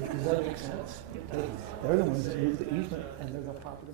Does that make sense? They're the ones that move the easement, and they're the property.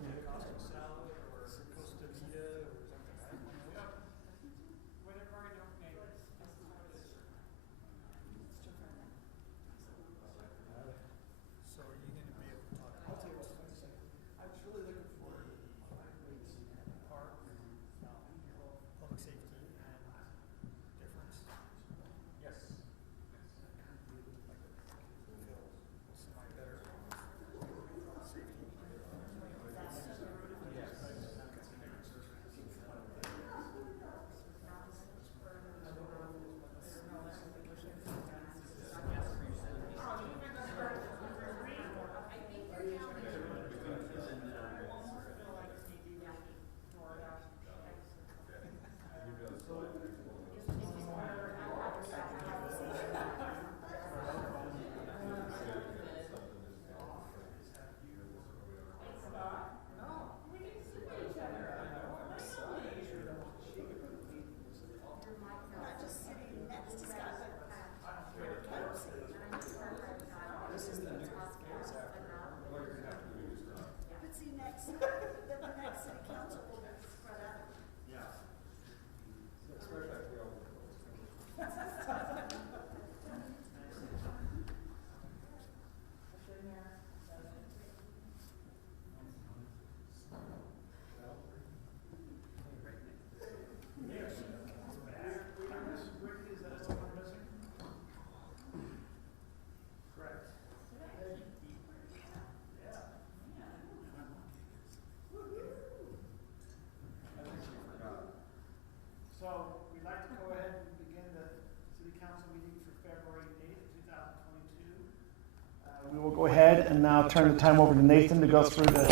We will go ahead and now turn the time over to Nathan to go through the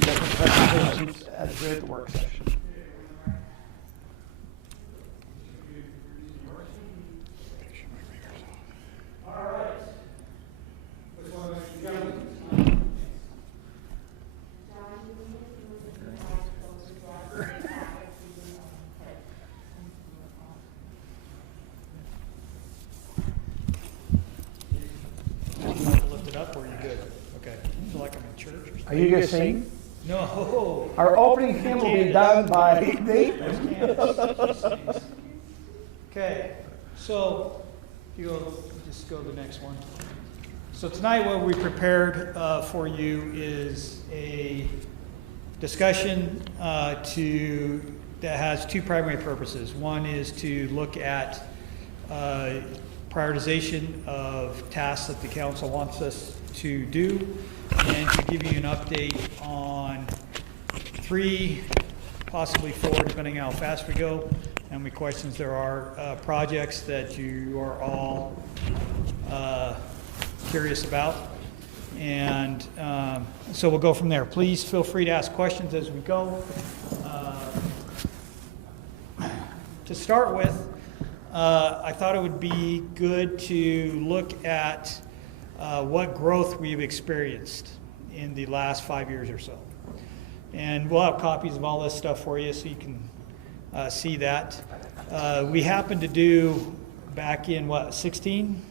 different presentations as we at the work session. Are you going to sing? No. Our opening hymn will be done by Nathan. Okay, so if you just go to the next one. So tonight what we prepared for you is a discussion that has two primary purposes. One is to look at prioritization of tasks that the council wants us to do, and to give you an update on 3, possibly 4, depending how fast we go, how many questions there are, projects that you are all curious about. And so we'll go from there. Please feel free to ask questions as we go. To start with, I thought it would be good to look at what growth we've experienced in the last 5 years or so. And we'll have copies of all this stuff for you so you can see that. We happened to do back in, 16?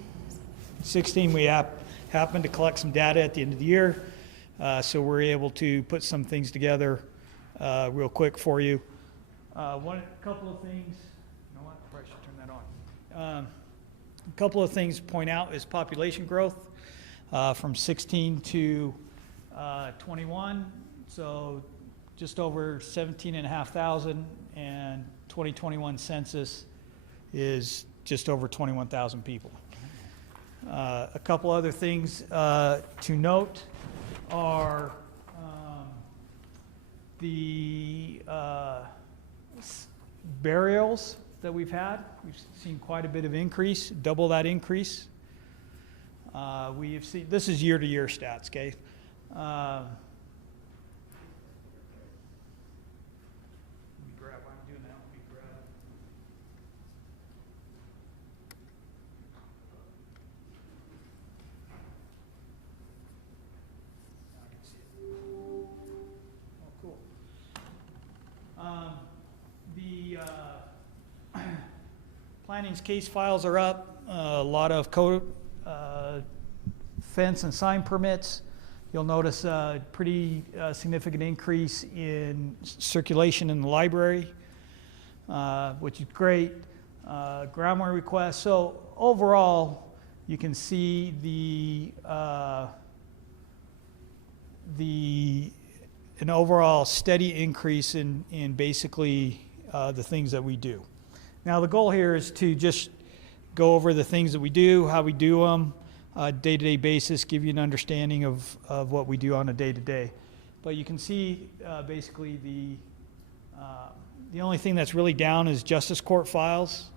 16, we happened to collect some data at the end of the year, so we're able to put some things together real quick for you. A couple of things, you know what, I probably should turn that on. A couple of things to point out is population growth. From 16 to 21, so just over 17,500, and 2021 census is just over 21,000 people. A couple other things to note are the burials that we've had. We've seen quite a bit of increase, double that increase. We have seen, this is year-to-year stats, okay? Let me grab, while I'm doing that, let me grab. I can see it. Oh, cool. The planning's case files are up. A lot of code fence and sign permits. You'll notice a pretty significant increase in circulation in the library, which is great. Groundwater requests. So overall, you can see an overall steady increase in basically the things that we do. Now the goal here is to just go over the things that we do, how we do them, day-to-day basis, give you an understanding of what we do on a day-to-day. But you can see basically the only thing that's really down is justice court files,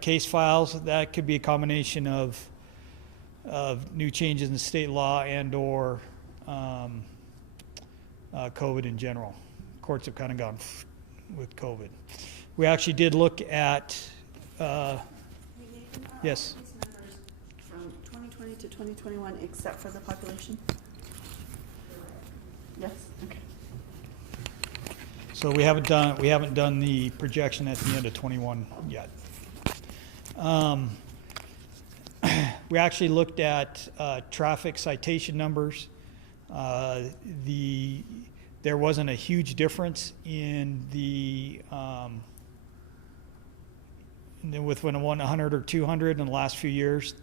case files. That could be a combination of new changes in state law and or COVID in general. Courts have kind of gone with COVID. We actually did look at, yes? These numbers from 2020 to 2021 except for the population? Yes, okay. So we haven't done the projection at the end of 21 yet. We actually looked at traffic citation numbers. There wasn't a huge difference in with 100 or 200 in the last few years.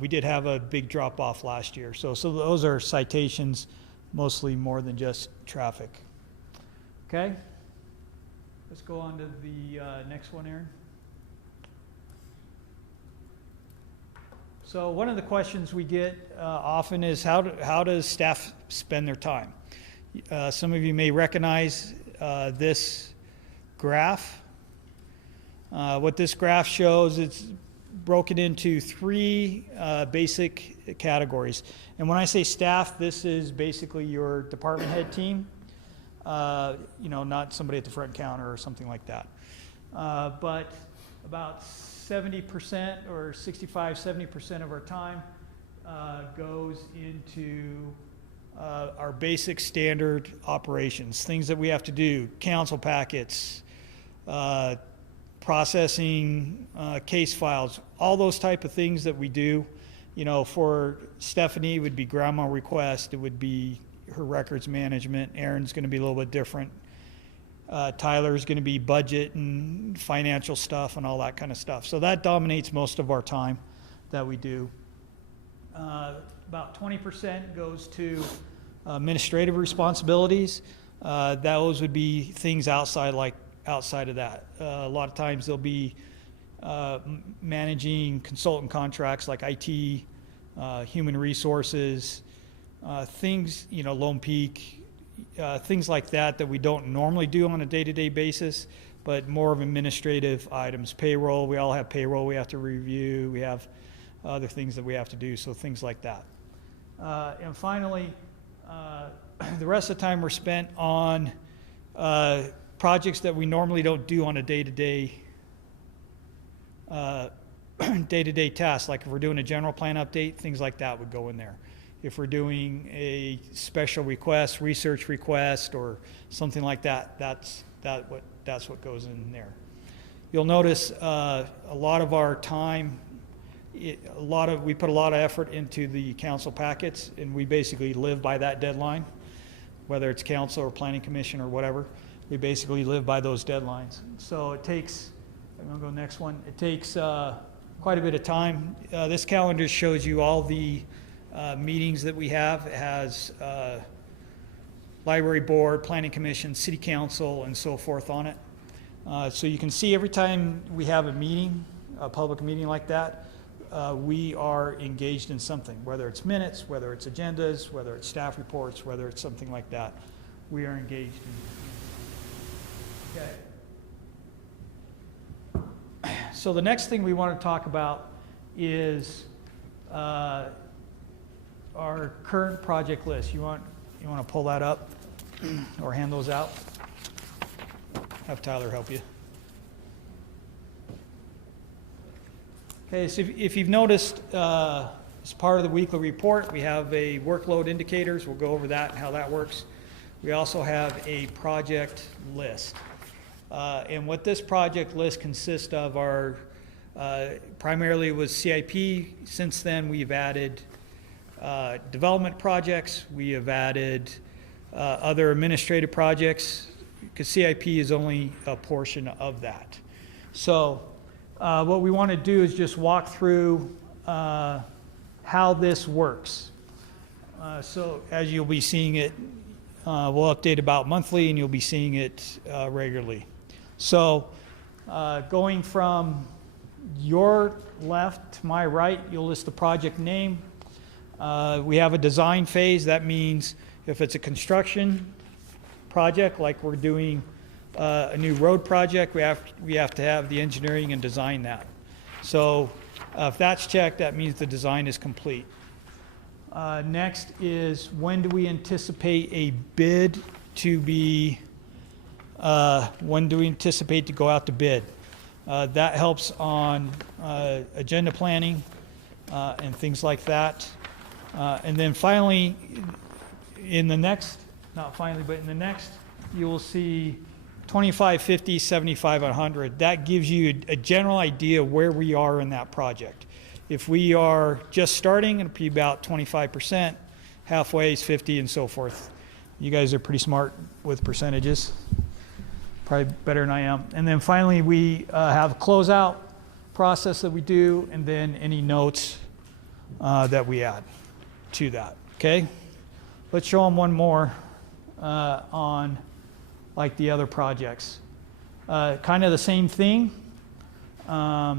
We did have a big drop off last year. So those are citations, mostly more than just traffic. Okay. Let's go on to the next one, Aaron. So one of the questions we get often is how does staff spend their time? Some of you may recognize this graph. What this graph shows, it's broken into three basic categories. And when I say staff, this is basically your department head team. Not somebody at the front counter or something like that. But about 70% or 65-70% of our time goes into our basic standard operations, things that we have to do, council packets, processing case files, all those type of things that we do. For Stephanie, it would be grandma request, it would be her records management. Aaron's going to be a little bit different. Tyler's going to be budget and financial stuff and all that kind of stuff. So that dominates most of our time that we do. About 20% goes to administrative responsibilities. Those would be things outside of that. A lot of times they'll be managing consultant contracts like IT, human resources, things, Lone Peak, things like that we don't normally do on a day-to-day basis, but more of administrative items. Payroll, we all have payroll we have to review. We have other things that we have to do, so things like that. And finally, the rest of the time we're spent on projects that we normally don't do on a day-to-day tasks. Like if we're doing a general plan update, things like that would go in there. If we're doing a special request, research request, or something like that, that's what goes in there. You'll notice a lot of our time, we put a lot of effort into the council packets, and we basically live by that deadline, whether it's council or planning commission or whatever. We basically live by those deadlines. So it takes, I'm going to go next one. It takes quite a bit of time. This calendar shows you all the meetings that we have. It has library board, planning commission, city council, and so forth on it. So you can see every time we have a meeting, a public meeting like that, we are engaged in something, whether it's minutes, whether it's agendas, whether it's staff reports, whether it's something like that. We are engaged in. Okay. So the next thing we want to talk about is our current project list. You want to pull that up or hand those out? Have Tyler help you. Okay, so if you've noticed, as part of the weekly report, we have a workload indicators. We'll go over that and how that works. We also have a project list. And what this project list consists of are primarily was CIP. Since then, we've added development projects. We have added other administrative projects, because CIP is only a portion of that. So what we want to do is just walk through how this works. So as you'll be seeing it, we'll update about monthly, and you'll be seeing it regularly. So going from your left to my right, you'll list the project name. We have a design phase. That means if it's a construction project, like we're doing a new road project, we have to have the engineering and design that. So if that's checked, that means the design is complete. Next is, when do we anticipate a bid to be, when do we anticipate to go out to bid? That helps on agenda planning and things like that. And then finally, in the next, not finally, but in the next, you will see 25, 50, 75, 100. That gives you a general idea of where we are in that project. If we are just starting, it'll be about 25%, halfway is 50, and so forth. You guys are pretty smart with percentages, probably better than I am. And then finally, we have a closeout process that we do, and then any notes that we add to that, okay? Let's show them one more on like the other projects. Kind of the same thing, a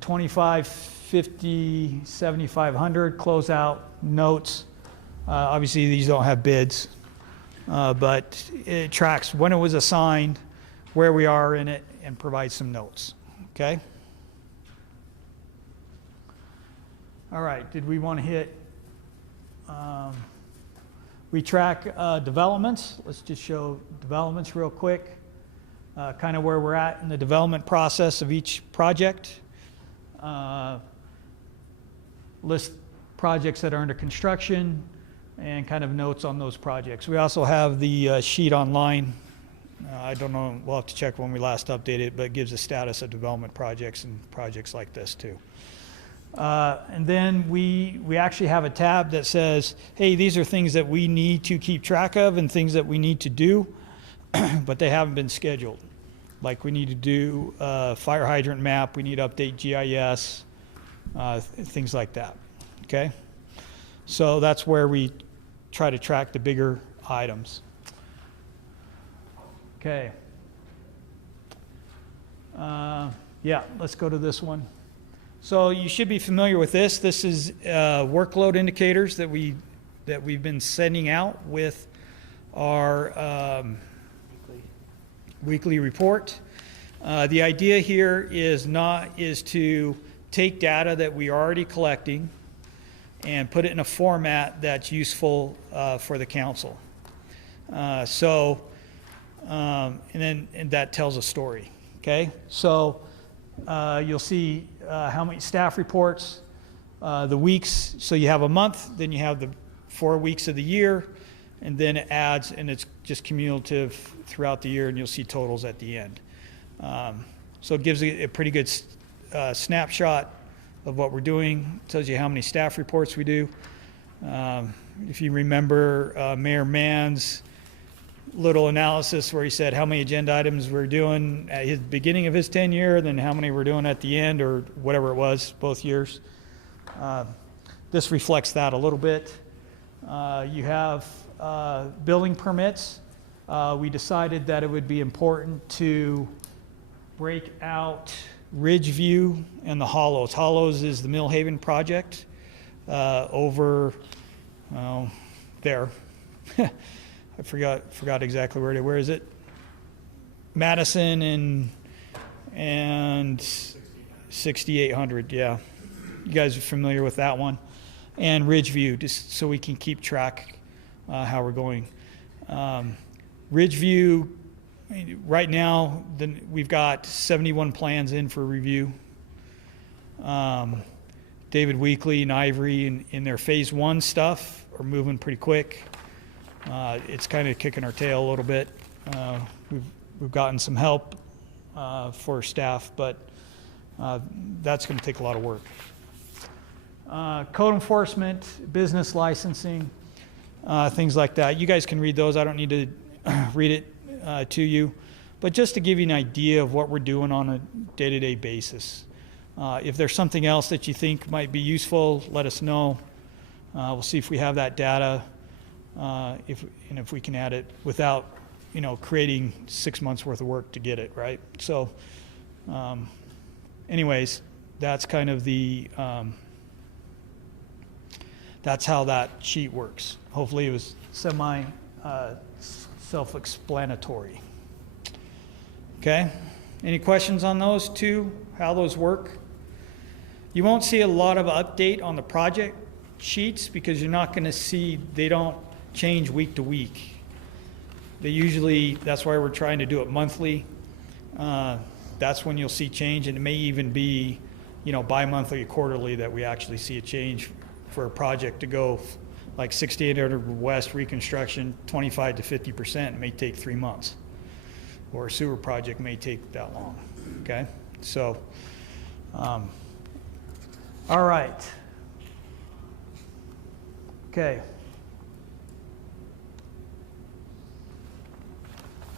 25, 50, 75, 100 closeout notes. Obviously these don't have bids, but it tracks when it was assigned, where we are in it, and provides some notes, okay? All right, did we want to hit, we track developments. Let's just show developments real quick, kind of where we're at in the development process of each project. List projects that are under construction and kind of notes on those projects. We also have the sheet online. I don't know, we'll have to check when we last updated it, but it gives a status of development projects and projects like this too. And then we actually have a tab that says, hey, these are things that we need to keep track of and things that we need to do, but they haven't been scheduled. Like we need to do a fire hydrant map, we need to update GIS, things like that, okay? So that's where we try to track the bigger items. Okay. Yeah, let's go to this one. So you should be familiar with this. This is workload indicators that we've been sending out with our weekly report. The idea here is to take data that we are already collecting and put it in a format that's useful for the council. And that tells a story. Okay, so you'll see how many staff reports, the weeks. So you have a month, then you have the 4 weeks of the year, and then it adds, and it's just cumulative throughout the year, and you'll see totals at the end. So it gives a pretty good snapshot of what we're doing. It tells you how many staff reports we do. If you remember Mayor Mann's little analysis where he said how many agenda items we're doing at the beginning of his tenure, then how many we're doing at the end, or whatever it was, both years. This reflects that a little bit. You have building permits. We decided that it would be important to break out Ridgeview and the Hollows. Hollows is the Millhaven project over there. I forgot exactly where is it? Madison and 6800, yeah. You guys are familiar with that one. And Ridgeview, just so we can keep track how we're going. Ridgeview, right now, we've got 71 plans in for review. David Weekley and Ivory in their phase 1 stuff are moving pretty quick. It's kind of kicking our tail a little bit. We've gotten some help for staff, but that's going to take a lot of work. code enforcement, business licensing, things like that. You guys can read those. I don't need to read it to you. But just to give you an idea of what we're doing on a day-to-day basis. If there's something else that you think might be useful, let us know. We'll see if we have that data, if we can add it without, creating 6 months worth of work to get it, right? So, anyways, that's kind of that's how that sheet works. Hopefully it was self-explanatory. Okay, any questions on those two, how those work? You won't see a lot of update on the project sheets because you're not going to see, they don't change week to week. They usually, that's why we're trying to do it monthly. That's when you'll see change, and it may even be, bi-monthly or quarterly that we actually see a change for a project to go like 6800 West reconstruction, 25 to 50%. It may take 3 months. Or a sewer project may take that long, okay? So, all right. Okay.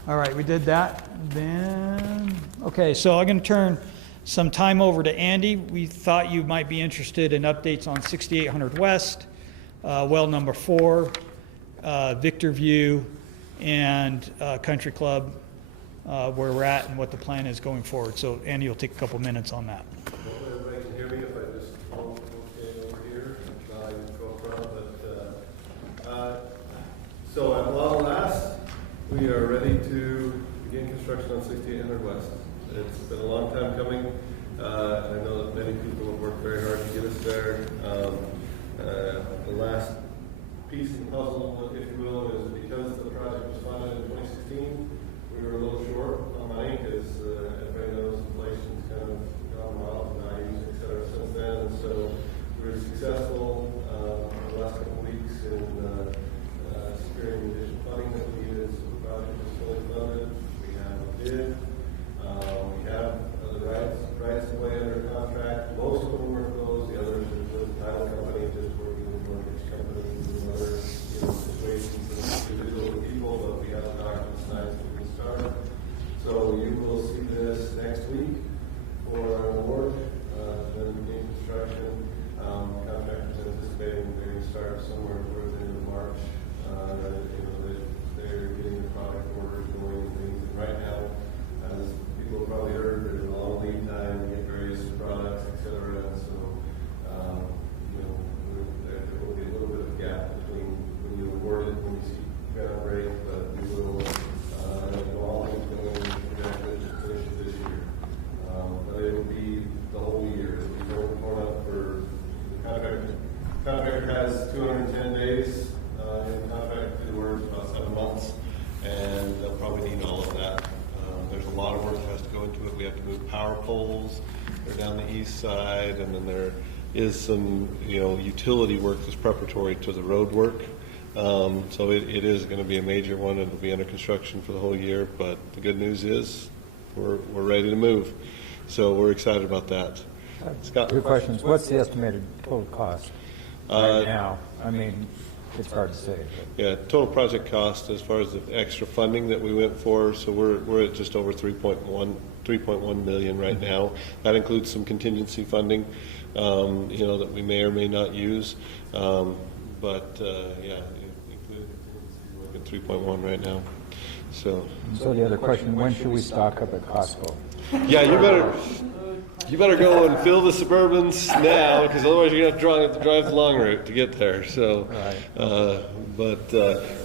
All right, we did that. Then, okay, so I'm going to turn some time over to Andy. We thought you might be interested in updates on 6800 West, well number 4, Victor View, and Country Club. Where we're at and what the plan is going forward. So Andy will take a couple minutes on that. Well, everybody can hear me if I just won't stay over here. I go from, so at long last, we are ready to begin construction on 6800 West. It's been a long time coming. I know that many people have worked very hard to get us there. The last piece of the puzzle, if you will, is because the project was funded in 2016, we were a little short on money because everybody knows inflation's kind of gone wild and values, et cetera, since then. And so we were successful the last couple of weeks in securing the additional funding that we needed. So the project is fully funded. We have a bid. We have the rights of way under contract. Most of them were closed. The others are with the title company, just working with mortgage companies and other situations with individual people, but we have the documents signed. So you will see this next week for an award, then begin construction. Contractors anticipating they're going to start somewhere towards the end of March. They're getting the product orders going and things. And right now, as people have probably heard, there's a long lead time to get various products, et cetera. And so, there will be a little bit of a gap between when you award it and when you see ground break, but we will. All things going projected to finish it this year. But it will be the whole year. It will be torn up for the contractor. The contractor has 210 days in the contract to work, about 7 months, and they'll probably need all of that. There's a lot of work that has to go into it. We have to move power poles. They're down the east side, and then there is some utility work that's preparatory to the road work. So it is going to be a major one. It'll be under construction for the whole year, but the good news is we're ready to move. So we're excited about that. Scott, two questions. What's the estimated total cost right now? I mean, it's hard to say. But. Yeah, total project cost as far as the extra funding that we went for. So we're at just over 3.1 million right now. That includes some contingency funding, that we may or may not use. But yeah, we're at 3.1 right now. So the other question: when should we stock up at Costco? Yeah, you better go and fill the Suburbans now, because otherwise you're gonna have to drive the long route to get there. So, right.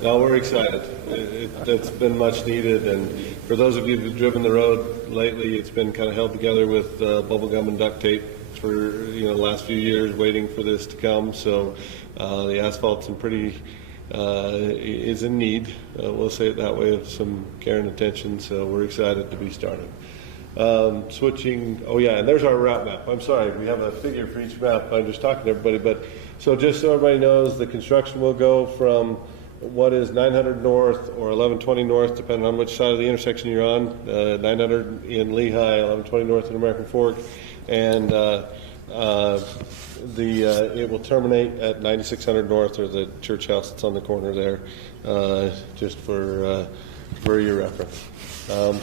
No, we're excited. It's been much needed, and for those of you who've driven the road lately, it's been kind of held together with bubble gum and duct tape for the last few years, waiting for this to come. So the asphalt's is in need. We'll say it that way, of some care and attention. So we're excited to be starting. Switching. Oh yeah, and there's our route map. I'm sorry, we have a figure for each map. I'm just talking to everybody, but so just so everybody knows, the construction will go from what is 900 north or 1120 north, depending on which side of the intersection you're on. 900 in Lehigh, 1120 north in American Fork, and It will terminate at 9600 North, or the church house that's on the corner there, just for your reference.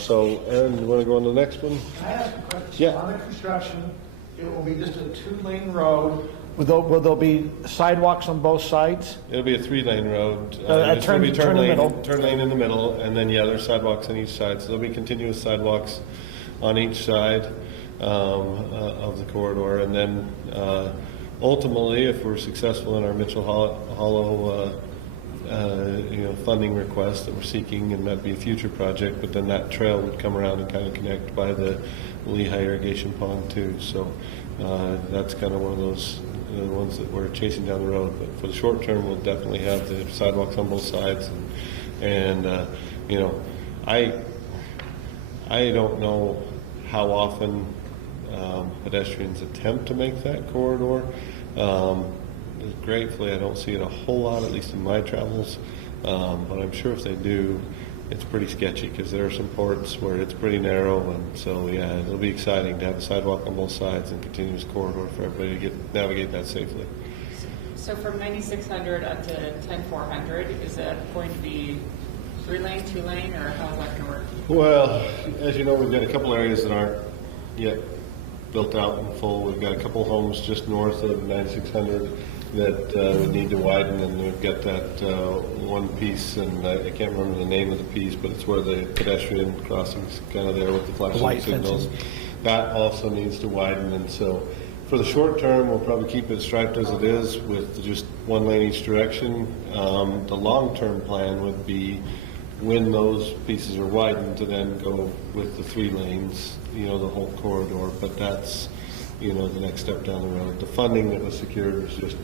So, Aaron, you want to go on to the next one? Can I ask a question? Yeah. On the construction, it will be just a 2-lane road. Will there be sidewalks on both sides? It'll be a 3-lane road. It's turn- going to be turn in the middle. turn lane in the middle, and then, yeah, there's sidewalks on each side. So there'll be continuous sidewalks on each side of the corridor. And then ultimately, if we're successful in our Mitchell Hollow funding request that we're seeking, and that'd be a future project, but then that trail would come around and kind of connect by the Lehigh irrigation pond too. So that's kind of one of those ones that we're chasing down the road. But for the short term, we'll definitely have the sidewalks on both sides, and I don't know how often pedestrians attempt to make that corridor. Gratefully, I don't see it a whole lot, at least in my travels, but I'm sure if they do, it's pretty sketchy, because there are some ports where it's pretty narrow, and so yeah, it'll be exciting to have a sidewalk on both sides and continuous corridor for everybody to navigate that safely. So from 9600 up to 10400, is that going to be 3-lane, 2-lane, or how's that going to work? Well, as you know, we've got a couple areas that aren't yet built out and full. We've got a couple homes just north of 9600 that we need to widen, and we've got that one piece, and I can't remember the name of the piece, but it's where the pedestrian crossing's kind of there with the flashing White signals. fences. That also needs to widen, and so for the short term, we'll probably keep it striped as it is with just 1 lane each direction. The long-term plan would be, when those pieces are widened, to then go with the 3 lanes, the whole corridor. But that's, the next step down the road. The funding that was secured was just,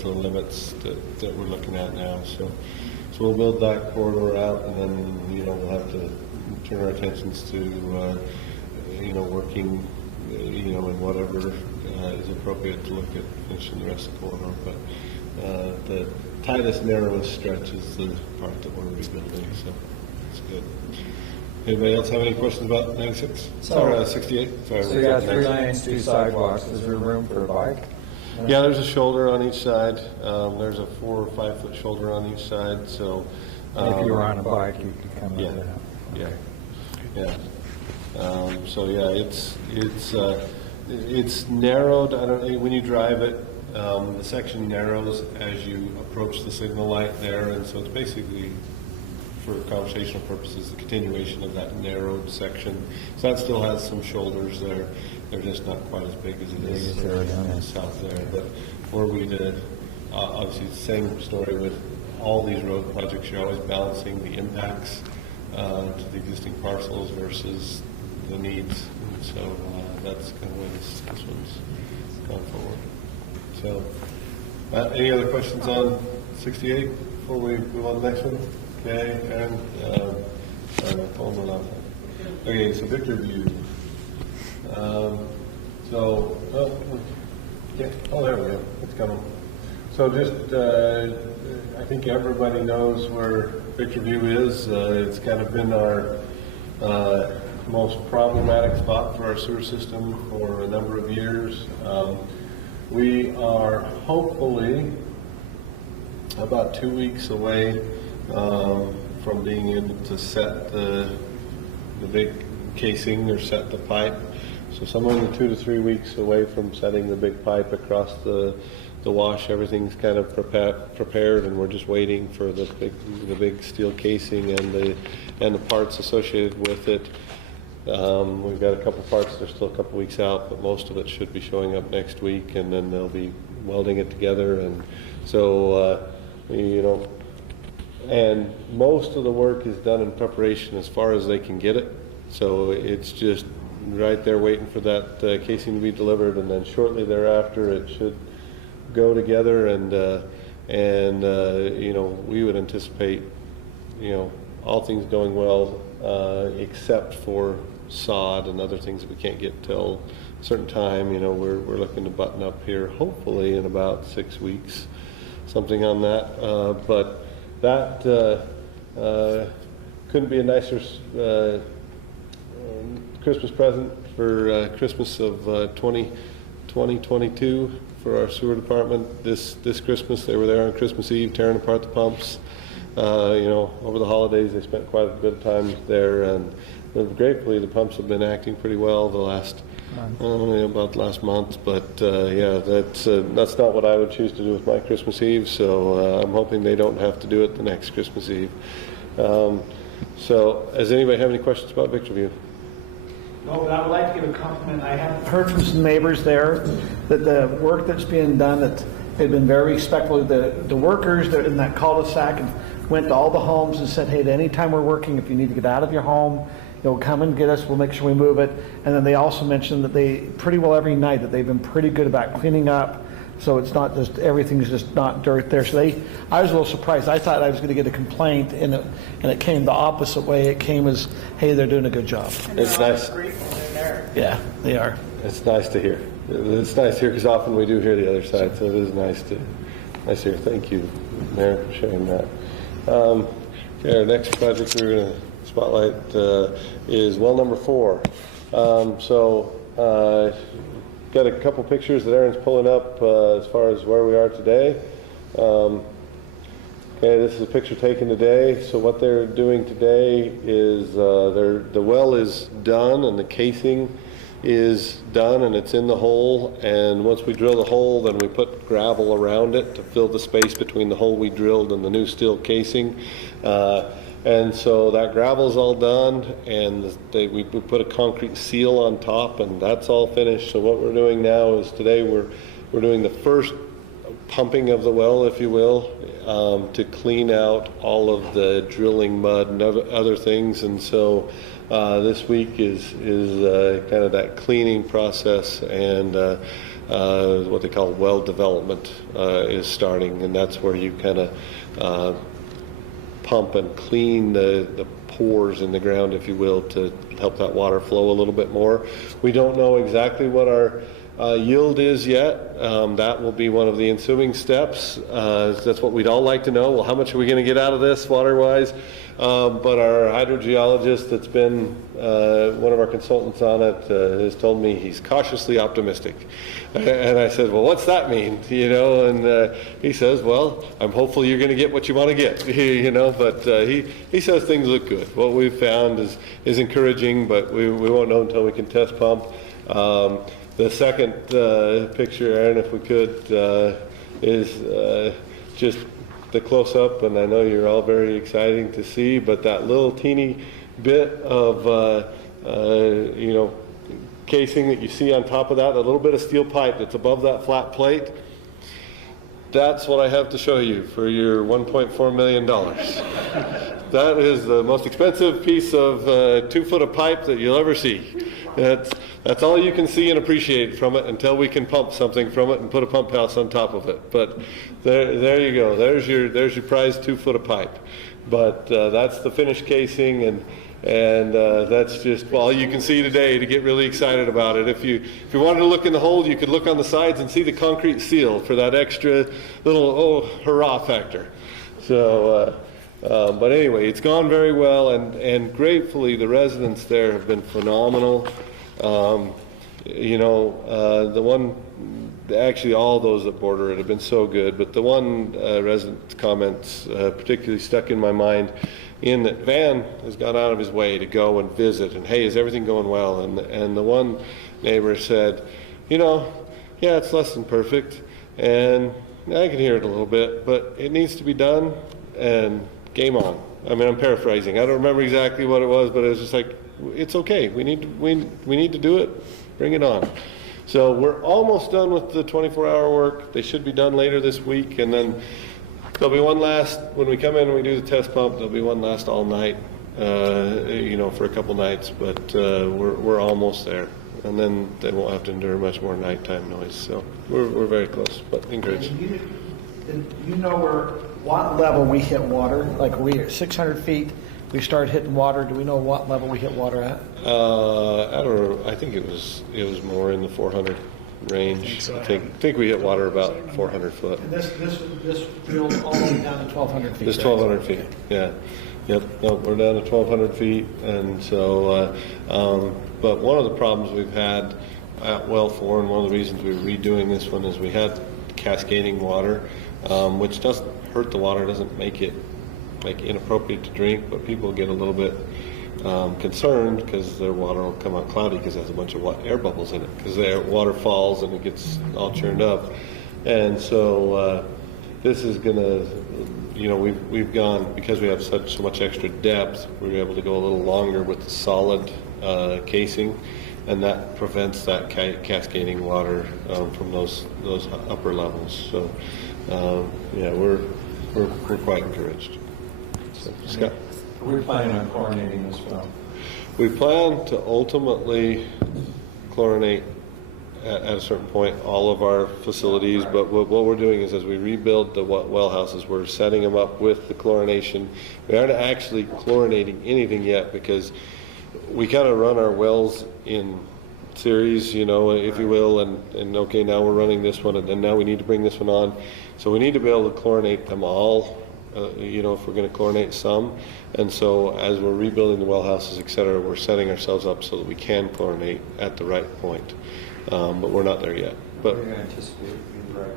for the limits that we're looking at now. So we'll build that corridor out, and then, we'll have to turn our attentions to, working, in whatever is appropriate to look at finishing the rest of the corridor. But the tightest, narrowest stretch is the part that we're rebuilding, so it's good. Anybody else have any questions about 96? So- 68? Sorry. So you got 3 lanes, 2 sidewalks. Is there room for a bike? Yeah, there's a shoulder on each side. There's a 4 or 5 foot shoulder on each side. So If you were on a bike, you could come yeah, over there. yeah. So yeah, it's narrowed. I don't when you drive it, the section narrows as you approach the signal light there, and so it's basically, for conversational purposes, the continuation of that narrowed section. So that still has some shoulders there. They're just not quite as big as it is south there. But were we to, obviously, the same story with all these road projects, you're always balancing the impacts to the existing parcels versus the needs. And so that's kind of where this one's gone forward. So, any other questions on 68 before we move on to the next one? Okay, and okay, so Victor View. There we go. It's coming. So just, I think everybody knows where Victor View is. It's kind of been our most problematic spot for our sewer system for a number of years. We are hopefully about 2 weeks away from being able to set the big casing or set the pipe. So somewhere in 2 to 3 weeks away from setting the big pipe across the wash. Everything's kind of prepared, and we're just waiting for the big steel casing and the parts associated with it. We've got a couple parts that are still a couple weeks out, but most of it should be showing up next week, and then they'll be welding it together. And so and most of the work is done in preparation as far as they can get it. So it's just right there waiting for that casing to be delivered, and then shortly thereafter it should go together, and we would anticipate, all things going well, except for sod and other things that we can't get till a certain time. We're looking to button up here hopefully in about 6 weeks, something on that. But that couldn't be a nicer Christmas present for Christmas of 2020. 2022 for our sewer department. This Christmas, they were there on Christmas Eve tearing apart the pumps. Over the holidays, they spent quite a bit of time there, and gratefully, the pumps have been acting pretty well the last, about the last month. But that's not what I would choose to do with my Christmas Eve. So I'm hoping they don't have to do it the next Christmas Eve. So, does anybody have any questions about Victorview? No, but I would like to give a compliment. I have heard from some neighbors there that the work that's being done, that they've been very respectful. The workers that are in that cul-de-sac and went to all the homes and said, hey, at any time we're working, if you need to get out of your home, come and get us, we'll make sure we move it. And then they also mentioned that they, pretty well every night, that they've been pretty good about cleaning up. So it's not just, everything's just not dirt there. So I was a little surprised. I thought I was going to get a complaint, and it came the opposite way. It came as, hey, they're doing a good job. It's nice. Yeah, they are. It's nice to hear. It's nice to hear, because often we do hear the other side. So it is nice to hear. Thank you, Mayor, for sharing that. Okay, our next project we're going to spotlight is well number 4. Got a couple pictures that Aaron's pulling up as far as where we are today. Okay, this is a picture taken today. So what they're doing today is the well is done and the casing is done and it's in the hole. And once we drill the hole, then we put gravel around it to fill the space between the hole we drilled and the new steel casing. And so that gravel's all done, and we put a concrete seal on top, and that's all finished. So what we're doing now is today we're doing the first pumping of the well, if you will, to clean out all of the drilling mud and other things. And so this week is kind of that cleaning process, and what they call well development is starting, and that's where you kind of pump and clean the pores in the ground, if you will, to help that water flow a little bit more. We don't know exactly what our yield is yet. That will be one of the ensuing steps. That's what we'd all like to know. Well, how much are we going to get out of this water-wise? But our hydrogeologist that's been one of our consultants on it has told me he's cautiously optimistic. And I said, well, what's that mean? And he says, well, I'm hopeful you're going to get what you want to get, but he says things look good. What we've found is encouraging, but we won't know until we can test pump. The second picture, Aaron, if we could, is just the close-up, and I know you're all very exciting to see, but that little teeny bit of, casing that you see on top of that, a little bit of steel pipe that's above that flat plate, that's what I have to show you for your $1.4 million. That is the most expensive piece of 2 foot of pipe that you'll ever see. That's all you can see and appreciate from it until we can pump something from it and put a pump house on top of it. But there you go. There's your prized 2 foot of pipe. But that's the finished casing, and that's just all you can see today to get really excited about it. If you wanted to look in the hole, you could look on the sides and see the concrete seal for that extra little hurrah factor. So. But anyway, it's gone very well, and gratefully the residents there have been phenomenal. The one, actually all those that border it have been so good, but the one resident's comments particularly stuck in my mind, in that Van has gone out of his way to go and visit, and hey, is everything going well? And the one neighbor said, yeah, it's less than perfect, and I can hear it a little bit, but it needs to be done, and game on. I mean, I'm paraphrasing. I don't remember exactly what it was, but it was just like, it's okay. We need to do it. Bring it on. So we're almost done with the 24-hour work. They should be done later this week, and then there'll be one last, when we come in and we do the test pump, there'll be one last all night, for a couple nights, but we're almost there. And then they won't have to endure much more nighttime noise. So we're very close, but encouraged. What level we hit water? Like we are 600 feet, we started hitting water. Do we know what level we hit water at? I don't know. I think it was more in the 400 range. I think we hit water about 400 foot. And this drilled all the way down to 1,200 feet. This 1,200 feet. Yeah. Yep. No, we're down to 1,200 feet, and so. But one of the problems we've had at well 4, and one of the reasons we're redoing this one is we had cascading water, which doesn't hurt the water, doesn't make it like inappropriate to drink, but people get a little bit concerned because their water will come out cloudy because it has a bunch of air bubbles in it, because the water falls and it gets all churned up. And so this is going to, you know, we've gone, because we have so much extra depth, we were able to go a little longer with the solid casing, and that prevents that cascading water from those upper levels. So yeah, we're quite encouraged. So, Scott? We're planning on chlorinating this well. We plan to ultimately chlorinate at a certain point all of our facilities, but what we're doing is, as we rebuild the well houses, we're setting them up with the chlorination. We aren't actually chlorinating anything yet, because we kind of run our wells in series, you know, if you will, and okay, now we're running this one, and then now we need to bring this one on. So we need to be able to chlorinate them all, you know, if we're going to chlorinate some. And so as we're rebuilding the well houses, et cetera, we're setting ourselves up so that we can chlorinate at the right point. But we're not there yet. But what do you anticipate being the right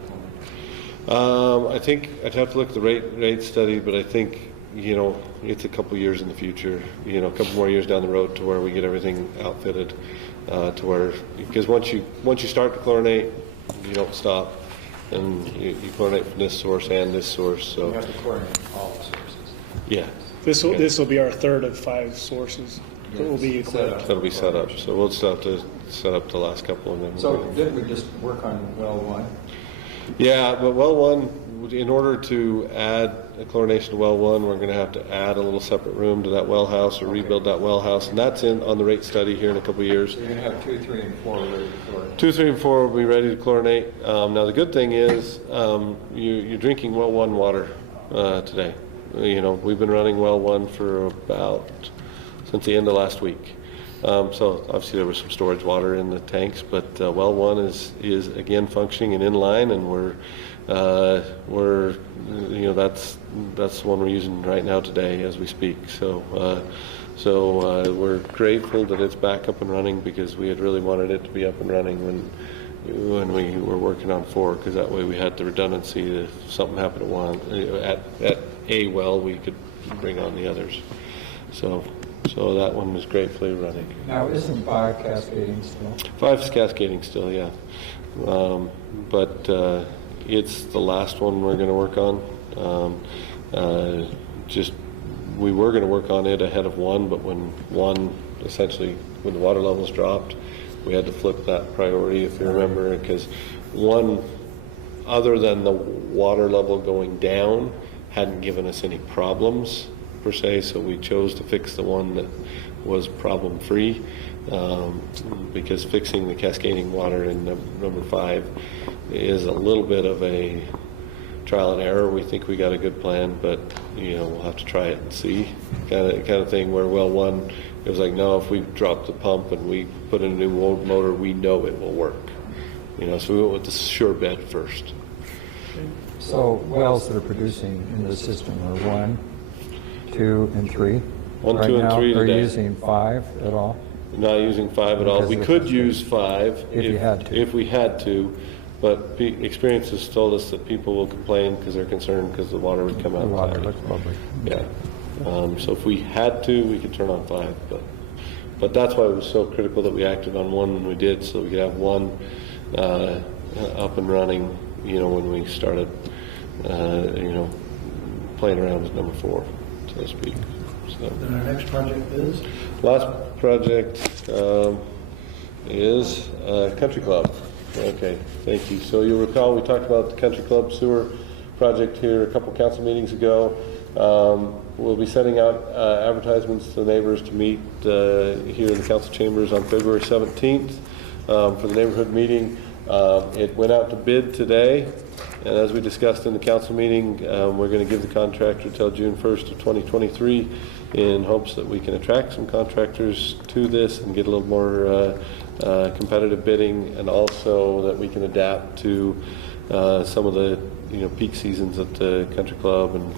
point? I think I'd have to look at the rate study, but I think, you know, it's a couple years in the future, you know, a couple more years down the road to where we get everything outfitted, to where, because once you start to chlorinate, you don't stop, and you chlorinate from this source and this source. So You have to chlorinate all the sources. yeah, This will be our third of 5 sources that will be equipped. that'll be set up. So we'll still have to set up the last couple, and then So didn't we just work on well 1? yeah, but well 1, in order to add a chlorination to well 1, we're going to have to add a little separate room to that well house, or rebuild that well house, and that's on the rate study here in a couple of years. So you're going to have 2, 3, and 4 ready to chlorinate. 2, 3, and 4 will be ready to chlorinate. Now the good thing is you're drinking well 1 water today. You know, we've been running well 1 for about since the end of last week. So obviously there was some storage water in the tanks, but well 1 is again functioning and in line, and we're you know, that's the one we're using right now today as we speak. So we're grateful that it's back up and running, because we had really wanted it to be up and running when we were working on 4, because that way we had the redundancy. If something happened at one at a well, we could bring on the others. So that one was gratefully running. Now, isn't 5 cascading still? 5 is cascading still, yeah. But it's the last one we're going to work on. We were going to work on it ahead of 1, but when the water levels dropped, we had to flip that priority, if you remember, because 1, other than the water level going down, hadn't given us any problems per se, so we chose to fix the one that was problem free, because fixing the cascading water in number 5 is a little bit of a trial and error. We think we got a good plan, but you know, we'll have to try it and see, kind of thing, where well 1, it was like, no, if we drop the pump and we put in a new motor, we know it will work, you know, so we went with the sure bet first. So wells that are producing in the system are 1, 2, and 3. 1, right 2, and 3 now, are you today. using 5 at all? Not using 5 at all. Because We of the could cascade. use 5 If you had to. If we had to, but experience has told us that people will complain because they're concerned because the water would come out The water cloudy. looks lovely. Yeah. So if we had to, we could turn on 5, but that's why it was so critical that we acted on 1 when we did, so we could have 1 up and running, you know, when we started, you know, playing around with number 4, so to speak. So. And our next project is? Last project is Country Club. Okay, thank you. So you'll recall we talked about the Country Club sewer project here a couple council meetings ago. We'll be sending out advertisements to the neighbors to meet here in the council chambers on February 17th for the neighborhood meeting. It went out to bid today, and as we discussed in the council meeting, we're going to give the contractor till June 1st of 2023 in hopes that we can attract some contractors to this and get a little more competitive bidding, and also that we can adapt to some of the peak seasons at the country club, and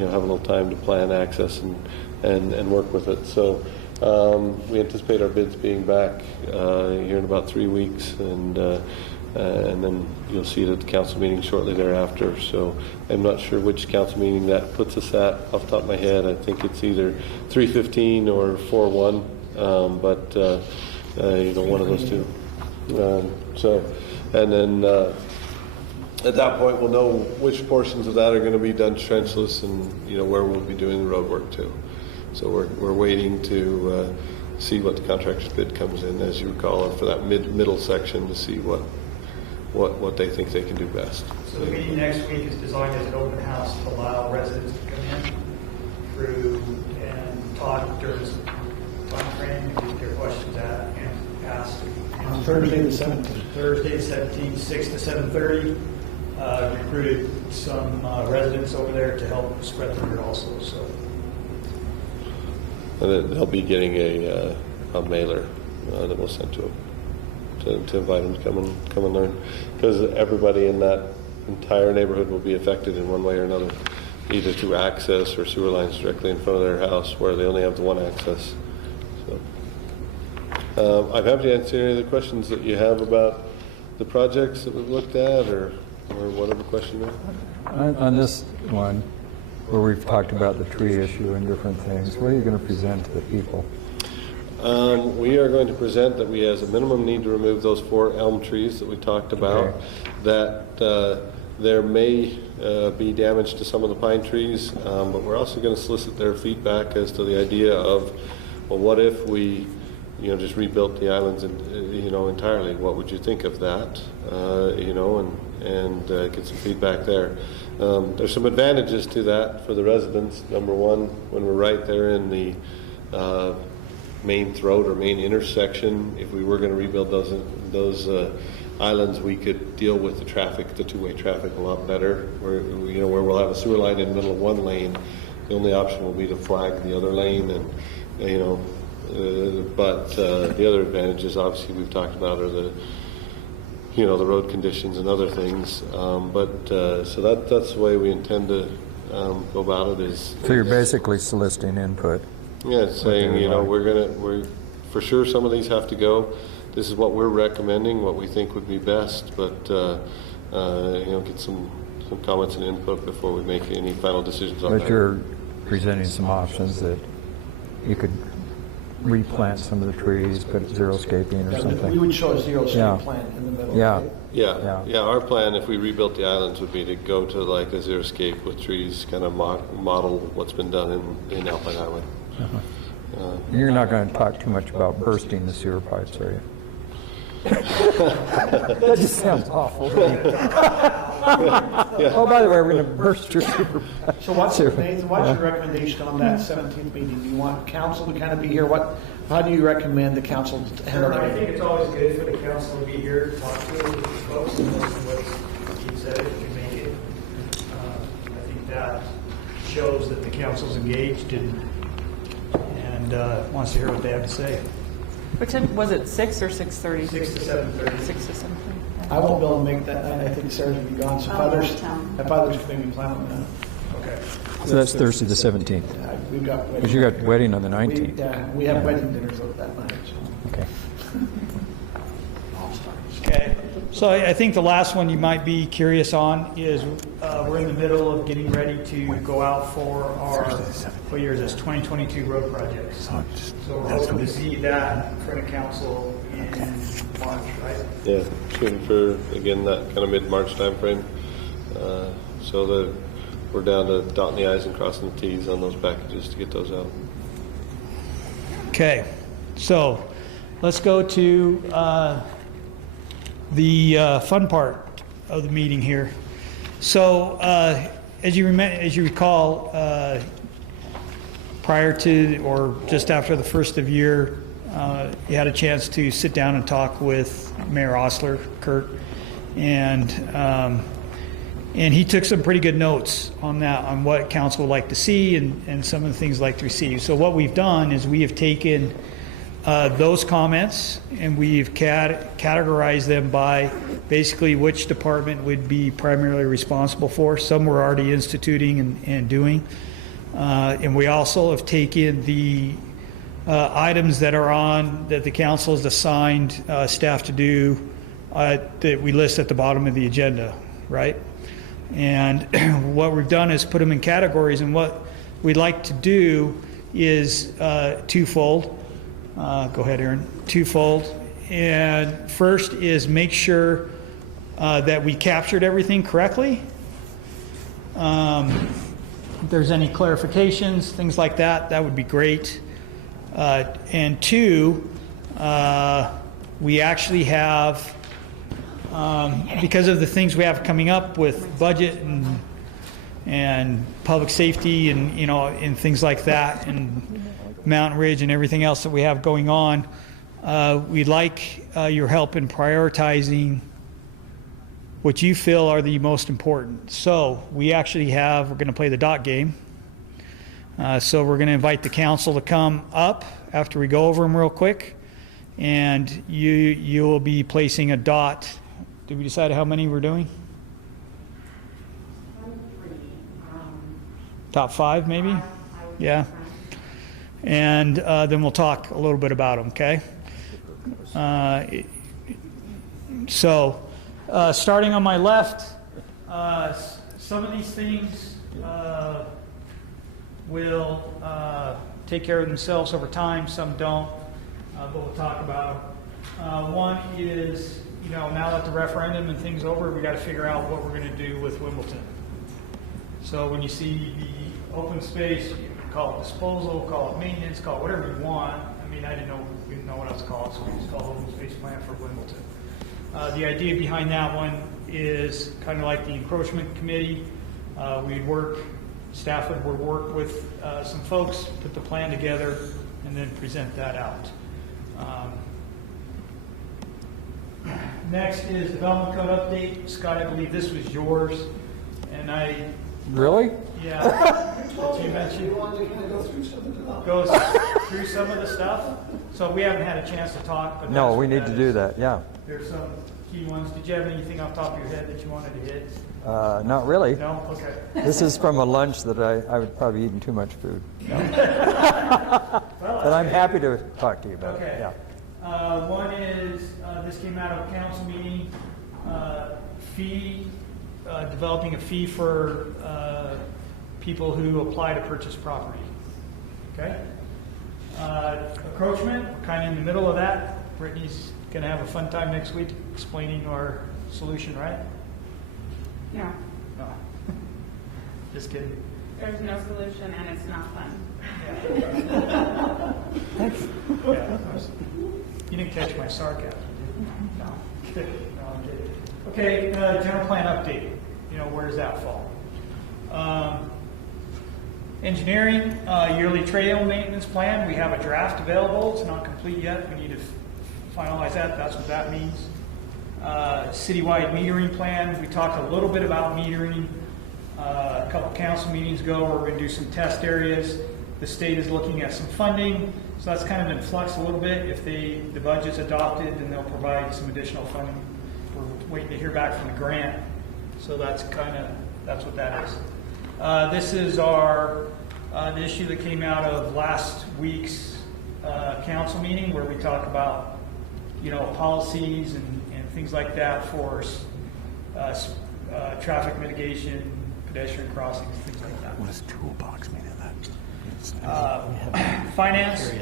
have a little time to plan access and work with it. So We anticipate our bids being back here in about 3 weeks, and then you'll see it at the council meeting shortly thereafter. So I'm not sure which council meeting that puts us at off the top of my head. I think it's either 3:15 or 4:1, but one of those two. And then at that point we'll know which portions of that are going to be done trenchless, and where we'll be doing the road work too. So we're waiting to see what the contractor's bid comes in, as you recall, for that middle section, to see what they think they can do best. So the meeting next week is designed as an open house to allow residents to come in through and talk during this time frame and get their questions asked. On Thursday the 17th. Thursday the 17th, 6 to 7:30. Recruited some residents over there to help spread the word also. So. And then they'll be getting a mailer that we'll send to them to invite them to come and learn, because everybody in that entire neighborhood will be affected in one way or another, either through access or sewer lines directly in front of their house where they only have the one access. So I'm happy to answer any of the questions that you have about the projects that we've looked at, or whatever question you have. On this one, where we've talked about the tree issue and different things, what are you going to present to the people? We are going to present that we, as a minimum, need to remove those 4 elm trees that we talked about, Okay. that there may be damage to some of the pine trees, but we're also going to solicit their feedback as to the idea of, well, what if we just rebuilt the islands entirely? What would you think of that? And get some feedback there. There's some advantages to that for the residents. Number one, when we're right there in the main throat or main intersection, if we were going to rebuild those islands, we could deal with the traffic, the two-way traffic, a lot better. Where we'll have a sewer line in the middle of one lane, the only option will be to flag the other lane, and but the other advantages, obviously, we've talked about are the road conditions and other things. So that's the way we intend to go about it. So you're basically soliciting input. Yeah, it's saying we're for sure some of these have to go. This is what we're recommending, what we think would be best, but get some comments and input before we make any final decisions on that. But you're presenting some options that you could replant some of the trees, put xeriscaping or something. We would show a xeriscape Yeah. plant in the middle. Yeah. Right? Yeah. Our plan, if we rebuilt the islands, would be to go to like a xeriscape with trees, kind of model what's been done in Alpine Highway. You're not going to talk too much about bursting the sewer pipes, are you? That just sounds awful. Oh, by the way, we're going to burst your sewer pipe. So what's your recommendation on that 17th meeting? Do you want council to kind of be here? How do you recommend the council to handle I that? think it's always good for the council to be here to talk to the folks and listen to what Keith said, if you can make it. I think that shows that the council's engaged and wants to hear what they have to say. Which time was it, 6 or 6:30? 6 to 7:30. 6 to 7:30. I won't be able to make that night. I think Sarah's will be gone. So if others can maybe plan on that. Okay. So that's Thursday the 17th. Yeah, we've got Because you got wedding on the 19th. We have wedding dinners that night. So. Okay. Okay, so I think the last one you might be curious on is we're in the middle of getting ready to go out for our, what year is this, 2022 road projects. So we're hoping to see that in front of council in March, right? Yeah, shooting for, again, that kind of mid-March timeframe. So we're down to dotting the I's and crossing the T's on those packages to get those out. Okay, so let's go to the fun part of the meeting here. So as you recall, prior to or just after the first of year, you had a chance to sit down and talk with Mayor Osler, Kurt, and he took some pretty good notes on that, on what council would like to see and some of the things like to receive. So what we've done is we have taken those comments and we've categorized them by basically which department would be primarily responsible for. Some we're already instituting and doing. And we also have taken the items that are on, that the council has assigned staff to do, that we list at the bottom of the agenda, right? And what we've done is put them in categories, and what we'd like to do is twofold. Go ahead, Aaron. Twofold. And first is make sure that we captured everything correctly. If there's any clarifications, things like that, that would be great. And two, we actually have, because of the things we have coming up with budget and public safety and, you know, and things like that, and Mountain Ridge and everything else that we have going on, we'd like your help in prioritizing what you feel are the most important. So we actually have, we're going to play the dot game. So we're going to invite the council to come up after we go over them real quick, and you will be placing a dot. Did we decide how many we're doing? Top 5 maybe? Yeah. And then we'll talk a little bit about them, okay? So starting on my left, some of these things will take care of themselves over time, some don't, but we'll talk about them. One is, you know, now that the referendum and things over, we got to figure out what we're going to do with Wimbledon. So when you see the open space, you can call it disposal, call it maintenance, call it whatever you want. I mean, we didn't know what else to call it, so we just call it open space plan for Wimbledon. The idea behind that one is kind of like the encroachment committee. Staff would work with some folks, put the plan together, and then present that out. Next is development code update. Scott, I believe this was yours, and I... Really? Yeah. That you mentioned. You want to kind of go through some of the Goes through some of the stuff. So we haven't had a chance to talk. But No, we need to do that, yeah. There's some key ones. Did you have anything off the top of your head that you wanted to hit? Not really. No? Okay. This is from a lunch that I would probably eaten too much food. No. Well, But I'm happy to talk to you about okay. it, yeah. One is, this came out of a council meeting, developing a fee for people who apply to purchase property. Okay? Encroachment, we're kind of in the middle of that. Brittany's going to have a fun time next week explaining our solution, right? No, No. Just kidding. there's no solution and it's not fun. Yeah. You didn't catch my sarcasm, did you? No. No, I'm kidding. Okay, general plan update. You know, where does that fall? Engineering, yearly trail maintenance plan. We have a draft available. It's not complete yet. We need to finalize that. That's what that means. Citywide metering plan. We talked a little bit about metering a couple council meetings ago. We're going to do some test areas. The state is looking at some funding, so that's kind of in flux a little bit. If the budget's adopted, then they'll provide some additional funding. We're waiting to hear back from the grant, so that's what that is. This is the issue that came out of last week's council meeting, where we talk about, you know, policies and things like that for traffic mitigation, pedestrian crossings, things like that. What does toolbox mean in that? Finance,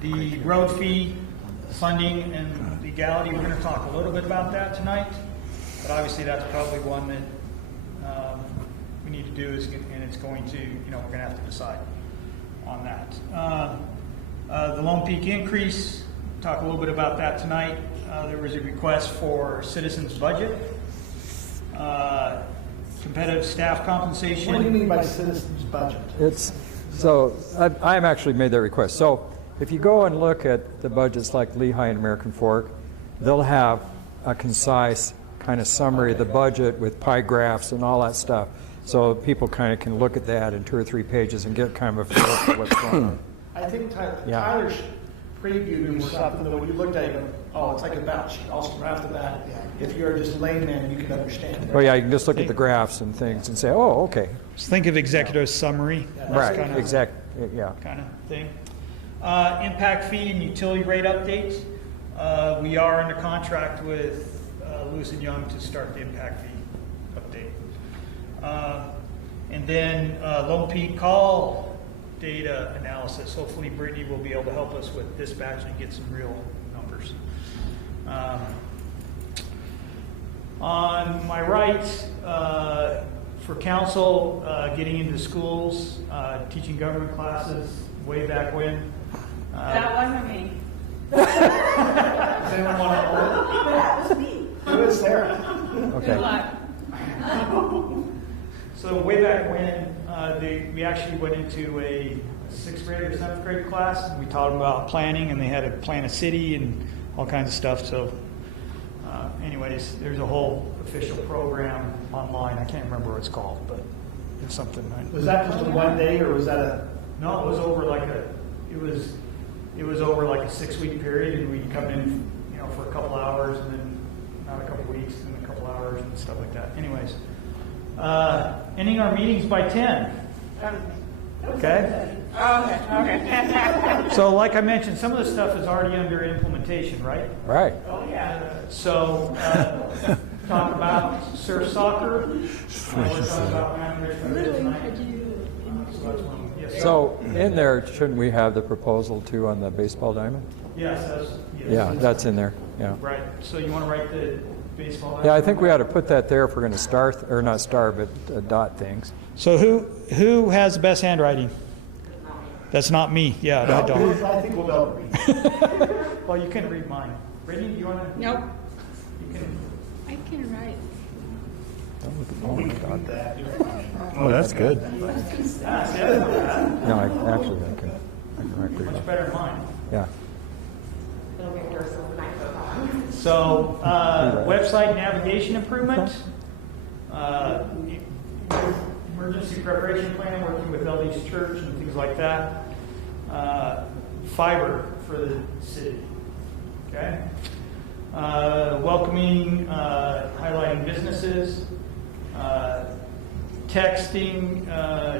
the road fee, funding, and legality. We're going to talk a little bit about that tonight, but obviously that's probably one that we need to do, and it's going to, you know, we're going to have to decide on that. The Lone Peak increase, talk a little bit about that tonight. There was a request for citizens' budget, competitive staff compensation. What do you mean by citizens' budget? I'm actually made that request. So if you go and look at the budgets like Lehigh and American Fork, they'll have a concise kind of summary of the budget with pie graphs and all that stuff. So people kind of can look at that in 2 or 3 pages and get kind of a feel for what's going on. I think Yeah. Tyler previewing something that when you looked at it, you go, oh, it's like a balance sheet. Also, right off the bat, if you're just a layman, you can understand it. Well, yeah, you can just look at the graphs and things and say, oh, okay. Just think of executive summary. Right, exact, yeah. Kind of thing. Impact fee and utility rate updates. We are under contract with Lewis & Young to start the impact fee update. And then Lone Peak call data analysis. Hopefully Brittany will be able to help us with dispatch and get some real numbers. On my right, for council, getting into schools, teaching government classes way back when. That wasn't me. Does anyone want to hold it? That was me. Who is Sarah? Good Okay. luck. So way back when, we actually went into a 6th grade or 7th grade class. And we taught them about planning, and they had to plan a city and all kinds of stuff. So anyways, there's a whole official program online. I can't remember what it's called, but it's something. Was that just a one day, or was that a? No, it was over like it was over like a 6-week period, and we'd come in, for a couple hours, and then not a couple weeks, and then a couple hours, and stuff like that. Anyways, ending our meetings by 10. Okay. Okay. So, like I mentioned, some of the stuff is already under implementation, right? Right. Oh, yeah. So, talk about surf soccer. We're talking about management tonight. So that's one. Yes, sir. So in there, shouldn't we have the proposal too on the baseball diamond? Yes, yes. Yeah, that's in there, yeah. Right. So you want to write the baseball? Yeah, I think we ought to put that there if we're going to star, or not star, but dot things. So who has the best handwriting? That's not me. Yeah, I don't. I think we'll be able to read. Well, you can read mine. Brittany, do you want to? Nope. You can. I can write. Oh, that's good. No, actually, I can write pretty Much well. better than mine. Yeah. It'll get worse overnight. So, website navigation improvement, emergency preparation plan, working with LD's Church and things like that, fiber for the city, okay? Welcoming, highlighting businesses, texting,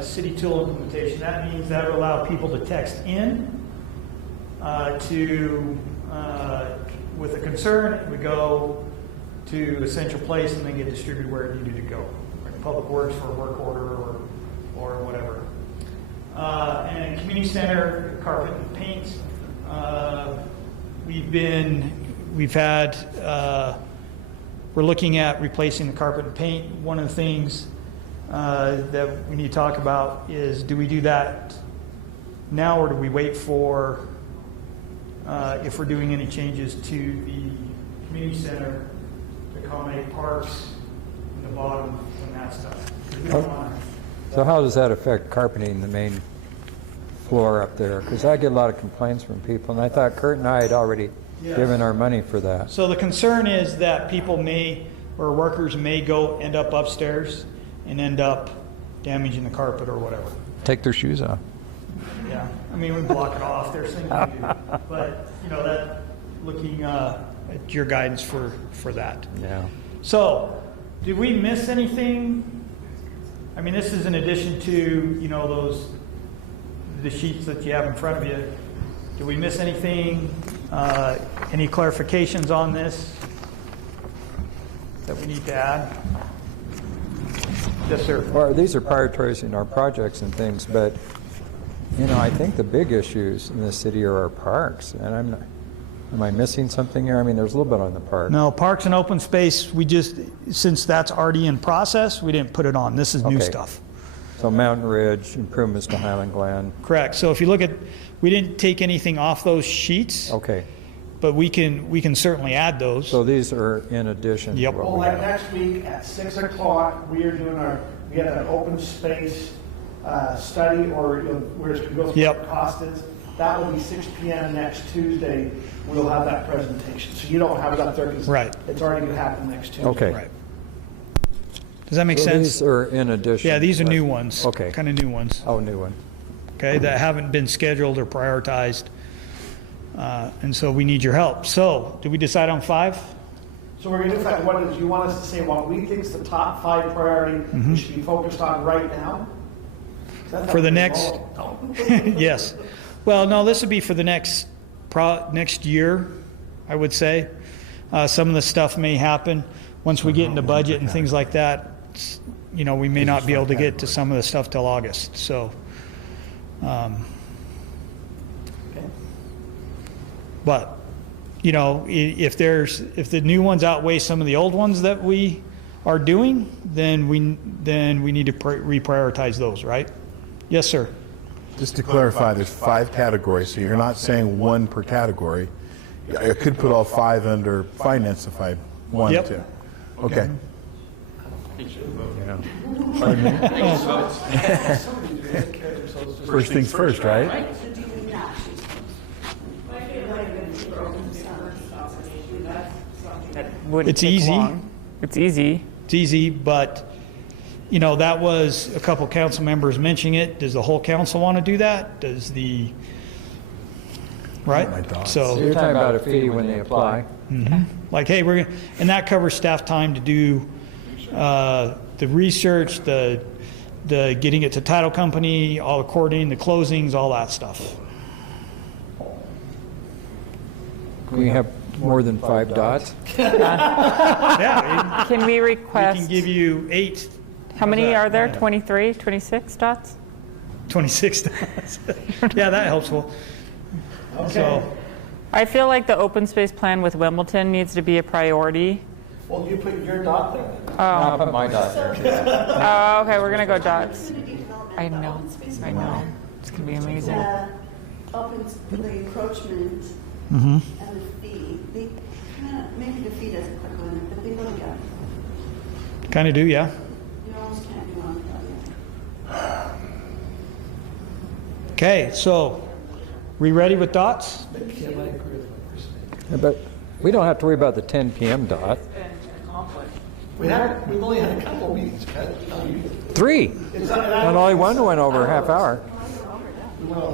city tool implementation. That means that will allow people to text in with a concern. It would go to a central place and then get distributed where it needed to go. Like Public Works for a work order or whatever. And community center, carpet and paint. We're looking at replacing the carpet and paint. One of the things that we need to talk about is, do we do that now, or do we wait for if we're doing any changes to the community center to accommodate parks in the bottom and that stuff? We don't want to- So how does that affect carpeting the main floor up there? Because I get a lot of complaints from people, and I thought Kurt and I had already given our money for that. So the concern is that people or workers may end up upstairs and end up damaging the carpet or whatever. Take their shoes off. Yeah, I mean, we block it off, there's things we do. But, that, looking at your guidance for that. Yeah. So, did we miss anything? I mean, this is in addition to, the sheets that you have in front of you. Did we miss anything? Any clarifications on this that we need to add? Yes, sir. Well, these are prioritizing our projects and things, but, I think the big issues in the city are our parks, and am I missing something here? I mean, there's a little bit on the park. No, parks and open space, since that's already in process, we didn't put it on. This is new Okay. stuff. So Mountain Ridge, improvements to Highland Glen. Correct. So if you look at, we didn't take anything off those sheets, Okay. but we can certainly add those. So these are in addition to Yep. what Well, we like have. next week at 6 o'clock, we have an open space study, or we're just going to go through Yep. what the cost is. That will be 6 p.m. next Tuesday. We'll have that presentation. So you don't have it up there because Right. it's already going to happen next Tuesday. Okay. Right. Does that make So sense? these are in addition. Yeah, these are new ones. Okay. Kind of new ones. Oh, new one. Okay, that haven't been scheduled or prioritized. And so we need your help. So, did we decide on 5? So we're going to decide what it is. You want us to say what we think is the top 5 priority we should be focused on right now? For the next, yes. Well, no, this would be for the next year, I would say. Some of the stuff may happen once we get into budget and things like that. You know, we may not be able to get to some of the stuff till August. So, but you know, if the new ones outweigh some of the old ones that we are doing, then we need to reprioritize those, right? Yes, sir. Just to clarify, there's 5 categories, so you're not saying 1 per category. I could put all 5 under finance if I wanted Yep. to. Okay. First things first, right? Wouldn't It's take easy. long. It's easy. It's easy, but you know, that was a couple council members mentioning it. Does the whole council want to do that? Does the right? So So you're talking about a fee when they apply. like, hey, we're gonna, and that covers staff time to do the research, the getting it to title company, all the coordinating, the closings, all that stuff. Can we have more than 5 dots? Yeah, Can we we can request, give you 8, how many are there? 23, 26 dots? 26 dollars. Yeah, that helps. Well, so I feel like the open space plan with Wimbledon needs to be a priority. Well, you put your dot there. I'll put my dot there. Oh, okay, we're gonna go dots. I know, I know. It's gonna be amazing. The encroachment and the fee, they maybe the fee doesn't quite go in, but they go together. kind of do, yeah. You almost can't do one without the other. Okay, so we ready with dots? But we don't have to worry about the 10 p.m. dot. We've only had a couple meetings, Pat. 3. And only one went over a half hour.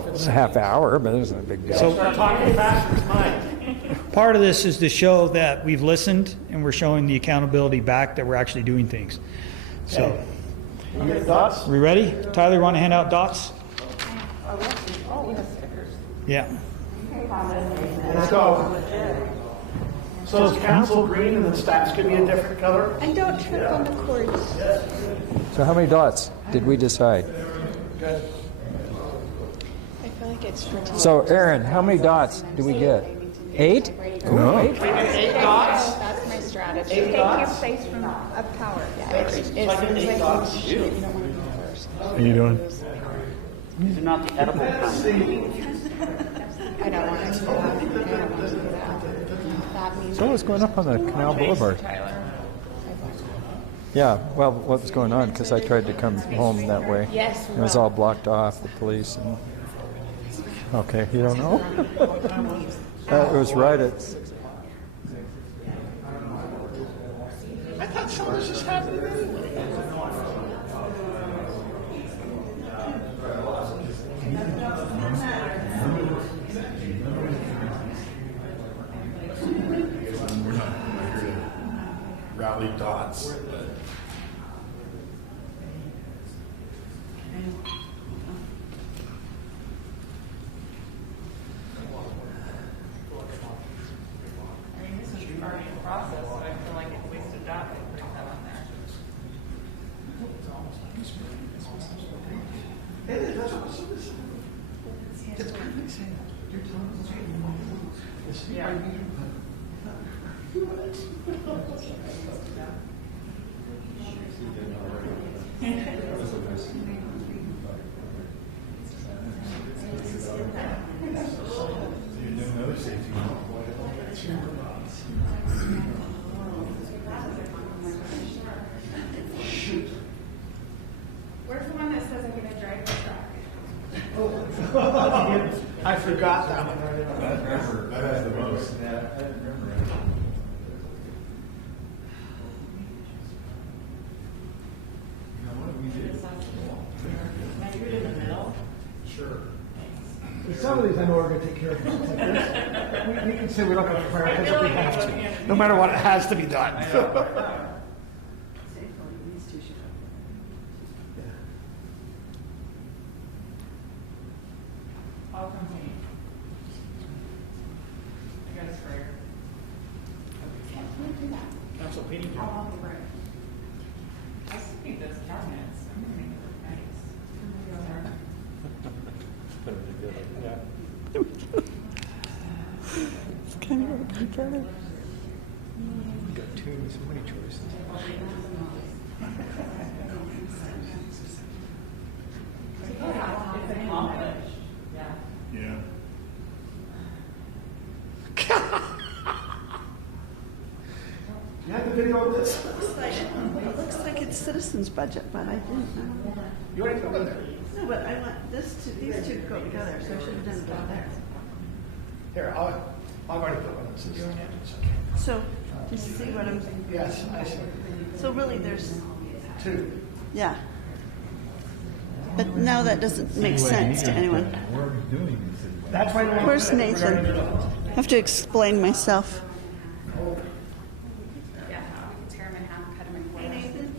It's a half hour, but it's not a big deal. So Talking fast is mine. part of this is to show that we've listened and we're showing the accountability back that we're actually doing things. So, You get dots? we ready? Tyler, you want to hand out dots? Yeah. Let's go. So is council green and the staff's going to be a different color? And don't trip on the cords. So how many dots did we decide? I feel like it's for So Aaron, how many dots do we get? 8? No. 8? That's my strategy. Eight Take dots? your place from of power. Yeah, Like eight dots. you don't want to go first. How you doing? I don't want to do that. I don't want to do that. That means So what's going up on the Canal Boulevard? Yeah, well, what was going on? Because I tried to come home that way. Yes, It was all blocked off, the police. And... Okay, you don't know? It was right at... I thought some of this just happened anyway. Rally dots. I mean, this is already in process, so I feel like it's wasted dot to put that on there. Yeah. Where's the one that says I'm going to drive the truck? I forgot that one. That has the most. Some of these I know are going to take care of things like this. We can say we're not going to prioritize if we have to, no matter what, it has to be done. These two should I'll come to you. I got a sprayer. Council Payne. I'll be right. I still need those cabinets. I'm gonna make it look nice. It's kind of work together. We've got so many choices. It's accomplished. Yeah. Yeah. You have the video of this? It looks like it's citizens' budget, but I didn't know. You already put it there. No, but I want these two to go together, so I should have done it down there. Here, I've already put one. This is- So, you see what I'm, Yes, I see. so really there's, Two. yeah. But now that doesn't make sense to anyone. We're doing this. That's why. Where's Nathan? I have to explain myself. Yeah, we can tear them in half, cut them in Hey, quarters. Nathan?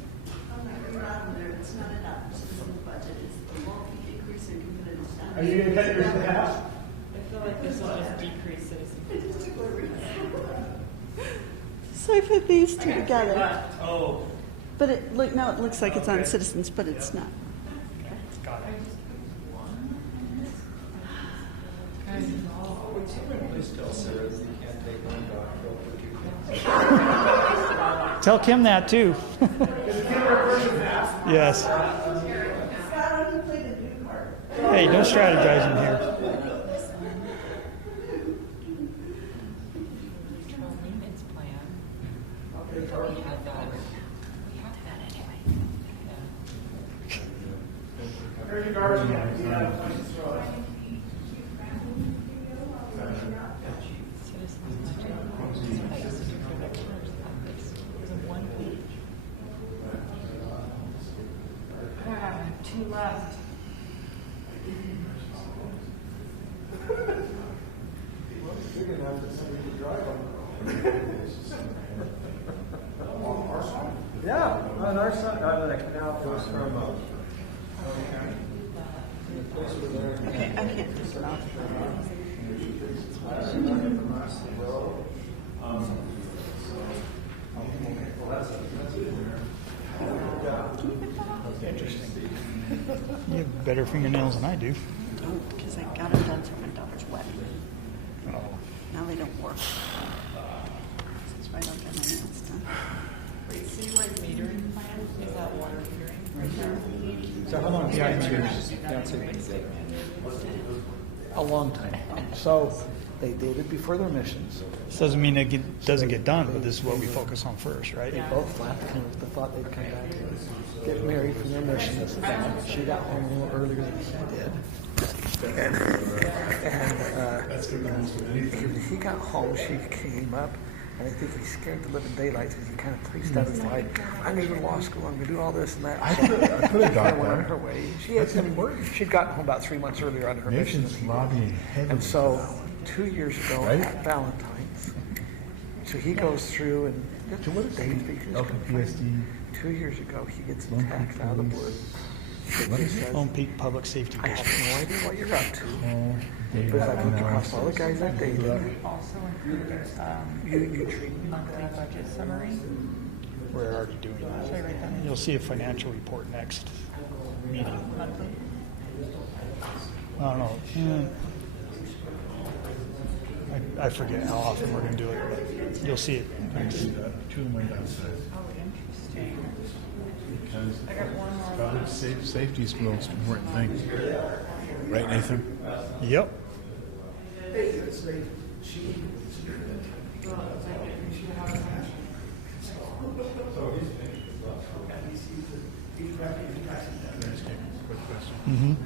You're on there, it's not enough, it's in the budget, it's the multi increase in competitive Are you going to cut yours in half? I feel like this will just decrease citizen. So I put these two together. Oh, But it, look, now it looks like it's on citizens, but it's not. got it. Tell Kim that too. Yes. Hey, don't strategize in here. Control maintenance plan. We had that. We had that anyway. There's your garbage can. You have questions for us. Two left. Yeah, on our side, the canal goes from, Okay, I can't take it off. Interesting. You have better fingernails than I do. Because I got it done for my daughter's wedding. Oh. Now they don't work. That's why I don't get my nails done. Wait, citywide metering plan, is that water metering right there? So how long have you had yours? A long time. So they dated before their missions. This doesn't mean it doesn't get done, but this is what we focus on first, right? They both left and with the thought they'd come back and get married from their missions. She got home a little earlier than he did. And he got home, she came up, and I think he scared the living daylights because he kind of preached out his life. I'm going to go to law school, I'm going to do all this and that. I could have got Kind of went on that. her way. That's important. She'd gotten home about 3 months earlier on her mission. Nation's lobbying heavily. And so 2 years ago Right? at Valentine's, so he goes through and To what dates extent? because LPPSD. 2 years ago he gets Lone attacked Peak out of the Police. blue. What He is it? says, Lone Peak Public Safety I have District. no idea what you're up to. Call Because I data looked across all the analysis. guys I dated. Also included, You treat me monthly budget summary. We're already doing Should I that. write that in? You'll see a financial report next meeting. Monthly? I don't know. I forget how often we're going to do it, but you'll see it next. Two of them went downstairs. Oh, interesting. Because I got one more. public safety is the most important thing. Right, Nathan? Yep. Quick question.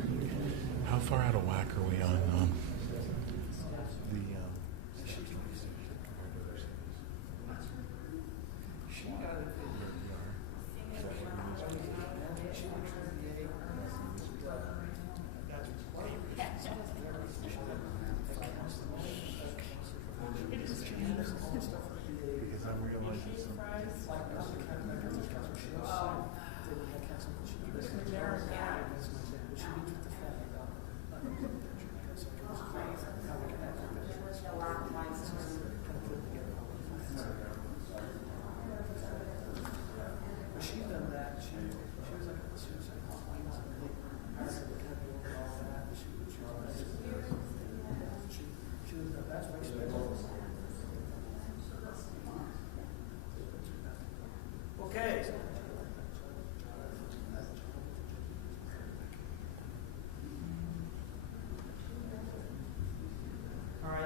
How far out of whack are we on the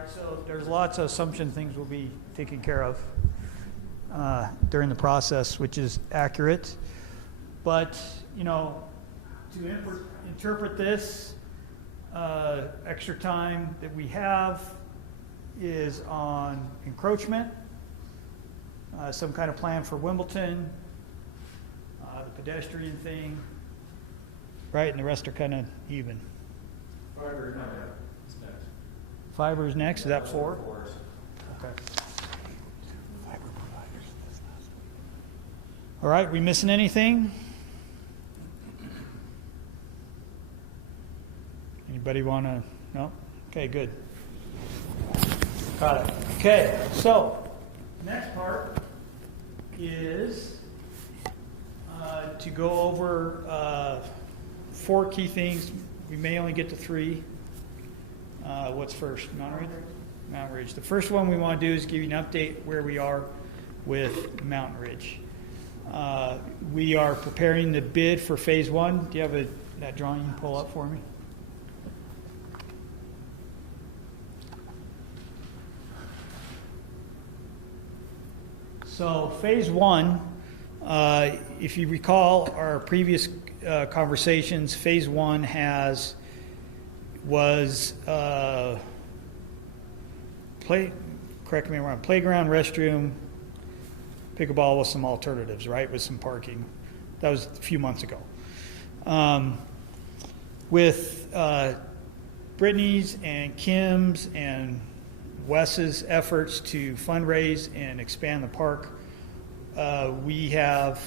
right, so there's lots of assumption things will be taken care of during the process, which is accurate. But, you know, to interpret this, extra time that we have is on encroachment, some kind of plan for Wimbledon, the pedestrian thing, right, and the rest are kind of even. Fiber is next. Is that 4? Okay. All right, we missing anything? Anybody want to? No? Okay, good. Got it. Okay, so next part is to go over 4 key things. We may only get to 3. What's first? Mountain Ridge? Mountain Ridge. The first one we want to do is give you an update where we are with Mountain Ridge. We are preparing the bid for phase 1. Do you have that drawing you can pull up for me? So phase 1, if you recall our previous conversations, phase 1 was correct me if I'm wrong, playground, restroom, pickleball with some alternatives, right, with some parking. That was a few months ago. With Brittany's and Kim's and Wes's efforts to fundraise and expand the park, we have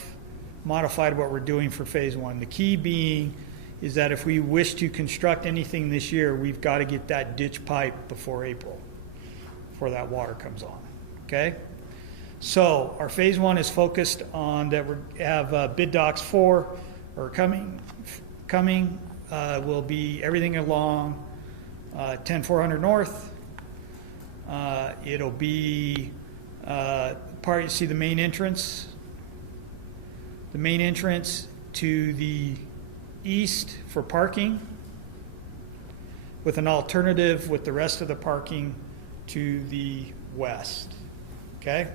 modified what we're doing for phase 1. The key being is that if we wish to construct anything this year, we've got to get that ditch pipe before April, before that water comes on, okay? So our phase 1 is focused on that we have bid docs 4 are coming will be everything along 10400 North. It'll be part, you see the main entrance to the east for parking, with an alternative with the rest of the parking to the west. Okay?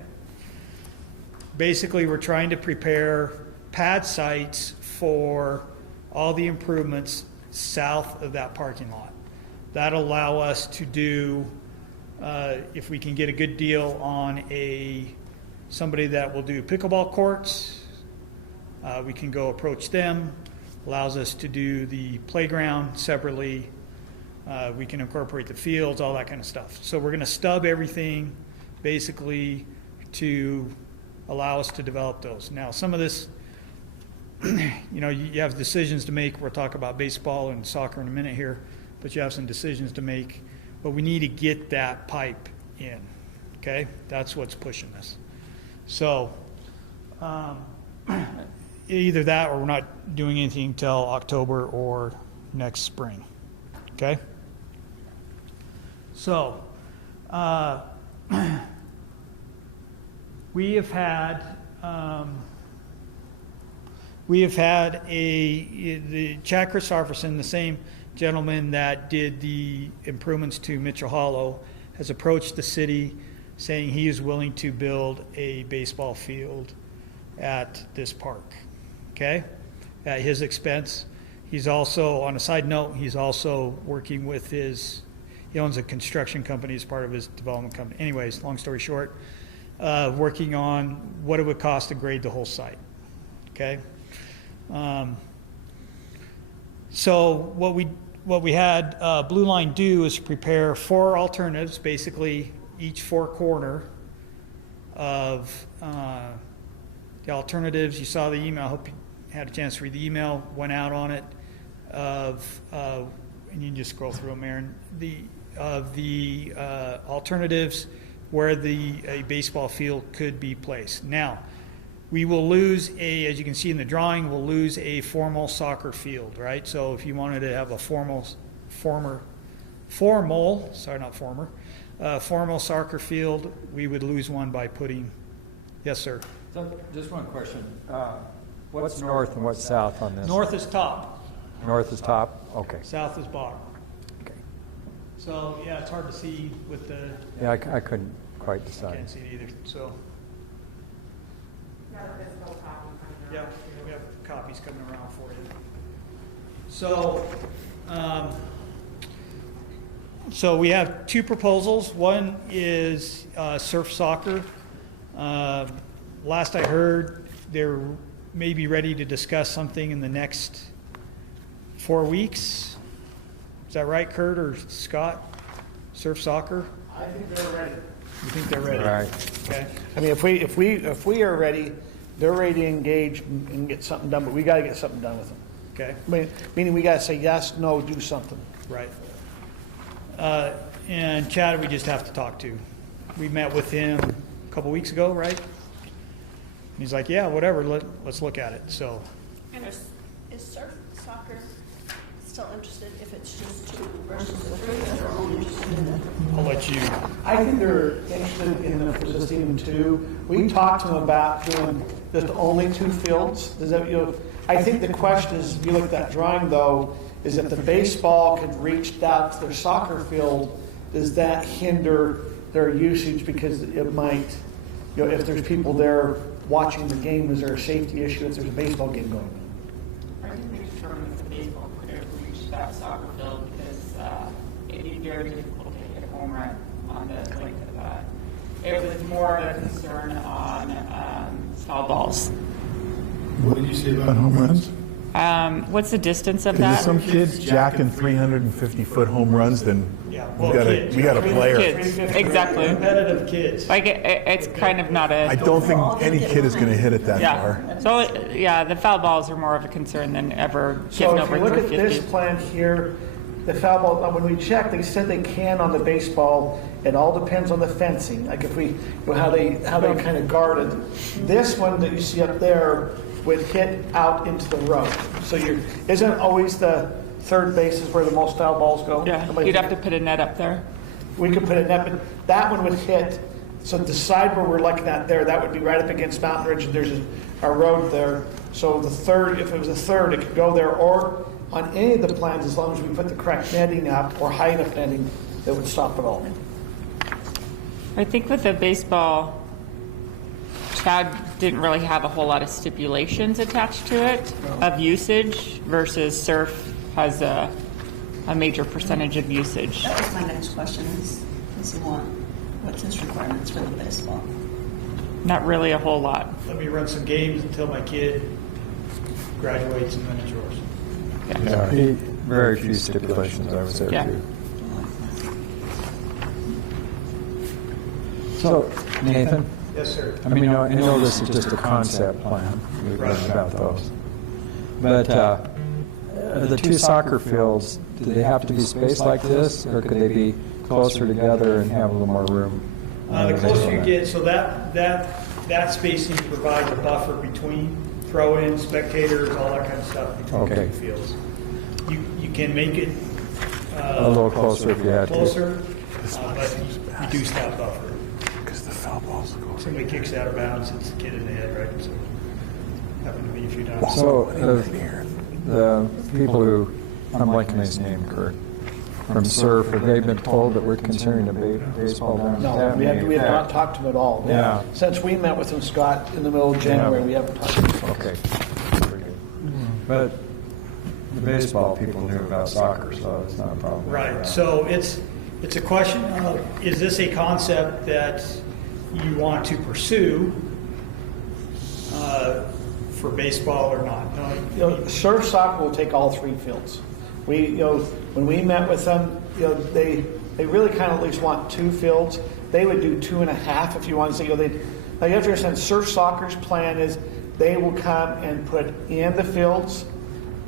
Basically, we're trying to prepare pad sites for all the improvements south of that parking lot. That'll allow us to do, if we can get a good deal on somebody that will do pickleball courts, we can go approach them. Allows us to do the playground separately. We can incorporate the fields, all that kind of stuff. So we're going to stub everything basically to allow us to develop those. Now, some of this, you know, you have decisions to make. We'll talk about baseball and soccer in a minute here, but you have some decisions to make. But we need to get that pipe in, okay? That's what's pushing us. So either that or we're not doing anything until October or next spring, okay? So we have had the Chad Christopherson, the same gentleman that did the improvements to Mitchell Hollow, has approached the city saying he is willing to build a baseball field at this park, okay, at his expense. He's also, on a side note, he's also working with he owns a construction company as part of his development company. Anyways, long story short, working on what it would cost to grade the whole site, okay? So what we had Blue Line do is prepare 4 alternatives, basically each 4 corner of the alternatives. You saw the email. I hope you had a chance to read the email. Went out on it and you can just scroll through them, Aaron. The alternatives where a baseball field could be placed. Now, we will lose as you can see in the drawing, we'll lose a formal soccer field, right? So if you wanted to have a formal soccer field, we would lose one by putting, yes, sir. So just one question. What's north and what's south on this? North is top. North is top? Okay. South is bottom. Okay. So, yeah, it's hard to see with the, Yeah, I couldn't quite I decide. can't see it either, so. Yeah, we have copies coming around for you. So, so we have two proposals. One is surf soccer. Last I heard, they're maybe ready to discuss something in the next 4 weeks. Is that right, Kurt or Scott? Surf soccer? I think they're ready. You think they're ready? Right. Okay. I mean, if we are ready, they're ready to engage and get something done, but we got to get something done with them. Okay. Meaning we got to say yes, no, do something. Right. And Chad, we just have to talk to. We met with him a couple weeks ago, right? He's like, yeah, whatever, let's look at it, so. And is surf soccer still interested if it's just 2 versus the 3, or only interested in the? I'll let you. I think they're interested in the just even 2. We talked to them about doing just only 2 fields. Does that, I think the question is, if you look at that drawing though, is if the baseball could reach out to their soccer field, does that hinder their usage because it might, if there's people there watching the game, is there a safety issue if there's a baseball game going on? I think we determined if the baseball could have reached that soccer field because it'd be very difficult to hit a home run on the length of that. It was more of a concern on foul balls. What did you say about home runs? What's the distance of Because that? some kids jacking 350-foot home runs, then Yeah, we got a player. Kids, exactly. Competitive kids. Like it's kind of not a. I don't think any kid is going to hit it that Yeah. far. So yeah, the foul balls are more of a concern than ever So getting if over you look at 350. this plan here, the foul ball, when we checked, they said they can on the baseball. It all depends on the fencing, like if we, how they kind of guarded. This one that you see up there would hit out into the road. So isn't always the third base is where the most foul balls go? Yeah, you'd have to put a net up there. We could put a net, but that one would hit, so the side where we're looking at there, that would be right up against Mountain Ridge, and there's a road there. So the third, if it was a third, it could go there, or on any of the plans, as long as we put the correct netting up, or high enough netting, that would stop it all. I think with the baseball, Chad didn't really have a whole lot of stipulations attached to it of usage versus surf has a major percentage of usage. That was my next question is what's his requirements for the baseball? Not really a whole lot. Let me run some games until my kid graduates and then it's yours. Yeah, very few stipulations, I would say. Yeah. Too. So, Nathan? Yes, sir. I mean, I know this is just a concept plan. We've learned about those. But the 2 soccer fields, do they have to be spaced like this, or could they be closer together and have a little more room? The closer you get, so that spacing provides a buffer between throw-in, spectators, all that kind of stuff between the 2 fields. You can make it a little closer if you had to. closer, but reduce that buffer. Because the foul balls go. Somebody kicks out of bounds, it's the kid in the head, right? So happened to me a few times. So the people who, I'm blanking his name, Kurt, from Surf, have they been told that we're considering a baseball down? No, we have not talked to them at all. Yeah. Since we met with them, Scott, in the middle of January, we haven't talked to them. Okay. Pretty good. But the baseball people knew about soccer, so it's not a problem. Right, so it's a question of, is this a concept that you want to pursue for baseball or not? Surf soccer will take all 3 fields. When we met with them, they really kind of at least want 2 fields. They would do 2.5 if you want to say, now you have to understand, surf soccer's plan is they will come and put in the fields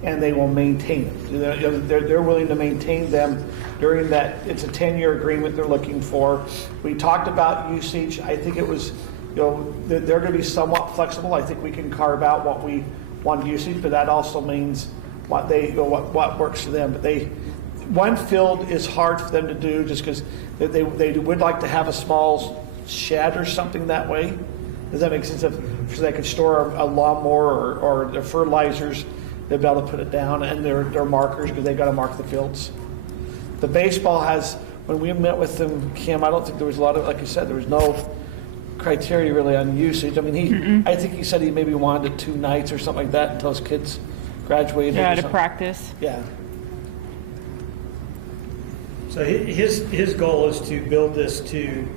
and they will maintain them. They're willing to maintain them during that. It's a 10-year agreement they're looking for. We talked about usage. I think it was, they're going to be somewhat flexible. I think we can carve out what we want usage, but that also means what works for them. But one field is hard for them to do just because they would like to have a small shed or something that way. Does that make sense? So they could store a lawnmower or their fertilizers, they'll be able to put it down, and their markers, because they've got to mark the fields. The baseball has, when we met with them, Kim, I don't think there was a lot of, like you said, there was no criteria really on usage. I mean, I think he said he maybe wanted it 2 nights or something like that until his kids graduated. Yeah, or to something. practice. Yeah. So his goal is to build this to,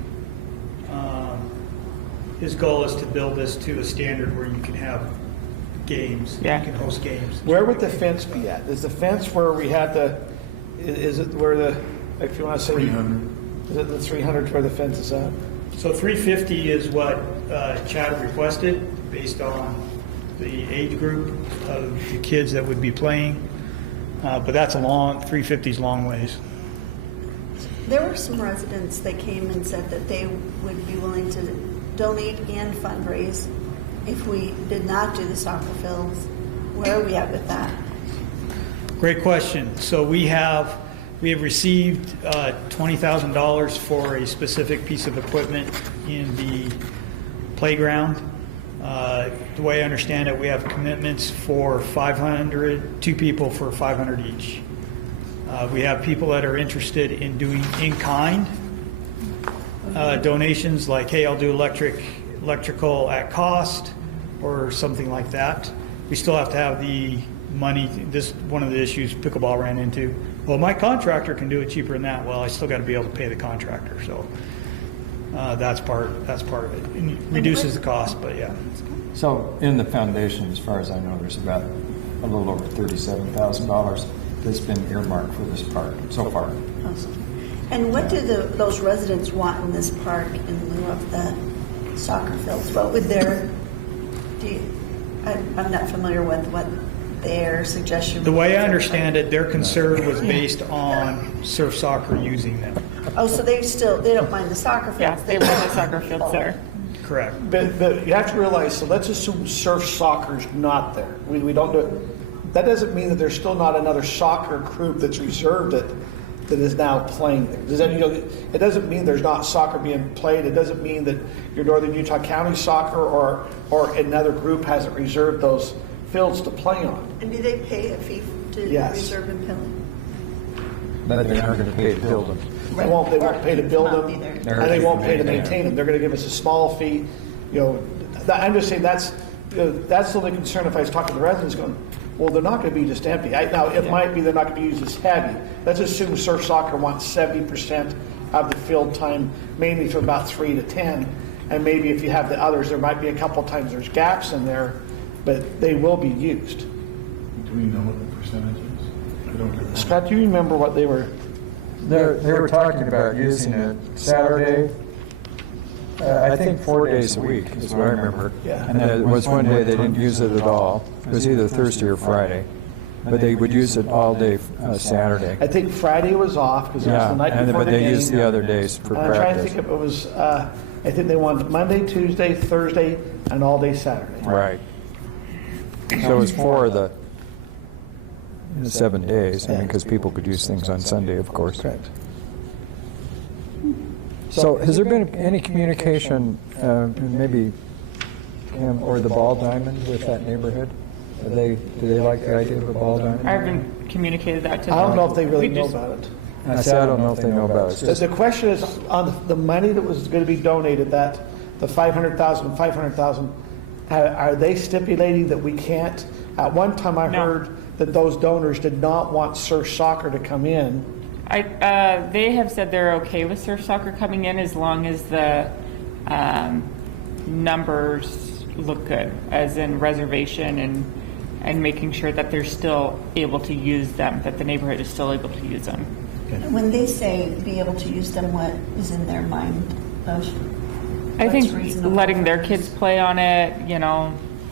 a standard where you can have games. Yeah. You can host games. Where would the fence be at? Is the fence where we had is it where the, if you want to say. 300. Is it the 300 where the fence is at? So 350 is what Chad requested based on the age group of the kids that would be playing. But that's 350 is long ways. There were some residents that came and said that they would be willing to donate and fundraise if we did not do the soccer fields. Where are we at with that? Great question. So we have received $20,000 for a specific piece of equipment in the playground. The way I understand it, we have commitments for 2 people for 500 each. We have people that are interested in doing in-kind donations, like, hey, I'll do electrical at cost or something like that. We still have to have the money. This one of the issues pickleball ran into. Well, my contractor can do it cheaper than that. Well, I still got to be able to pay the contractor. So that's part of it. And it reduces the cost, but yeah. So in the foundation, as far as I know, there's about a little over $37,000 that's been earmarked for this park so far. And what do those residents want in this park in lieu of the soccer fields? What would I'm not familiar with what their suggestion. The way I understand it, their concern was based on surf soccer using them. Oh, so they don't mind the soccer fields. Yeah, they want the soccer fields there. Correct. But you have to realize, so let's assume surf soccer's not there. We don't do it. That doesn't mean that there's still not another soccer group that's reserved it that is now playing there. Does that, it doesn't mean there's not soccer being played. It doesn't mean that your Northern Utah County soccer or another group hasn't reserved those fields to play on. And do they pay a fee to reserve and play? But they're not going to pay to build them. They won't pay to build them, and they won't pay to maintain them. They're going to give us a small fee. I'm just saying that's the only concern. If I was talking to the residents, going, well, they're not going to be just empty. Now, it might be they're not going to be used as heavy. Let's assume surf soccer wants 70% of the field time, mainly from about 3 to 10, and maybe if you have the others, there might be a couple times there's gaps in there, but they will be used. Do we know what the percentage is? I don't remember. Scott, do you remember what they were? They were talking about using it Saturday, I think 4 days a week is what I remember. Yeah. And there was one day they didn't use it at all. It was either Thursday or Friday. But they would use it all day Saturday. I think Friday was off because it was the night before but the game. they used the other days for I'm practice. trying to think if it was, I think they wanted Monday, Tuesday, Thursday, and all day Saturday. Right. So it was 4 of the 7 days, because people could use things on Sunday, of course. Correct. So has there been any communication, maybe Kim or the Ball Diamond with that neighborhood? Do they like the idea of a Ball Diamond? I haven't communicated that to them. I don't know if they really We know just- about it. I said I don't know if they know about it. The question is on the money that was going to be donated, that the 500,000, are they stipulating that we can't? At one time I No. heard that those donors did not want surf soccer to come in. They have said they're okay with surf soccer coming in as long as the numbers look good, as in reservation and making sure that they're still able to use them, that the neighborhood is still able to use them. When they say be able to use them, what is in their mind of I think what's reasonable? letting their kids play on it,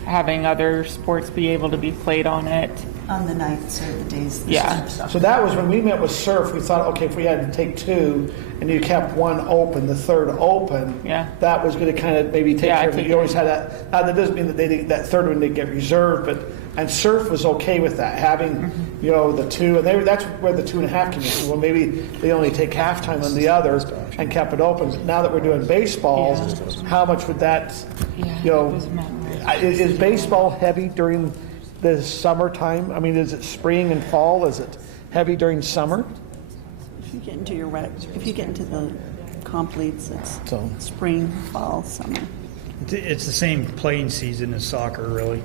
having other sports be able to be played on it. On the nights or the days? Yeah. So that was when we met with surf, we thought, okay, if we had to take 2 and you kept one open, the third open, Yeah. that was going to kind of maybe take Yeah, care of it. You always had that. Now, that doesn't mean that that third one didn't get reserved, and surf was okay with that, having, the 2, and that's where the 2.5 came in. Well, maybe they only take halftime on the other and kept it open. Now that we're doing baseball, how much would that, Yeah, that doesn't matter. is baseball heavy during the summertime? I mean, is it spring and fall? Is it heavy during summer? You get into your if you get into the completes, it's So- spring, fall, summer. It's the same playing season as soccer, really.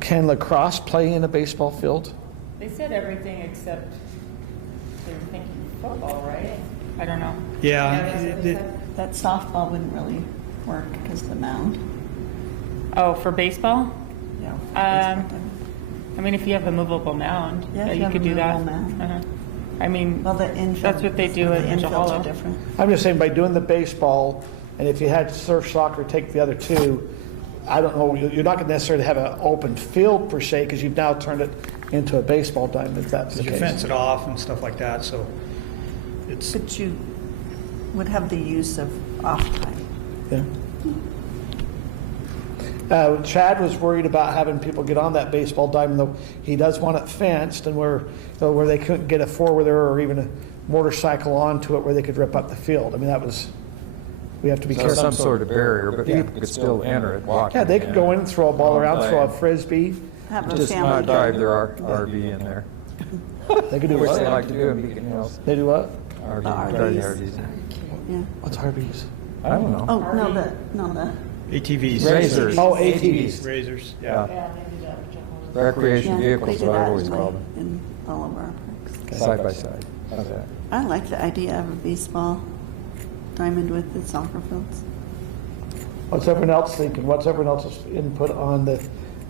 Can lacrosse play in a baseball field? They said everything except they were thinking football, right? I don't know. Yeah. that's what they said. That softball wouldn't really work because of the mound. Oh, for baseball? Yeah. I mean, if you have a movable mound, Yeah, if you you have could a do that. movable mound. Uh-huh. I mean, Well, the infield. that's what they do the at infields Hollow. are different. I'm just saying by doing the baseball, and if you had surf soccer take the other two, I don't know, you're not going to necessarily have an open field per se, because you've now turned it into a baseball diamond, if that's the You case. fence it off and stuff like that, so it's, But you would have the use of off time. Yeah. Chad was worried about having people get on that baseball diamond, though he does want it fenced, and where they couldn't get a four-wheeler or even a motorcycle onto it where they could rip up the field. I mean, we have to be So careful. some sort of barrier, but people could still enter it walking. Yeah, they could go in and throw a ball around, throw a frisbee. Have a Just family not drive day. their RV in there, They could do which they what? like to do in Beacon Hills. They do what? RV, The drive the RVs. RVs in. Yeah. What's Harvey's? I don't know. Oh, no, the ATVs. Razors. Oh, ATVs. Razors, Yeah. Yeah, they do that with Jehovah's. Recreation yeah, vehicles they is do what I that always call them, in all of our parks. side by side. How's that? I like the idea of a baseball diamond with the soccer fields. What's everyone else thinking? What's everyone else's input on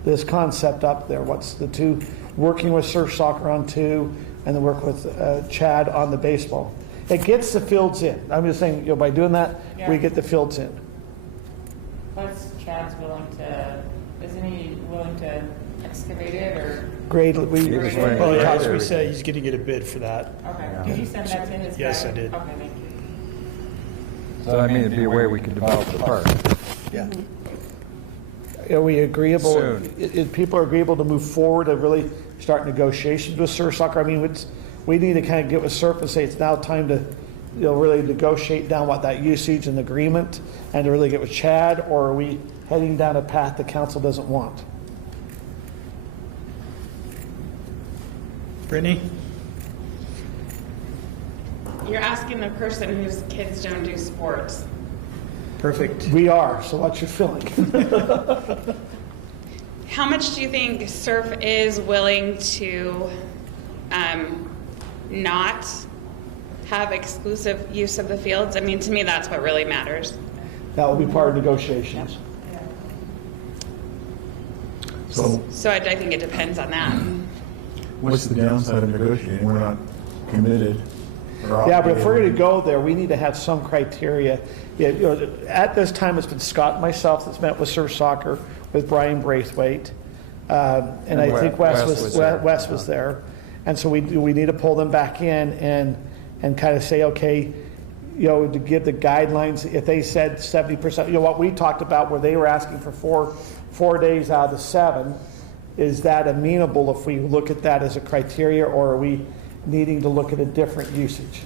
this concept up there? What's the two, working with surf soccer on two, and then work with Chad on the baseball? It gets the fields in. I'm just saying, by doing that, we get the fields in. Plus, Chad's willing to, isn't he willing to excavate it or? Grade, He was willing to Well, grade yeah, so we everything. said he's going to get a bid for that. Okay. Did you send that to his guy? Yes, I did. Okay, thank you. So I mean, it'd be a way we could develop the park. Yeah. Are we agreeable? Soon. If people are agreeable to move forward to really start negotiations with surf soccer, I mean, we need to kind of get with surf and say it's now time to, really negotiate down what that usage and agreement, and to really get with Chad, or are we heading down a path the council doesn't want? Brittany? You're asking the person whose kids don't do sports. Perfect. We are, so what's your feeling? How much do you think surf is willing to not have exclusive use of the fields? I mean, to me, that's what really matters. That will be part of negotiations. So I think it depends on that. What's the downside of negotiating? We're not committed. Yeah, but if we're going to go there, we need to have some criteria. Yeah, at this time, it's been Scott and myself that's met with surf soccer, with Brian Braithwaite, and I think Wes was there. And so we need to pull them back in and kind of say, okay, to give the guidelines. If they said 70%, what we talked about, where they were asking for four days out of the 7, is that amenable if we look at that as a criteria, or are we needing to look at a different usage?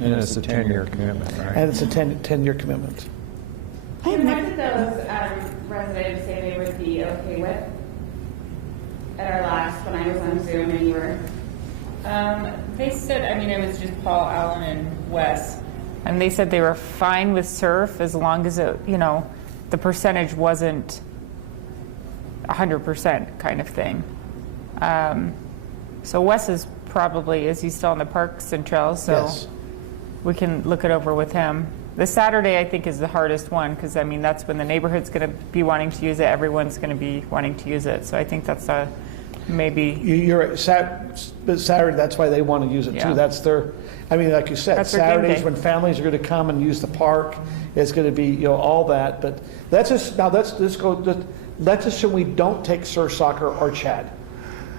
And it's a 10-year commitment, right? And it's a 10-year commitment. And what did those residents say they would be okay with at our last, when I was on Zoom and you were? They said, it was just Paul, Allen, and Wes. And they said they were fine with surf as long as it, the percentage wasn't 100% kind of thing. So Wes is he still on the Parks and Trails? So Yes. we can look it over with him. The Saturday, I think, is the hardest one because, that's when the neighborhood's going to be wanting to use it. Everyone's going to be wanting to use it. So I think that's maybe. You're Saturday, that's why they want to use it too. Yeah. That's their, like you said, That's their game Saturdays day. when families are going to come and use the park, it's going to be, all that. But let's assume we don't take surf soccer or Chad.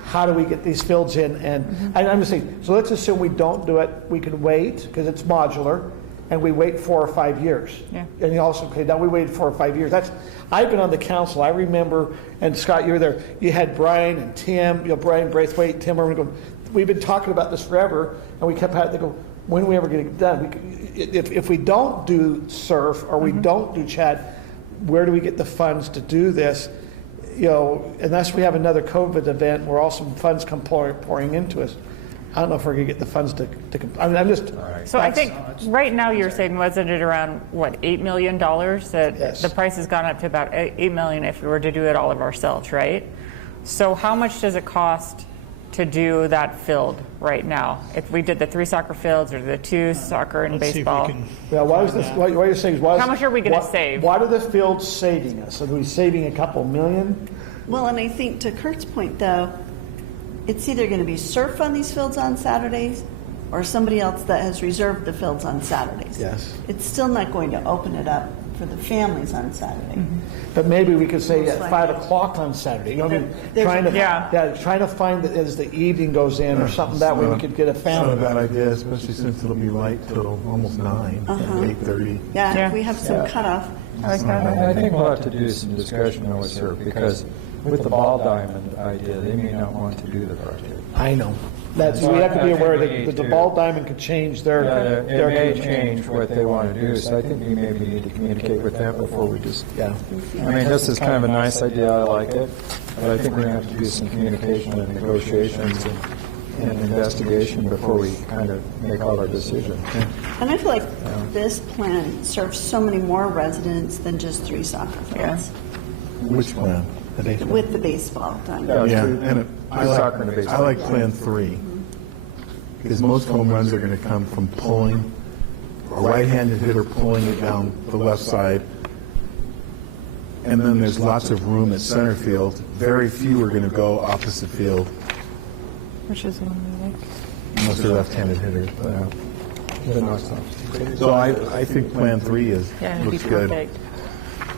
How do we get these fields in? And I'm just saying, so let's assume we don't do it. We can wait because it's modular, and we wait 4 or 5 years. Yeah. And you also, now we waited 4 or 5 years. I've been on the council. I remember, and Scott, you were there. You had Brian and Tim, Brian Braithwaite, Tim, we've been talking about this forever, and we kept having to go, when are we ever going to get done? If we don't do surf or we don't do Chad, where do we get the funds to do this? unless we have another COVID event where all some funds come pouring into us, I don't know if we're going to get the funds to I'm just. So I think right now you're saying wasn't it around what $8 million that Yes. the price has gone up to about $8 million if we were to do it all of ourselves, right? So how much does it cost to do that field right now? If we did the 3 soccer fields or the 2 soccer and Let's see if we baseball, can What you're saying is How much are we gonna save? What are the fields saving us? Are we saving a couple million? Well, and I think to Kurt's point, though, it's either going to be surf on these fields on Saturdays or somebody else that has reserved the fields on Saturdays. Yes. It's still not going to open it up for the families on Saturday. But maybe we could say at Most 5 likely. o'clock on Saturday. You know, I mean, There's trying to, Yeah. trying to find that as the evening goes in or something, that way we could get a Not a family. bad idea, especially since it'll be light till almost 9, 8:30. Yeah, Yeah. if we have some cutoff. I think we'll have to do some discussion with her, because with the ball diamond idea, they may not want to do the project. I know. That's, we have to be aware that the ball diamond could change their. It may change what they want to do, so I think we maybe need to communicate with them before we just, Yeah. I mean, this is kind of a nice idea, I like it, but I think we're going to have to do some communication and negotiations and investigation before we kind of make all our decisions. And I feel like this plan serves so many more residents than just 3 soccer fields Which plan? The baseball? with the baseball diamond. Yeah, true. and I Soccer and like, baseball. I like Plan 3. Because most home runs are going to come from pulling, a right-handed hitter pulling it down the left side. And then there's lots of room at center field. Very few are going to go opposite field, which is one we like. unless they're left-handed hitters. But so I think Plan 3 Yeah, it'd be looks good. perfect.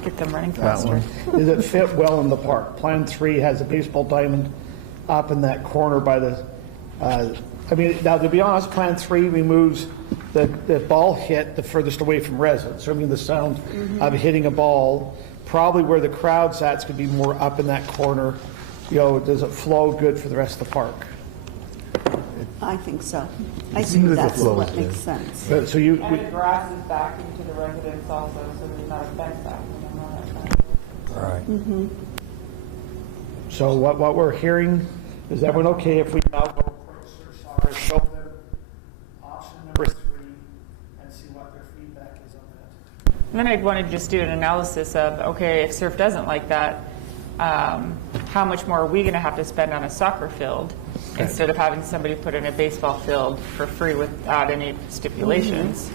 Get them running That faster. one. Does it fit well in the park? Plan 3 has a baseball diamond up in that corner by the, I mean, now to be honest, Plan 3 removes the ball hit the furthest away from residents. So I mean, the sound of hitting a ball, probably where the crowd's at, is going to be more up in that corner. Does it flow good for the rest of the park? I think so. I seems think as if that's flow what is makes good. sense. But, so you, And the grass is back into the residents also, so there's not a fence back and all that kind of. Right. so what we're hearing, is everyone okay if we now go for show them option number 3 and see what their feedback is on that? And then I'd want to just do an analysis of, okay, if surf doesn't like that, how much more are we going to have to spend on a soccer field instead of having somebody put in a baseball field for free without any stipulations?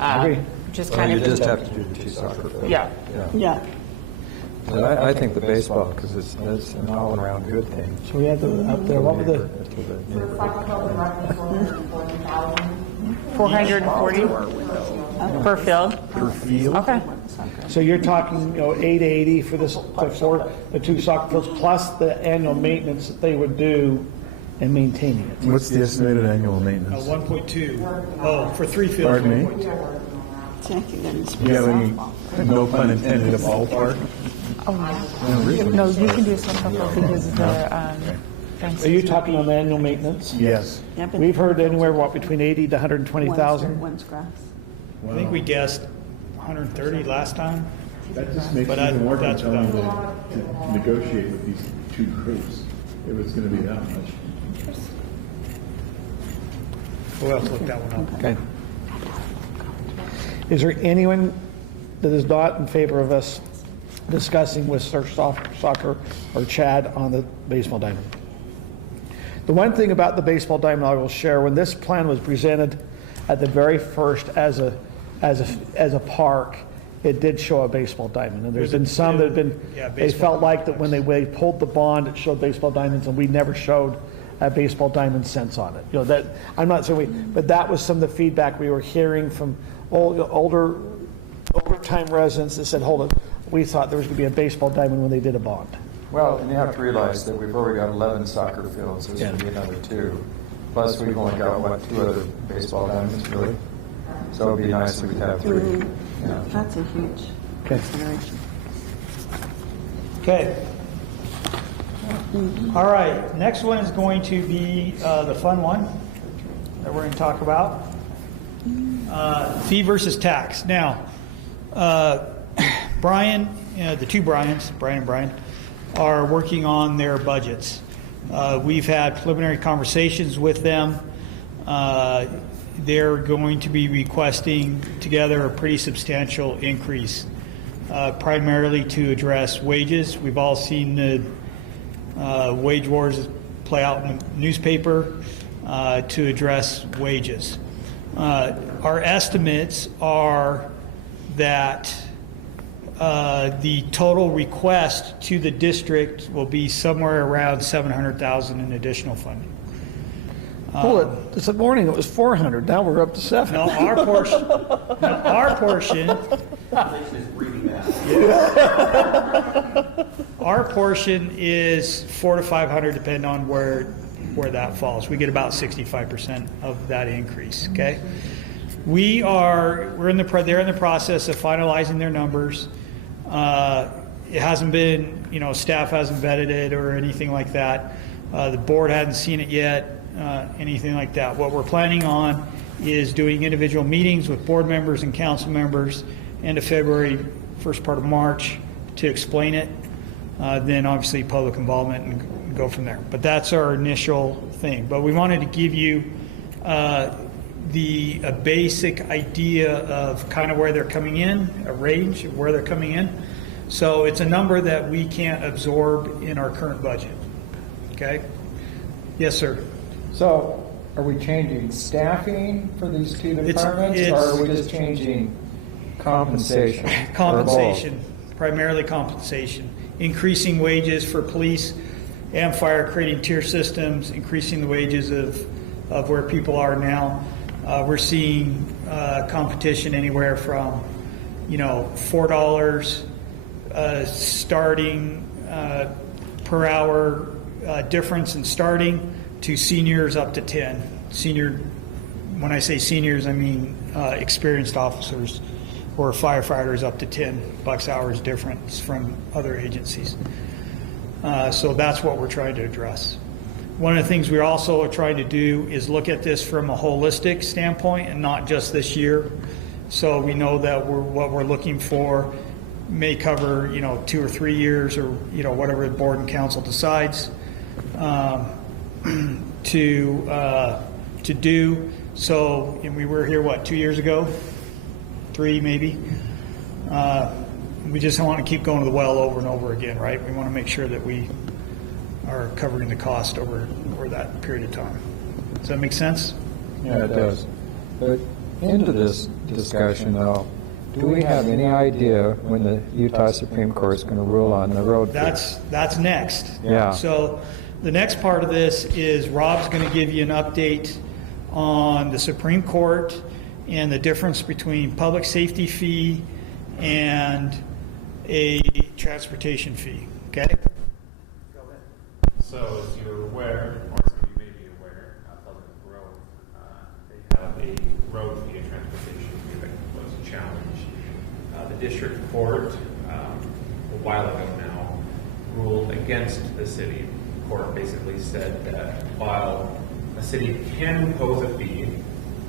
Agree. Just Well, kind you of, just have to do the 2 soccer fields. yeah. Yeah. But I think the baseball, because it's an all-around good thing. So we have up there, what were the, Soccer field and roughly 440,000. 440 per field? Per field? Okay. so you're talking, $880 for the 2 soccer fields, plus the annual maintenance that they would do in maintaining it. What's the estimated annual maintenance? 1.2. Oh, for 3 fields. Pardon me? 1.2. Thank you, goodness. Do you have any, no pun intended, a ballpark? No, you can do something because the fence. Are you talking on the annual maintenance? Yes. Yeah, but We've heard anywhere, between 80 to 120,000? one's grass. I think we guessed 130 last time. That just makes But it even more that's compelling without- to negotiate with these 2 groups, if it's gonna be that much. We'll have to look that one up. Okay. Is there anyone that is not in favor of us discussing with Surf Soccer or Chad on the baseball diamond? The one thing about the baseball diamond I will share, when this plan was presented at the very first as a park, it did show a baseball diamond. And there's been some that have been, Yeah, they baseball felt like that when they pulled the bond, it showed baseball diamonds, and we never showed a baseball diamond sense on it. That, I'm not saying but that was some of the feedback we were hearing from older time residents that said, hold it, we thought there was going to be a baseball diamond when they did a bond. Well, and you have to realize that we've already got 11 soccer fields, this would be another 2. Plus, we've only got, 2 other baseball diamonds, really? So it'd be nice if we'd have 3. Yeah. That's a huge consideration. Okay. All right, next one is going to be the fun one that we're going to talk about. Fee versus tax. Now, Brian, the 2 Brians, Brian and Brian, are working on their budgets. We've had preliminary conversations with them. They're going to be requesting together a pretty substantial increase, primarily to address wages. We've all seen the wage wars play out in the newspaper to address wages. Our estimates are that the total request to the district will be somewhere around $700,000 in additional funding. Well, this morning it was 400. Now we're up to 7. No, our portion. Our portion is 400 to 500, depending on where that falls. We get about 65% of that increase. Okay, they're in the process of finalizing their numbers. It hasn't been, staff hasn't vetted it or anything like that. The board hadn't seen it yet. Anything like that. What we're planning on is doing individual meetings with board members and council members end of February, first part of March to explain it. Then obviously public involvement and go from there. But that's our initial thing. But we wanted to give you a basic idea of kind of where they're coming in, a range of where they're coming in. So it's a number that we can't absorb in our current budget. Okay? Yes, sir. So, are we changing staffing for these two departments, or are we just changing compensation? Compensation, primarily compensation. Increasing wages for police and fire, creating tier systems, increasing the wages of where people are now. We're seeing competition anywhere from, $4 starting per hour difference in starting, to seniors up to 10. When I say seniors, I mean experienced officers or firefighters up to $10 hours difference from other agencies. So that's what we're trying to address. One of the things we also are trying to do is look at this from a holistic standpoint and not just this year. So we know that what we're looking for may cover 2 or 3 years, or whatever the board and council decides to do. So, and we were here 2 years ago, 3 maybe. We just don't want to keep going to the well over and over again, right? We want to make sure that we are covering the cost over that period of time. Does that make sense? Yeah, it does. But into this discussion, though, do we have any idea when the Utah Supreme Court is going to rule on the road fee? That's next. Yeah. So the next part of this is Rob's going to give you an update on the Supreme Court and the difference between public safety fee and a transportation fee. Okay? So as you're aware, or some of you may be aware, Pleasant Grove, they have a road fee, a transportation fee that was challenged. The district court, a while ago now, ruled against the city. The court basically said that while a city can impose a fee,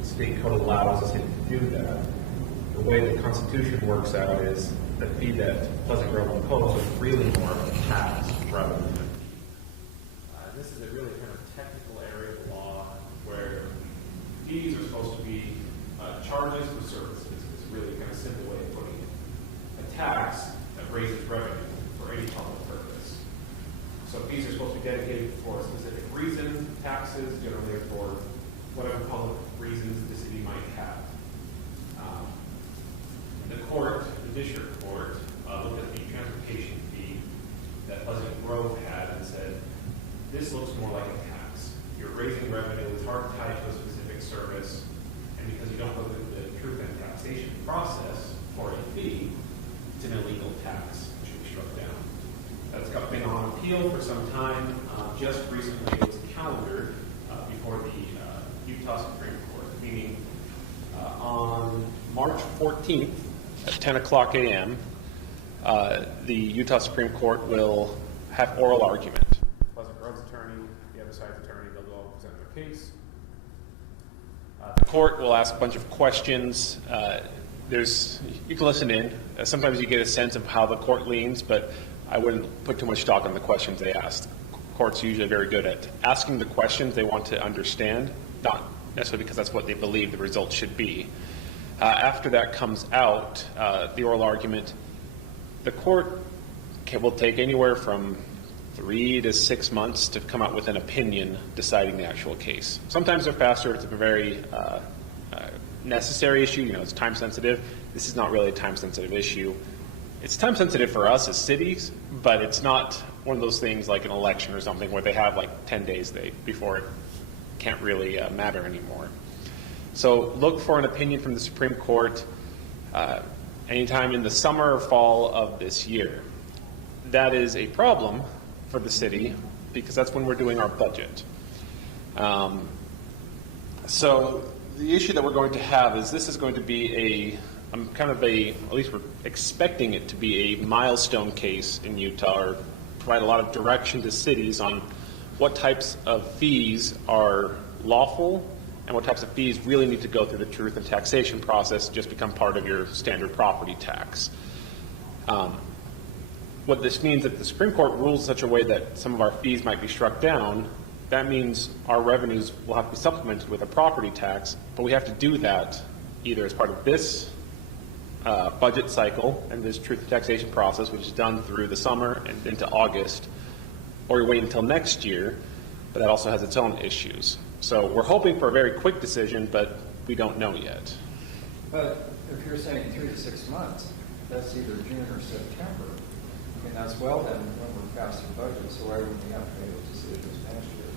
the state code allows the city to do that. The way the Constitution works out is the fee that Pleasant Grove imposed was really more of a tax rather than a fee. This is a really kind of technical area of law where fees are supposed to be charges for services. It's really kind of simple way of putting it. A tax that raises revenue for any public purpose. So fees are supposed to be dedicated for a specific reason. Taxes generally are for whatever public reasons the city might have. The district court, looked at the transportation fee that Pleasant Grove had and said, this looks more like a tax. You're raising revenue, it's hard to tie to a specific service, and because you don't go through the truth and taxation process for a fee, it's an illegal tax, which should be struck down. That's been on appeal for some time. Just recently it was calendared before the Utah Supreme Court, meaning on March 14th at 10 o'clock a.m., the Utah Supreme Court will have oral argument. Pleasant Grove's attorney, the other side's attorney, they'll all present their case. The court will ask a bunch of questions. You can listen in. Sometimes you get a sense of how the court leans, but I wouldn't put too much stock on the questions they asked. Courts are usually very good at asking the questions they want to understand, not necessarily because that's what they believe the result should be. After that comes out, the oral argument, the court will take anywhere from 3 to 6 months to come out with an opinion deciding the actual case. Sometimes they're faster. It's a very necessary issue. It's time sensitive. This is not really a time sensitive issue. It's time sensitive for us as cities, but it's not one of those things like an election or something where they have like 10 days before it can't really matter anymore. So look for an opinion from the Supreme Court anytime in the summer or fall of this year. That is a problem for the city because that's when we're doing our budget. So the issue that we're going to have is this is going to be at least we're expecting it to be a milestone case in Utah, or provide a lot of direction to cities on what types of fees are lawful and what types of fees really need to go through the truth and taxation process to just become part of your standard property tax. What this means, if the Supreme Court rules in such a way that some of our fees might be struck down, that means our revenues will have to be supplemented with a property tax, but we have to do that either as part of this budget cycle and this truth and taxation process, which is done through the summer and into August, or you wait until next year, but that also has its own issues. So we're hoping for a very quick decision, but we don't know yet. But if you're saying 3 to 6 months, that's either June or September. I mean, that's well then when we're passing budget, so why wouldn't we have to make those decisions next year?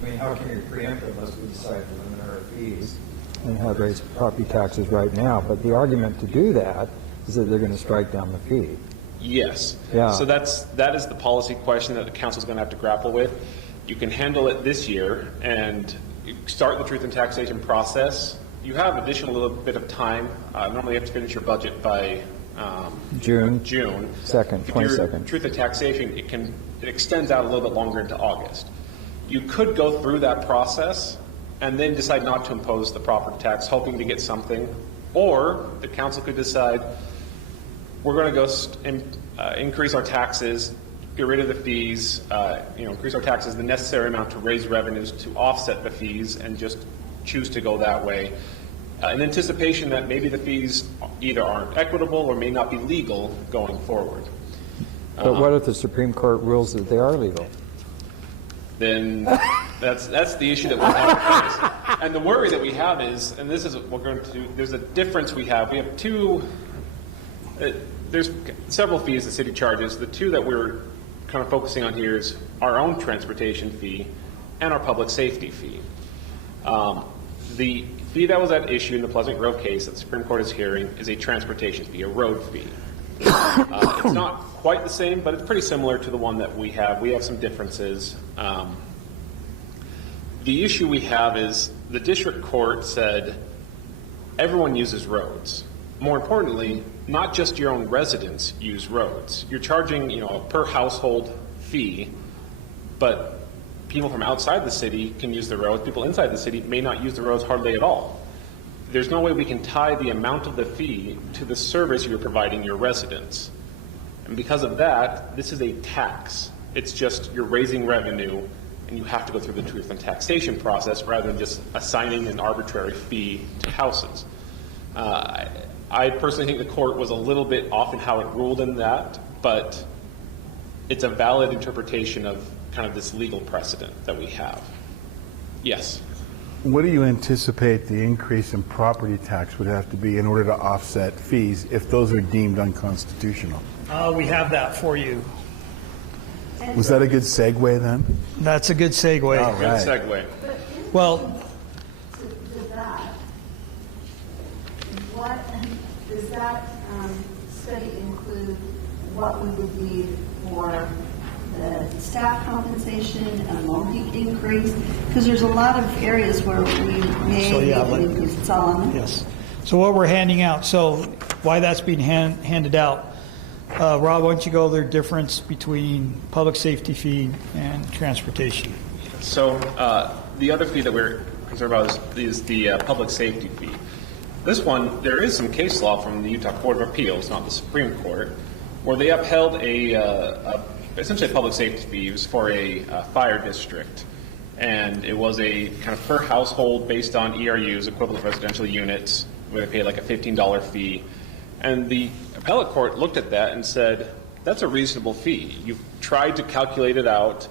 I mean, how can you preempt unless we decide to limit our fees and have raised property taxes right now? But the argument to do that is that they're going to strike down the fee. Yes. Yeah. So that is the policy question that the council is going to have to grapple with. You can handle it this year and start the truth and taxation process. You have additional little bit of time. Normally you have to finish your budget by June 2nd, 22nd. Truth and taxation, it extends out a little bit longer into August. You could go through that process and then decide not to impose the property tax, hoping to get something, or the council could decide we're going to go increase our taxes, get rid of the fees, increase our taxes the necessary amount to raise revenues to offset the fees, and just choose to go that way. In anticipation that maybe the fees either aren't equitable or may not be legal going forward. But what if the Supreme Court rules that they are legal? Then that's the issue that we have. And the worry that we have is, and this is what we're going to do, there's a difference we have. We have there's several fees the city charges. The two that we're kind of focusing on here is our own transportation fee and our public safety fee. The fee that was at issue in the Pleasant Grove case that the Supreme Court is hearing is a transportation fee, a road fee. It's not quite the same, but it's pretty similar to the one that we have. We have some differences. The issue we have is the district court said everyone uses roads. More importantly, not just your own residents use roads. You're charging, a per household fee, but people from outside the city can use the roads. People inside the city may not use the roads hardly at all. There's no way we can tie the amount of the fee to the service you're providing your residents. And because of that, this is a tax. It's just you're raising revenue, and you have to go through the truth and taxation process rather than just assigning an arbitrary fee to houses. I personally think the court was a little bit off in how it ruled in that, but it's a valid interpretation of kind of this legal precedent that we have. Yes. What do you anticipate the increase in property tax would have to be in order to offset fees if those are deemed unconstitutional? We have that for you. Was that a good segue then? That's a good segue. All right. Good segue. Well, To that, does that study include what we would need for the staff compensation, a multi increase? Because there's a lot of areas where we may need an increase. It's all on there. yes. So what we're handing out, so why that's being handed out, Rob, why don't you go over the difference between public safety fee and transportation? So the other fee that we're concerned about is the public safety fee. This one, there is some case law from the Utah Court of Appeals, not the Supreme Court, where they upheld essentially a public safety fee. It was for a fire district, and it was a kind of per household based on ERUs, equivalent residential units, where they paid like a $15 fee. And the appellate court looked at that and said, that's a reasonable fee. You've tried to calculate it out.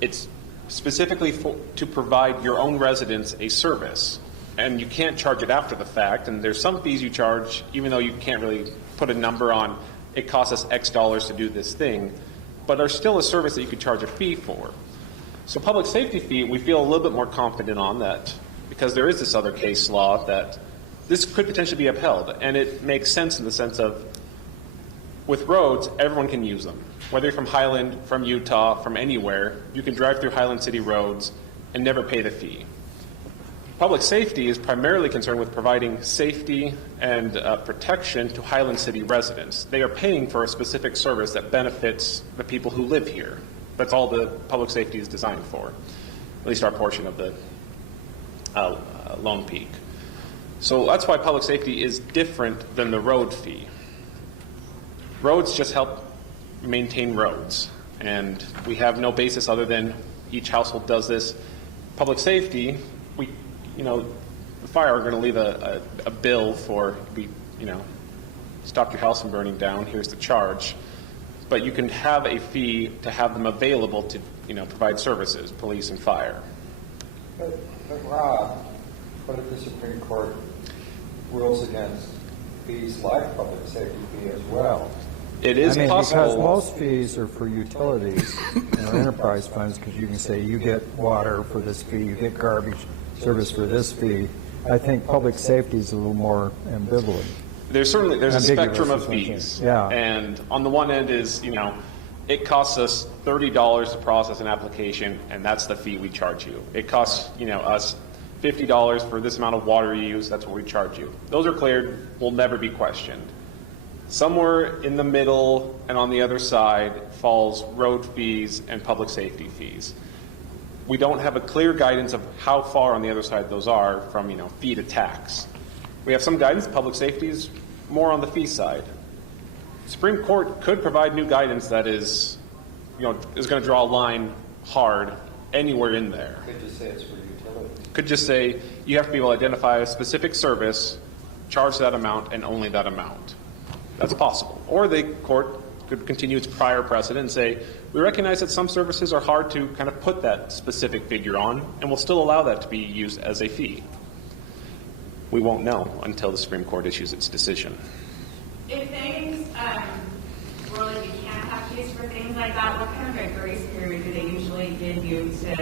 It's specifically to provide your own residents a service, and you can't charge it after the fact. And there's some fees you charge, even though you can't really put a number on, it costs us X dollars to do this thing, but are still a service that you could charge a fee for. So public safety fee, we feel a little bit more confident on that, because there is this other case law that this could potentially be upheld, and it makes sense in the sense of, with roads, everyone can use them. Whether you're from Highland, from Utah, from anywhere, you can drive through Highland City roads and never pay the fee. Public safety is primarily concerned with providing safety and protection to Highland City residents. They are paying for a specific service that benefits the people who live here. That's all the public safety is designed for, at least our portion of the Lone Peak. So that's why public safety is different than the road fee. Roads just help maintain roads, and we have no basis other than each household does this. Public safety, the fire are going to leave a bill for, stop your house from burning down, here's the charge. But you can have a fee to have them available to, provide services, police and fire. But Rob, what if the Supreme Court rules against fees like public safety fee as well? It is possible. Because most fees are for utilities or enterprise funds, because you can say you get water for this fee, you get garbage service for this fee. I think public safety is a little more ambivalent. There's a spectrum of fees. Yeah. And on the one end is, it costs us $30 to process an application, and that's the fee we charge you. It costs, us $50 for this amount of water you use, that's what we charge you. Those are cleared, will never be questioned. Somewhere in the middle and on the other side falls road fees and public safety fees. We don't have a clear guidance of how far on the other side those are from, fee to tax. We have some guidance. Public safety is more on the fee side. Supreme Court could provide new guidance that is going to draw a line hard anywhere in there. Could just say it's for utilities. Could just say you have to be able to identify a specific service, charge that amount, and only that amount. That's possible. Or the court could continue its prior precedent and say, we recognize that some services are hard to kind of put that specific figure on, and we'll still allow that to be used as a fee. We won't know until the Supreme Court issues its decision. If things were like you can't have fees for things like that, what kind of a grace period do they usually give you to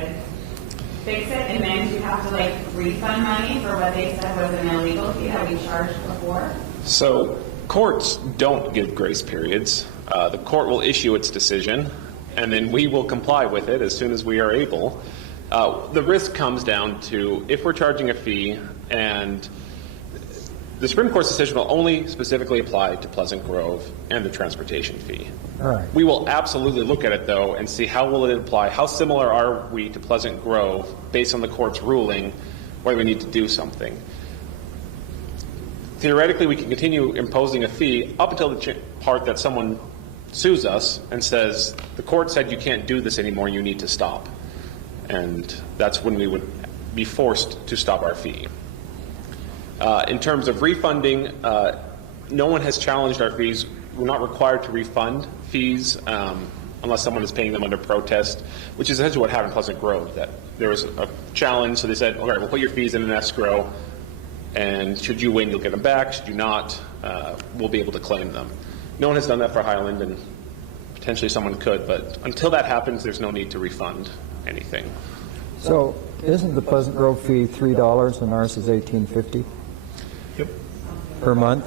fix it? And then you have to refund money for what they said was an illegal fee that we charged before? So courts don't give grace periods. The court will issue its decision, and then we will comply with it as soon as we are able. The risk comes down to if we're charging a fee, and the Supreme Court's decision will only specifically apply to Pleasant Grove and the transportation fee. All right. We will absolutely look at it, though, and see how will it apply, how similar are we to Pleasant Grove based on the court's ruling, whether we need to do something. Theoretically, we can continue imposing a fee up until the part that someone sues us and says, the court said you can't do this anymore, you need to stop. And that's when we would be forced to stop our fee. In terms of refunding, no one has challenged our fees. We're not required to refund fees unless someone is paying them under protest, which is essentially what happened in Pleasant Grove, that there was a challenge, so they said, all right, we'll put your fees in an escrow, and should you win, you'll get them back. Should you not, we'll be able to claim them. No one has done that for Highland, and potentially someone could, but until that happens, there's no need to refund anything. So isn't the Pleasant Grove fee $3 and ours is $18.50? Yep. Per month?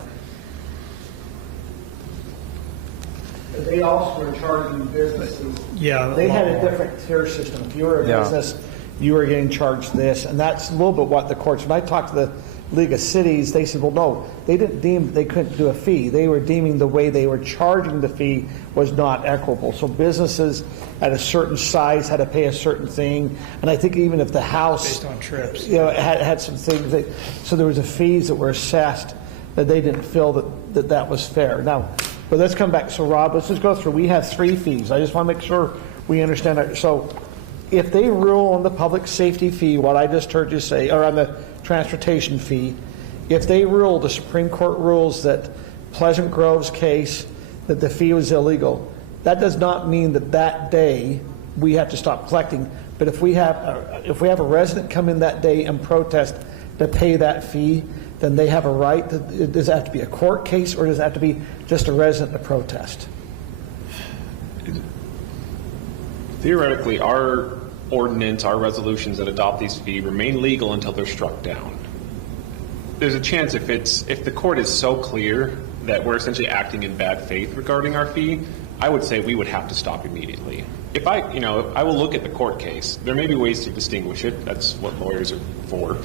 They also were charging businesses. Yeah. They had a different tier system. If you were a business, you were getting charged this, and that's a little bit what the courts, when I talked to the League of Cities, they said, well, no, they didn't deem they couldn't do a fee. They were deeming the way they were charging the fee was not equitable. So businesses at a certain size had to pay a certain thing, and I think even if the house based on trips, had some things, so there was a fees that were assessed that they didn't feel that was fair. Now, But let's come back. So Rob, let's just go through. We have 3 fees. I just want to make sure we understand that. So if they rule on the public safety fee, what I just heard you say, or on the transportation fee, if they rule, the Supreme Court rules that Pleasant Grove's case, that the fee was illegal, that does not mean that that day we have to stop collecting. But if we have a resident come in that day and protest to pay that fee, then they have a right. Does it have to be a court case, or does it have to be just a resident to protest? Theoretically, our ordinance, our resolutions that adopt these fees remain legal until they're struck down. There's a chance if the court is so clear that we're essentially acting in bad faith regarding our fee, I would say we would have to stop immediately. If I will look at the court case. There may be ways to distinguish it. That's what lawyers are for.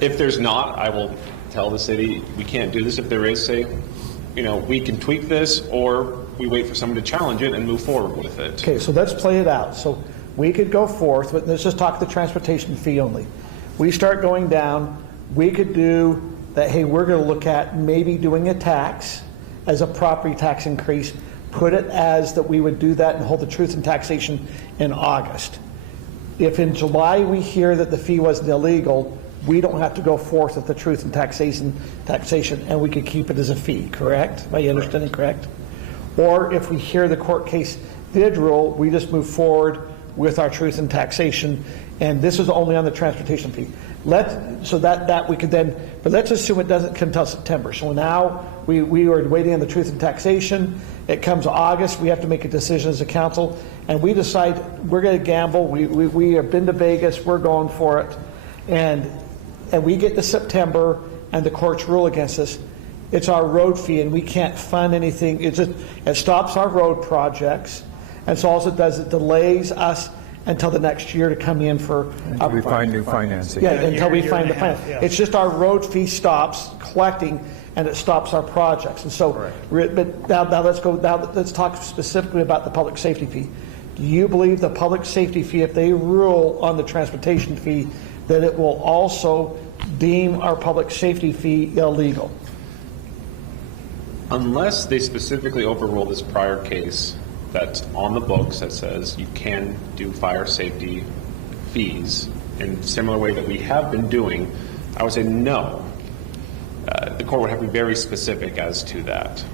If there's not, I will tell the city we can't do this. If there is, say, we can tweak this, or we wait for someone to challenge it and move forward with it. Okay, so let's play it out. So we could go forth, but let's just talk the transportation fee only. We start going down, we could do that, hey, we're going to look at maybe doing a tax as a property tax increase, put it as that we would do that and hold the truth in taxation in August. If in July we hear that the fee wasn't illegal, we don't have to go forth with the truth in taxation, and we could keep it as a fee, correct? Am I understanding correct? Or if we hear the court case did rule, we just move forward with our truth in taxation, and this is only on the transportation fee. So that we could then, but let's assume it doesn't come until September. So now we are waiting on the truth in taxation. It comes August, we have to make a decision as a council, and we decide we're going to gamble. We have been to Vegas, we're going for it, and we get to September and the courts rule against us. It's our road fee, and we can't fund anything. It stops our road projects, and so all it does, it delays us until the next year to come in for... Until we find new financing. Yeah, until we find the plan. Yeah. It's just our road fee stops collecting, and it stops our projects. And so, but now let's talk specifically about the public safety fee. Do you believe the public safety fee, if they rule on the transportation fee, that it will also deem our public safety fee illegal? Unless they specifically overrule this prior case that's on the books that says you can do fire safety fees in a similar way that we have been doing, I would say no. The court would have to be very specific as to that.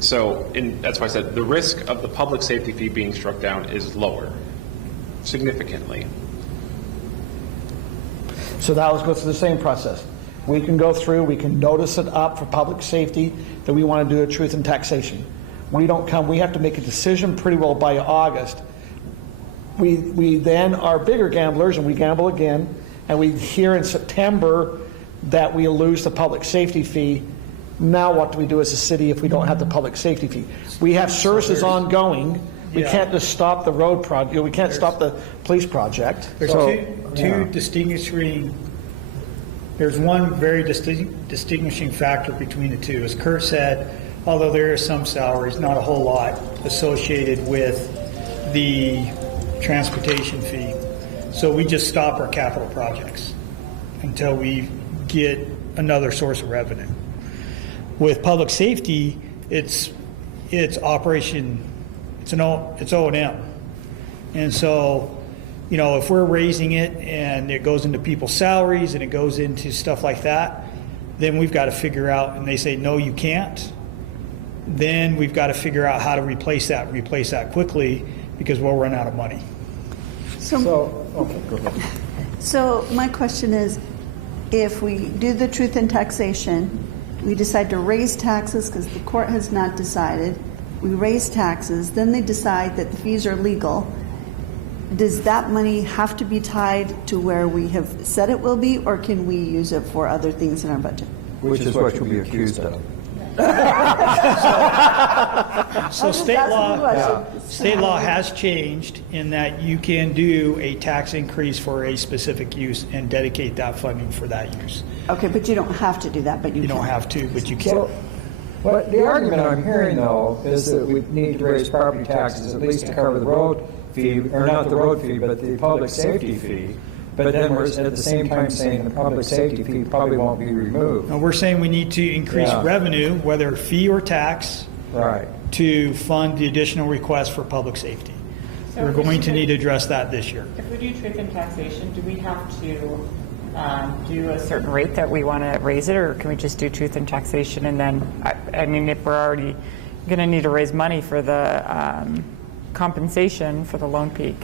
So that's why I said the risk of the public safety fee being struck down is lower, significantly. So now let's go through the same process. We can go through, we can notice it up for public safety that we want to do a truth in taxation. We don't come, we have to make a decision pretty well by August. We then are bigger gamblers, and we gamble again, and we hear in September that we lose the public safety fee. Now what do we do as a city if we don't have the public safety fee? We have services ongoing. We can't just stop the road project. We can't stop the police project. There's two distinguishing. There's one very distinguishing factor between the two. As Kurt said, although there are some salaries, not a whole lot associated with the transportation fee. So we just stop our capital projects until we get another source of revenue. With public safety, it's operation, it's O&M. And so, if we're raising it and it goes into people's salaries and it goes into stuff like that, then we've got to figure out, and they say, no, you can't. Then we've got to figure out how to replace that quickly, because we'll run out of money. Okay, go ahead. So my question is, if we do the truth in taxation, we decide to raise taxes because the court has not decided, we raise taxes, then they decide that the fees are legal, does that money have to be tied to where we have said it will be, or can we use it for other things in our budget? Which is what you'll be accused of. So state law has changed in that you can do a tax increase for a specific use and dedicate that funding for that use. Okay, but you don't have to do that, but you don't have to, but you can. So, what the argument I'm hearing, though, is that we need to raise property taxes at least to cover the road fee, or not the road fee, but the public safety fee, But then we're at the same time saying the public safety fee probably won't be removed. Now, we're saying we need to increase revenue, whether fee or tax, Right. to fund the additional request for public safety. So We're if going we to do- need to address that this year. If we do truth in taxation, do we have to do a certain rate that we want to raise it, or can we just do truth in taxation and then, I mean, if we're already going to need to raise money for the compensation for the Lone Peak,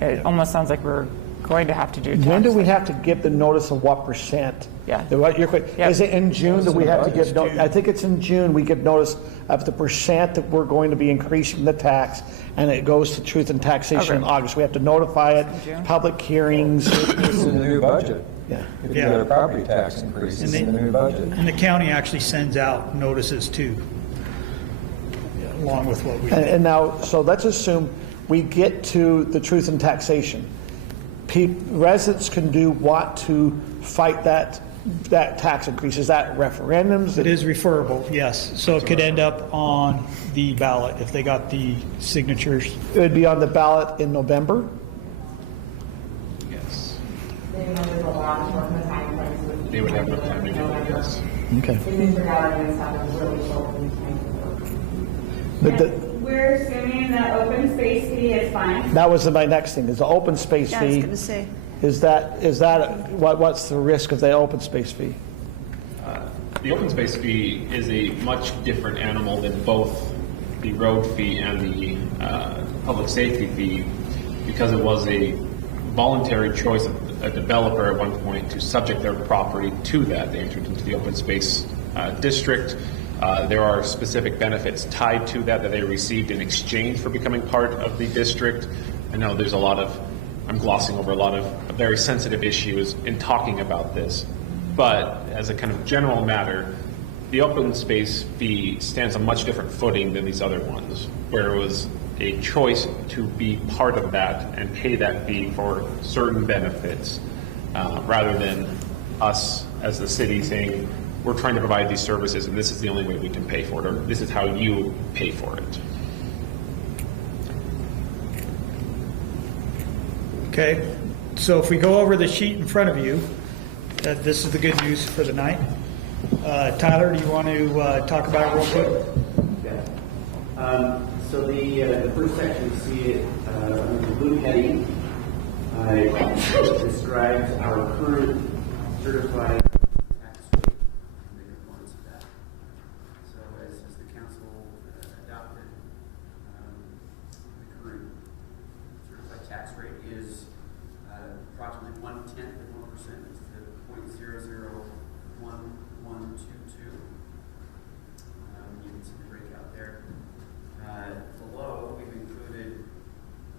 it almost sounds like we're going to have to do tax. When do we have to give the notice of what percent? Yeah. What you're quick. Yep. Is it in June that we have to give, I think it's in June, we give notice of the percent that we're going to be increasing the tax, and it goes to truth and taxation in Okay. August. We have to notify it, June. public hearings. It's in the new budget. Yeah. If you get a property tax increase, it's in the new budget. And the county actually sends out notices too, along with what we. And now, so let's assume we get to the truth and taxation. Residents can do what to fight that tax increase? Is that referendums? It is referable, yes. So it could end up on the ballot if they got the signatures. It would be on the ballot in November? Yes. They know there's a lot of work in the time frames with. They would have no time to do it, yes. Okay. Signature galleries have a really short lead time to work. But the- We're assuming that open space fee is fine. That was my next thing, is the open space Yeah, I was fee. going to say. Is that, what's the risk of the open space fee? The open space fee is a much different animal than both the road fee and the public safety fee, because it was a voluntary choice of a developer at one point to subject their property to that. They entered into the open space district. There are specific benefits tied to that they received in exchange for becoming part of the district. I know there's I'm glossing over a lot of very sensitive issues in talking about this, but as a kind of general matter, the open space fee stands on much different footing than these other ones, where it was a choice to be part of that and pay that fee for certain benefits, rather than us as the city saying, we're trying to provide these services and this is the only way we can pay for it, or this is how you pay for it. Okay, so if we go over the sheet in front of you, this is the good news for the night. Tyler, do you want to talk about it real quick? Okay. So the first section, you see it under the blue heading, describes our current certified tax rate and the components of that. So as the council adopted, the current certified tax rate is approximately 1/10 of 1%. It's the 0.001122. You can see the breakout there. Below, we've included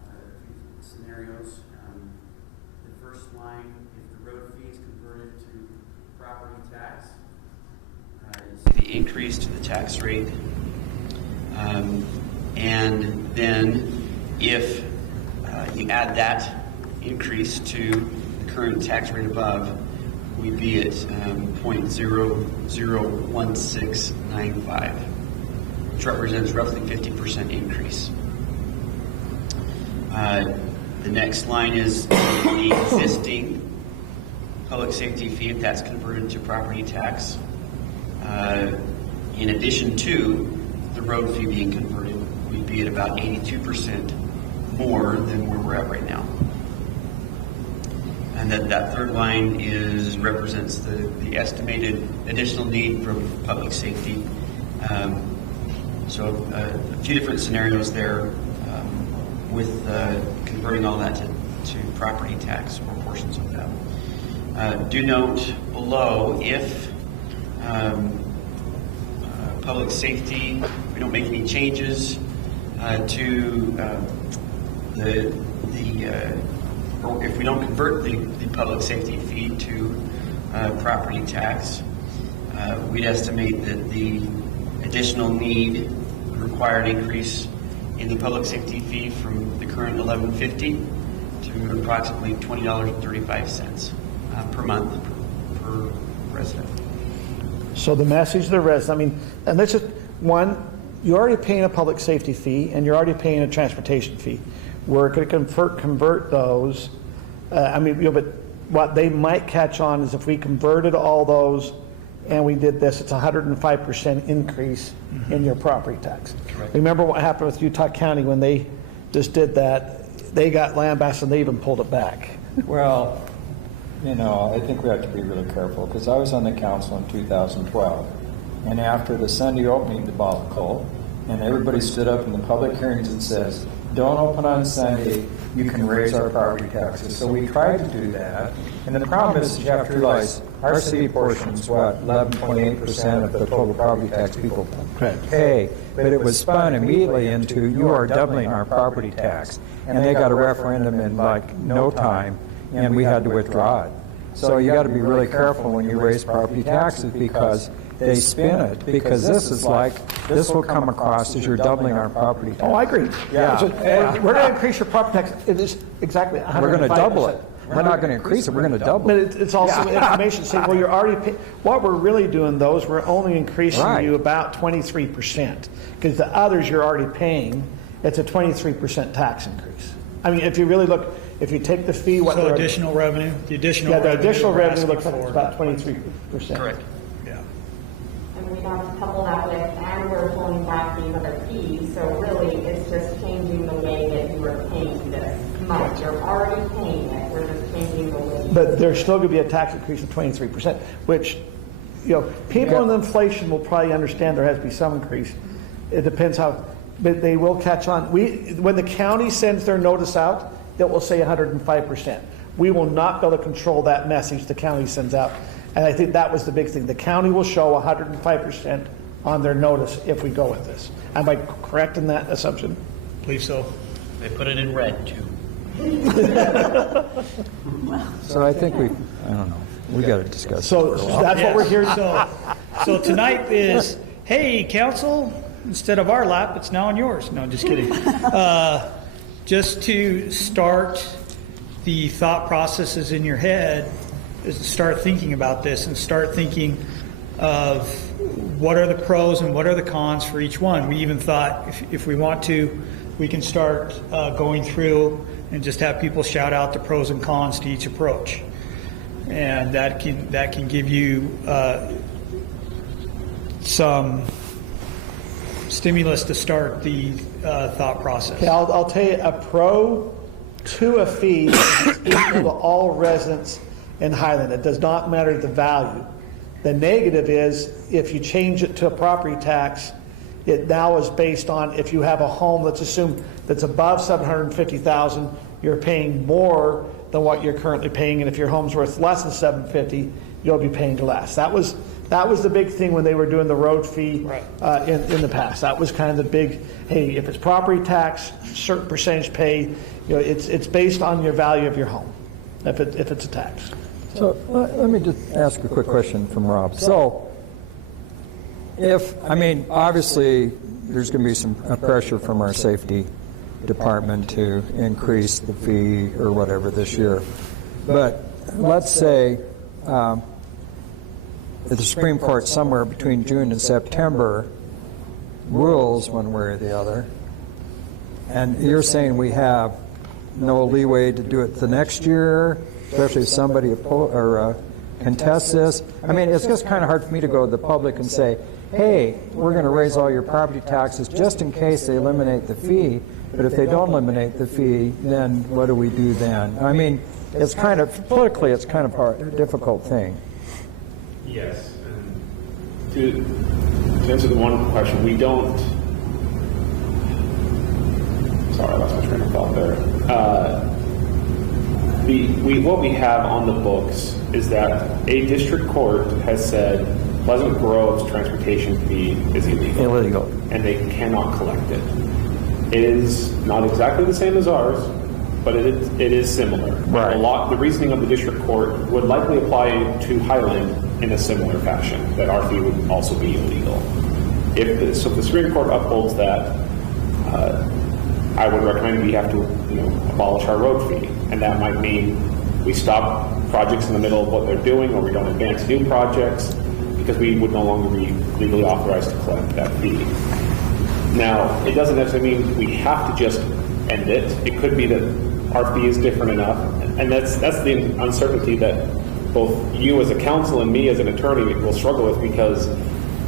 a few scenarios. The first line, if the road fee is converted to property tax, you see the increase to the tax rate. And then if you add that increase to the current tax rate above, we'd be at 0.001695, which represents roughly 50% increase. The next line is the existing public safety fee, if that's converted to property tax. In addition to the road fee being converted, we'd be at about 82% more than where we're at right now. And that third line represents the estimated additional need for public safety. So a few different scenarios there with converting all that to property tax or portions of that. Do note below, if public safety, we don't make any changes to or if we don't convert the public safety fee to property tax, we'd estimate that the additional need, required increase in the public safety fee from the current $11.50 to approximately $20.35 per month per resident. So the message to the resident, and this is one, you're already paying a public safety fee and you're already paying a transportation fee. We're going to convert those I mean, but what they might catch on is if we converted all those and we did this, it's 105% increase in your property tax. Correct. Remember what happened with Utah County when they just did that? They got lambasted and they even pulled it back. Well, I think we have to be really careful, because I was on the council in 2012, and after the Sunday opening debacle, and everybody stood up in the public hearings and says, don't open on Sunday, you can raise our property taxes. So we tried to do that, and the problem is you have to realize our city portion is what, 11.8% of the total property tax people pay, but it was spun immediately into, you are doubling our property tax, and they got a referendum in like no time, and we had to withdraw it. So you got to be really careful when you raise property taxes, because they spin it, because this will come across as you're doubling our property tax. Oh, I agree. Yeah. So, we're going to increase your property tax. It is exactly 105%. We're going to double it. We're not going to increase it, we're going to double it. But it's also information saying, well, you're already paying. What we're really doing, though, is we're only increasing you about 23%, because the others you're already paying, it's a 23% tax increase. I mean, if you really look, if you take the fee, what So additional revenue, the additional revenue looks like it's about 23%. Correct. Yeah. And we have to couple that with, and we're pulling back these other fees, so really it's just changing the way that you are paying this month. You're already paying it, we're just changing the way. But there's still going to be a tax increase of 23%, which, people in inflation will probably understand there has to be some increase. It depends how, but they will catch on. When the county sends their notice out, it will say 105%. We will not be able to control that message the county sends out. And I think that was the big thing. The county will show 105% on their notice if we go with this. Am I correct in that assumption? Believe so. They put it in red, too. So I think I don't know, we got to discuss. So that's what we're here to. So tonight is, hey, council, instead of our lap, it's now on yours. No, just kidding. Just to start the thought processes in your head, is to start thinking about this and start thinking of what are the pros and what are the cons for each one. We even thought if we want to, we can start going through and just have people shout out the pros and cons to each approach. And that can give you some stimulus to start the thought process. Okay, I'll tell you, a pro to a fee is equal to all residents in Highland. It does not matter the value. The negative is if you change it to a property tax, it now is based on if you have a home, let's assume that's above $750,000, you're paying more than what you're currently paying, and if your home's worth less than $750,000, you'll be paying less. That was the big thing when they were doing the road fee in the past. That was kind of the big, hey, if it's property tax, certain percentage pay, it's based on your value of your home, if it's a tax. So let me just ask a quick question from Rob. So obviously there's going to be some pressure from our safety department to increase the fee or whatever this year. But let's say that the Supreme Court somewhere between June and September rules one way or the other, and you're saying we have no leeway to do it the next year, especially if somebody contests this. I mean, it's just kind of hard for me to go to the public and say, hey, we're going to raise all your property taxes just in case they eliminate the fee, but if they don't eliminate the fee, then what do we do then? I mean, it's kind of, politically, it's kind of a difficult thing. Yes. And to answer the one question, we don't. Sorry, I lost my train of thought there. What we have on the books is that a district court has said Pleasant Grove's transportation fee is illegal, and they cannot collect it. It is not exactly the same as ours, but it is similar. Right. The reasoning of the district court would likely apply to Highland in a similar fashion, that our fee would also be illegal. If the Supreme Court upholds that, I would recommend we have to abolish our road fee, and that might mean we stop projects in the middle of what they're doing, or we don't advance new projects, because we would no longer be legally authorized to collect that fee. Now, it doesn't necessarily mean we have to just end it. It could be that our fee is different enough, and that's the uncertainty that both you as a counsel and me as an attorney will struggle with, because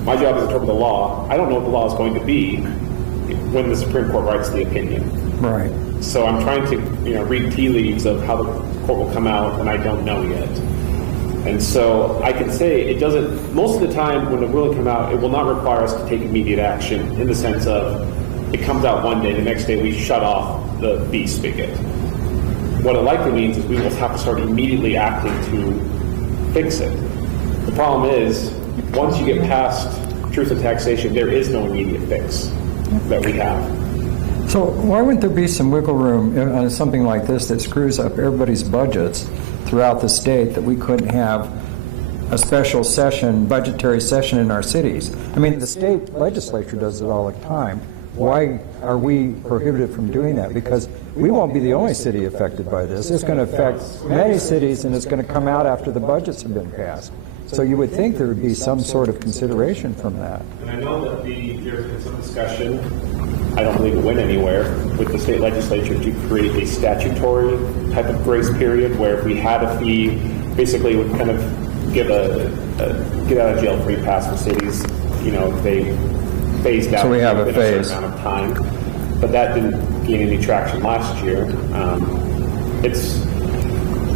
my job is to interpret the law. I don't know what the law is going to be when the Supreme Court writes the opinion. Right. So I'm trying to read tea leaves of how the court will come out, and I don't know yet. And so I can say it doesn't, most of the time when the ruling comes out, it will not require us to take immediate action in the sense of it comes out one day, the next day we shut off the fee spigot. What it likely means is we will have to start immediately acting to fix it. The problem is, once you get past truth and taxation, there is no immediate fix that we have. So why wouldn't there be some wiggle room on something like this that screws up everybody's budgets throughout the state, that we couldn't have a special session, budgetary session in our cities? I mean, the state legislature does it all the time. Why are we prohibited from doing that? Because we won't be the only city affected by this. It's going to affect many cities, and it's going to come out after the budgets have been passed. So you would think there would be some sort of consideration from that. And I know that there's been some discussion, I don't believe it went anywhere, with the state legislature to create a statutory type of grace period where if we had a fee, basically it would kind of give a get out of jail free pass for cities, if they phased out. So we have a phase. Certain amount of time, but that didn't gain any traction last year.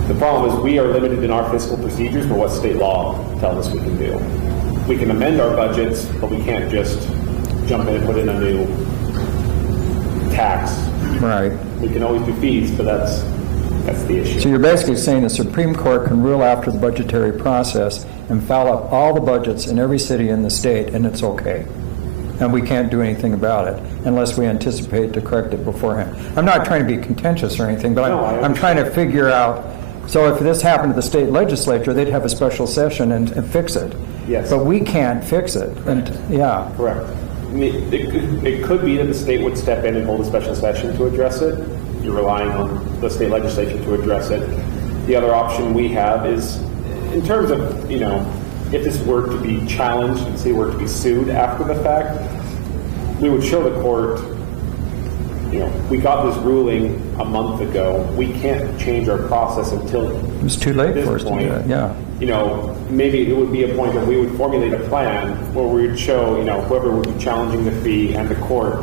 The problem is we are limited in our fiscal procedures for what state law tells us we can do. We can amend our budgets, but we can't just jump in and put in a new tax. Right. We can always do fees, but that's the issue. So you're basically saying the Supreme Court can rule after the budgetary process and foul up all the budgets in every city in the state, and it's okay. And we can't do anything about it unless we anticipate to correct it beforehand. I'm not trying to be contentious or anything, but I'm trying to figure out, so if this happened to the state legislature, they'd have a special session and fix it. Yes. But we can't fix it. And yeah. Correct. It could be that the state would step in and hold a special session to address it. You're relying on the state legislature to address it. The other option we have is, in terms of, if this were to be challenged and say were to be sued after the fact, we would show the court, we got this ruling a month ago. We can't change our process until it's too late for us to do that. Yeah. Maybe it would be a point that we would formulate a plan where we would show, whoever would be challenging the fee and the court,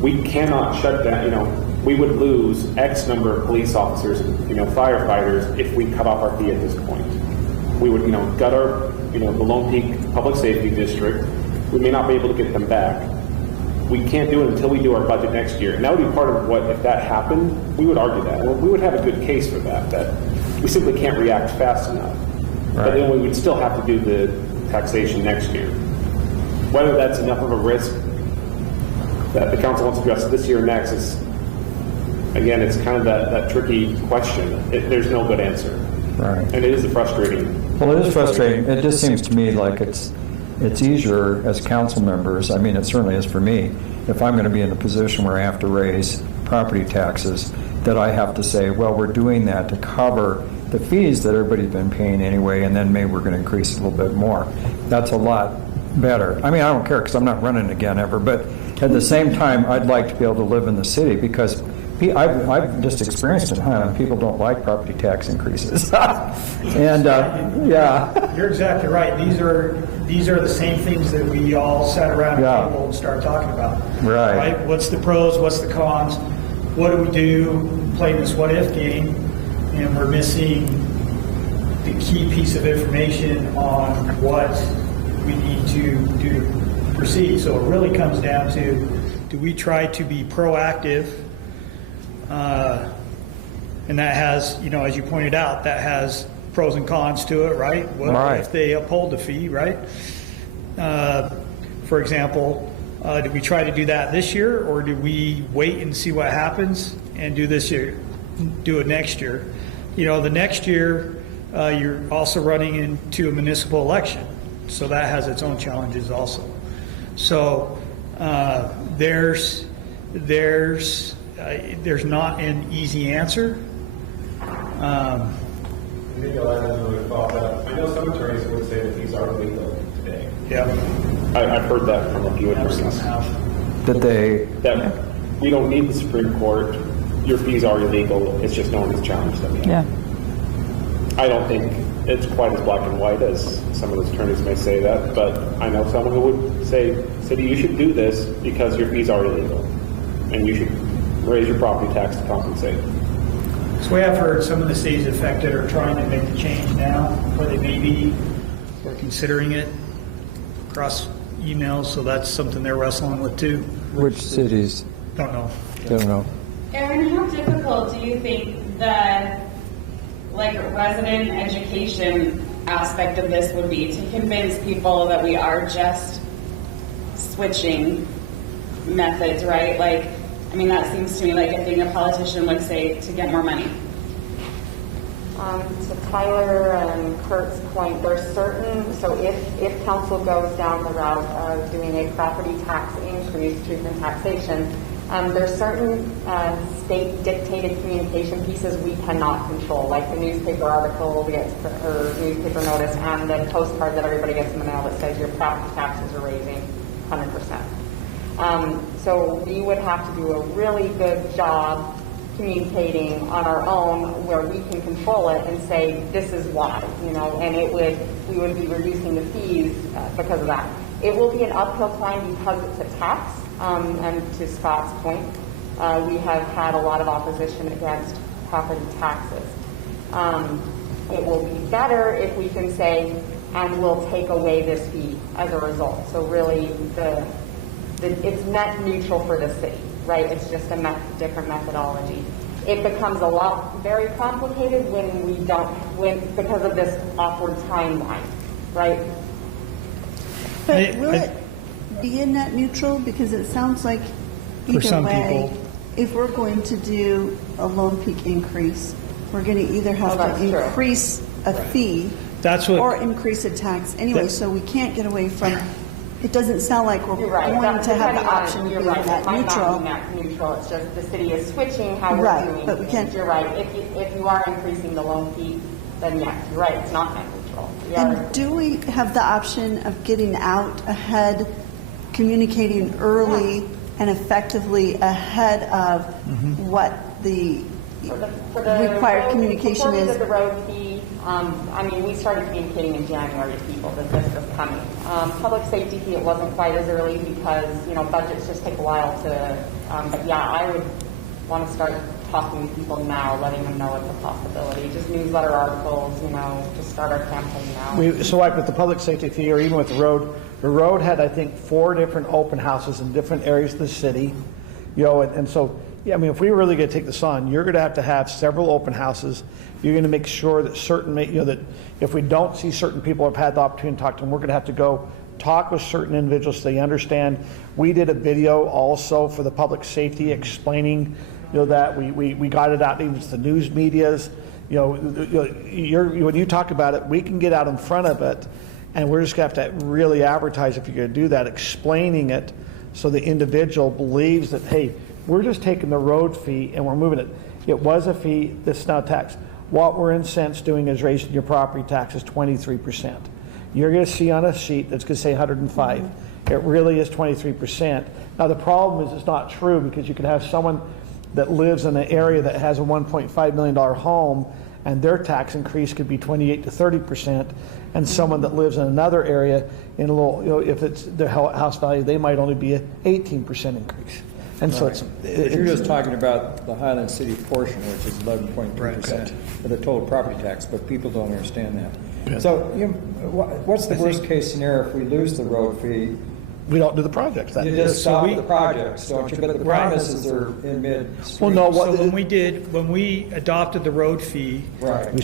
we cannot shut down, we would lose X number of police officers, firefighters, if we cut off our fee at this point. We would, gut our, the Lone Peak Public Safety District. We may not be able to get them back. We can't do it until we do our budget next year. And that would be part of what, if that happened, we would argue that. We would have a good case for that we simply can't react fast enough. Right. But then we would still have to do the taxation next year. Whether that's enough of a risk that the council wants to address this year or next is, again, it's kind of that tricky question. There's no good answer. Right. And it is frustrating. Well, it is frustrating. It just seems to me like it's easier as council members, I mean, it certainly is for me, if I'm going to be in a position where I have to raise property taxes, that I have to say, well, we're doing that to cover the fees that everybody's been paying anyway, and then maybe we're going to increase a little bit more. That's a lot better. I mean, I don't care because I'm not running again ever, but at the same time, I'd like to be able to live in the city because I've just experienced it in Highland. People don't like property tax increases. And, yeah. You're exactly right. These are the same things that we all sat around the table and started talking about. Right. What's the pros? What's the cons? What do we do? Playing this what-if game, and we're missing the key piece of information on what we need to do to proceed. So it really comes down to, do we try to be proactive? And that has, as you pointed out, that has pros and cons to it, right? What if they uphold the fee, right? For example, do we try to do that this year, or do we wait and see what happens and do it next year? The next year, you're also running into a municipal election, so that has its own challenges also. So there's not an easy answer. Maybe I'll add another thought that I know some attorneys would say that these are legal today. Yeah, I've heard that from a few attorneys. That we don't need the Supreme Court. your fees are illegal, it's just no one has challenged them yet. Yeah. I don't think it's quite as black and white as some of those attorneys may say that, but I know someone who would say, City, you should do this because your fees are illegal, and you should raise your property tax to compensate. So we have heard some of the cities affected are trying to make the change now, or they may be, or considering it across emails, so that's something they're wrestling with too. Which cities? Don't know. Don't know. Aaron, how difficult do you think the resident education aspect of this would be to convince people that we are just switching methods, right? That seems to me like a thing a politician would say to get more money. To Tyler and Kurt's point, there's certain, so if council goes down the route of doing a property tax increase, truth in taxation, there's certain state dictated communication pieces we cannot control, like the newspaper article or newspaper notice and the postcard that everybody gets in the mail that says your property taxes are raising 100%. So we would have to do a really good job communicating on our own where we can control it and say this is why, and we would be reducing the fees because of that. It will be an uphill climb because it's a tax, and to Scott's point, we have had a lot of opposition against property taxes. It will be better if we can say, and we'll take away this fee as a result. So really, it's net neutral for the city, right? It's just a different methodology. It becomes very complicated because of this awkward timeline, right? But will it be a net neutral? Because it sounds like either way, if we're going to do a Lone Peak increase, we're going to either have to increase a fee or increase a tax anyway. So we can't get away from. It doesn't sound like we're going to have the option of being net neutral. Net neutral. It's just the city is switching how we're doing. But we can't. You're right. If you are increasing the Lone Peak, then yes, you're right. It's not net neutral. And do we have the option of getting out ahead, communicating early and effectively ahead of what the required communication is? The road fee, we started communicating in January to people that this was coming. Public safety fee, it wasn't quite as early because, budgets just take a while to, but yeah, I would want to start talking to people now, letting them know it's a possibility. Just newsletter articles, just start our campaign now. So like with the public safety fee or even with the road had, I think, 4 different open houses in different areas of the city, and so, yeah, if we were really going to take this on, you're going to have several open houses. You're going to make sure that that if we don't see certain people have had the opportunity to talk to them, we're going to have to go talk with certain individuals so they understand. We did a video also for the public safety explaining, that we got it out even to the news medias. When you talk about it, we can get out in front of it, and we're just going to have to really advertise if you're going to do that, explaining it so the individual believes that, hey, we're just taking the road fee and we're moving it. It was a fee, this is now tax. What we're in sense doing is raising your property taxes 23%. You're going to see on a sheet that's going to say 105. It really is 23%. Now the problem is it's not true because you can have someone that lives in an area that has a $1.5 million home and their tax increase could be 28 to 30%, and someone that lives in another area in a little, if it's their house value, they might only be an 18% increase. And so but you're just talking about the Highland City portion, which is 11.2% of the total property tax, but people don't understand that. Yeah. So what's the worst case scenario if we lose the road fee? We don't do the projects. You just stop the projects, don't you? But the promises are in mid-street. Well, no. When we adopted the road fee,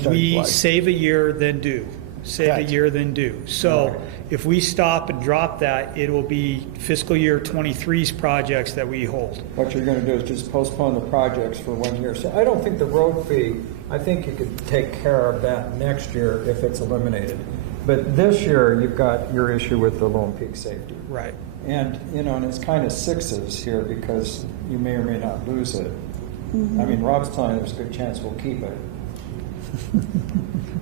we save a year, then do. Save a year, then do. So if we stop and drop that, it will be fiscal year 23's projects that we hold. What you're going to do is just postpone the projects for 1 year. So I don't think the road fee, I think you could take care of that next year if it's eliminated. But this year, you've got your issue with the Lone Peak safety. Right. And, and it's kind of sixes here because you may or may not lose it. Rob's telling you there's a good chance we'll keep it.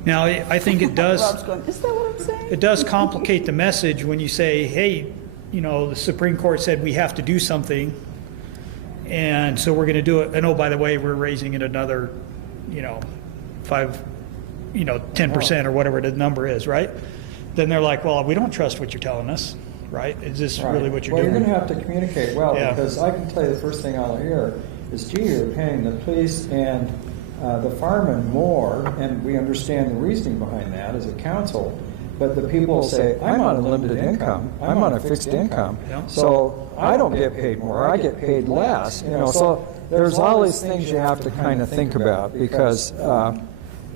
Now, I think it does. Rob's going, is that what I'm saying? It does complicate the message when you say, hey, the Supreme Court said we have to do something, And so we're going to do it, and oh, by the way, we're raising it another, 10% or whatever the number is, right? Then they're like, well, we don't trust what you're telling us, right? Is this really what you're doing? Well, you're going to have to communicate well, Yeah. because I can tell you the first thing I'll hear is, gee, you're paying the police and the firemen more, and we understand the reasoning behind that as a council. But the people say, I'm on a limited income, I'm on a fixed income, so I don't get paid more, I get paid less. So there's all these things you have to kind of think about, because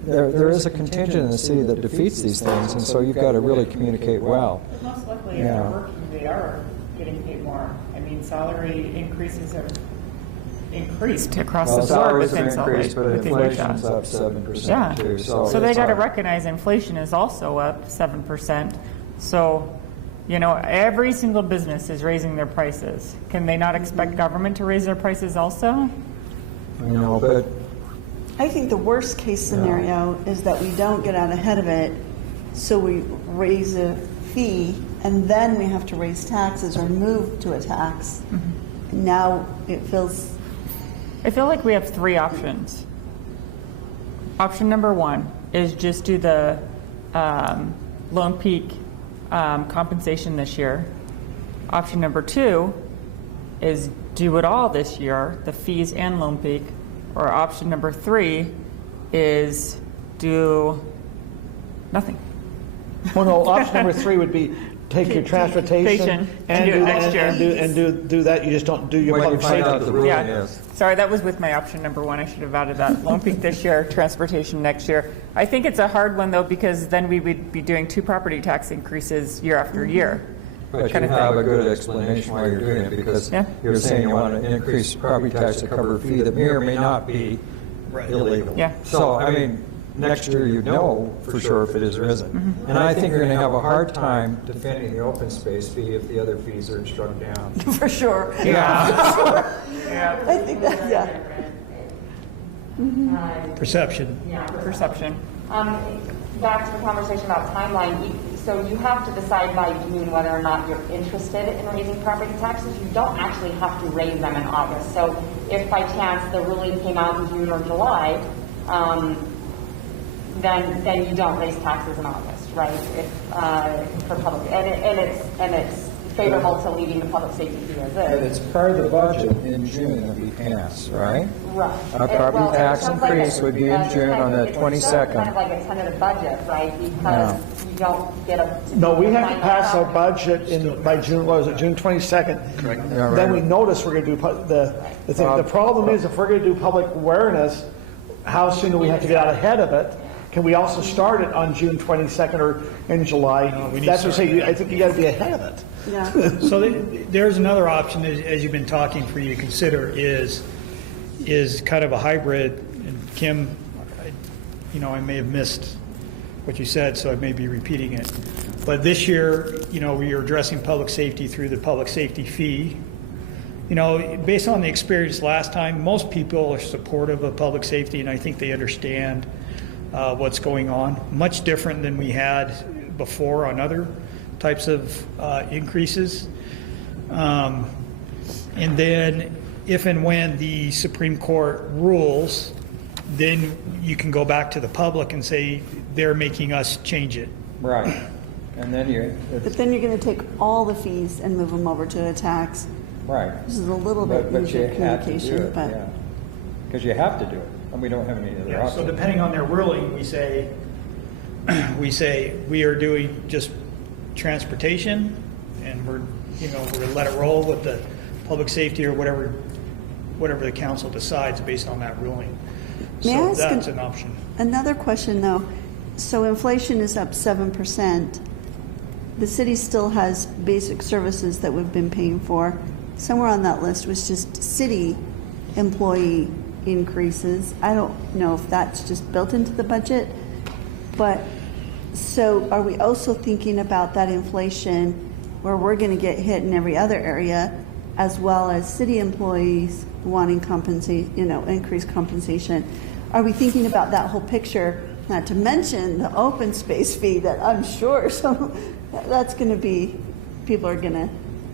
there is a contingent in the city that defeats these things, and so you've got to really communicate well. But most likely, if they're working, they are getting paid more. I mean, salary increases have increased across the board salaries have within increased, but within inflation's jobs. up 7% Yeah. too. So they got to recognize inflation is also up 7%. So, every single business is raising their prices. Can they not expect government to raise their prices also? But I think the worst case scenario is that we don't get out ahead of it, so we raise a fee, and then we have to raise taxes or move to a tax. Now it feels... I feel like we have three options. Option number one is just do the Lone Peak compensation this year. Option number two is do it all this year, the fees and Lone Peak. Or option number three is do nothing. Well, no, option number three would be take your transportation and do it next year. And do that. You just don't do your public safety. Yeah. Sorry, that was with my option number one. I should have added that. Lone Peak this year, transportation next year. I think it's a hard one, though, because then we would be doing 2 property tax increases year after year. But you have a good explanation why you're doing it, because you're saying you want to increase property tax to cover a fee that may or may not be illegal. Yeah. So, I mean, next year you know for sure if it is or isn't. And I think you're going to have a hard time defending the open space fee if the other fees are struck down. For sure. Yeah. Yeah. I think that, Perception. Yeah, perception. Back to the conversation about timeline. So you have to decide by June whether or not you're interested in raising property taxes. You don't actually have to raise them in August. So if by chance the ruling came out in June or July, then you don't raise taxes in August, right? If for public, and it's favorable to leaving the public safety fee as But is. it's part of the budget in June that we pass, right? Right. A property tax increase would be in June on the It's 22nd. kind of like a tentative budget, right? Because you don't get a. No, we have to pass our budget by June, what was it, June 22nd? Correct. Yeah, Then right. we notice we're going to do the thing. The problem is if we're going to do public awareness, how soon do we have to get out ahead of it? Can we also start it on June 22nd or in July? That's what I say. I think you got to be ahead of it. Yeah. So there's another option, as you've been talking, for you to consider is kind of a hybrid. And Kim, I may have missed what you said, so I may be repeating it. But this year, we are addressing public safety through the public safety fee. Based on the experience last time, most people are supportive of public safety, and I think they understand what's going on. Much different than we had before on other types of increases. And then if and when the Supreme Court rules, then you can go back to the public and say they're making us change it. Right. And then But then you're going to take all the fees and move them over to a tax. right. This is a little bit But easier you have to do communication, it, but. yeah. Because you have to do it, and we don't have any other Yeah, option. so depending on their ruling, we say we are doing just transportation, and we're going to let it roll with the public safety or whatever the council decides based on that ruling. May I So ask that's an option. Another question, though. So inflation is up 7%. The city still has basic services that we've been paying for. Somewhere on that list was just city employee increases. I don't know if that's just built into the budget, but so are we also thinking about that inflation where we're going to get hit in every other area, as well as city employees wanting increased compensation? Are we thinking about that whole picture, not to mention the open space fee that I'm sure that's going to be, people are going to.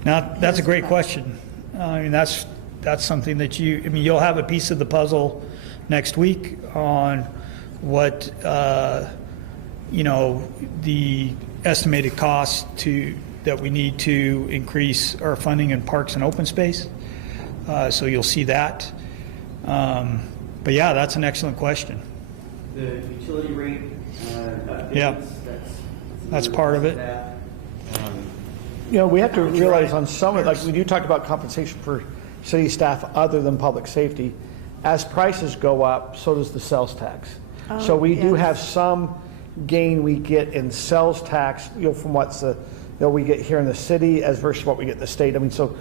Now, that's a great question. I mean, that's that's something that you'll have a piece of the puzzle next week on what, the estimated cost that we need to increase our funding in parks and open space. So you'll see that. But yeah, that's an excellent question. The utility rate updates, Yeah. That's part of it. We have to realize on some of, like when you talk about compensation for city staff other than public safety, as prices go up, so does the sales tax. So we do have some gain we get in sales tax, from what's we get here in the city as versus what we get in the state. I mean, so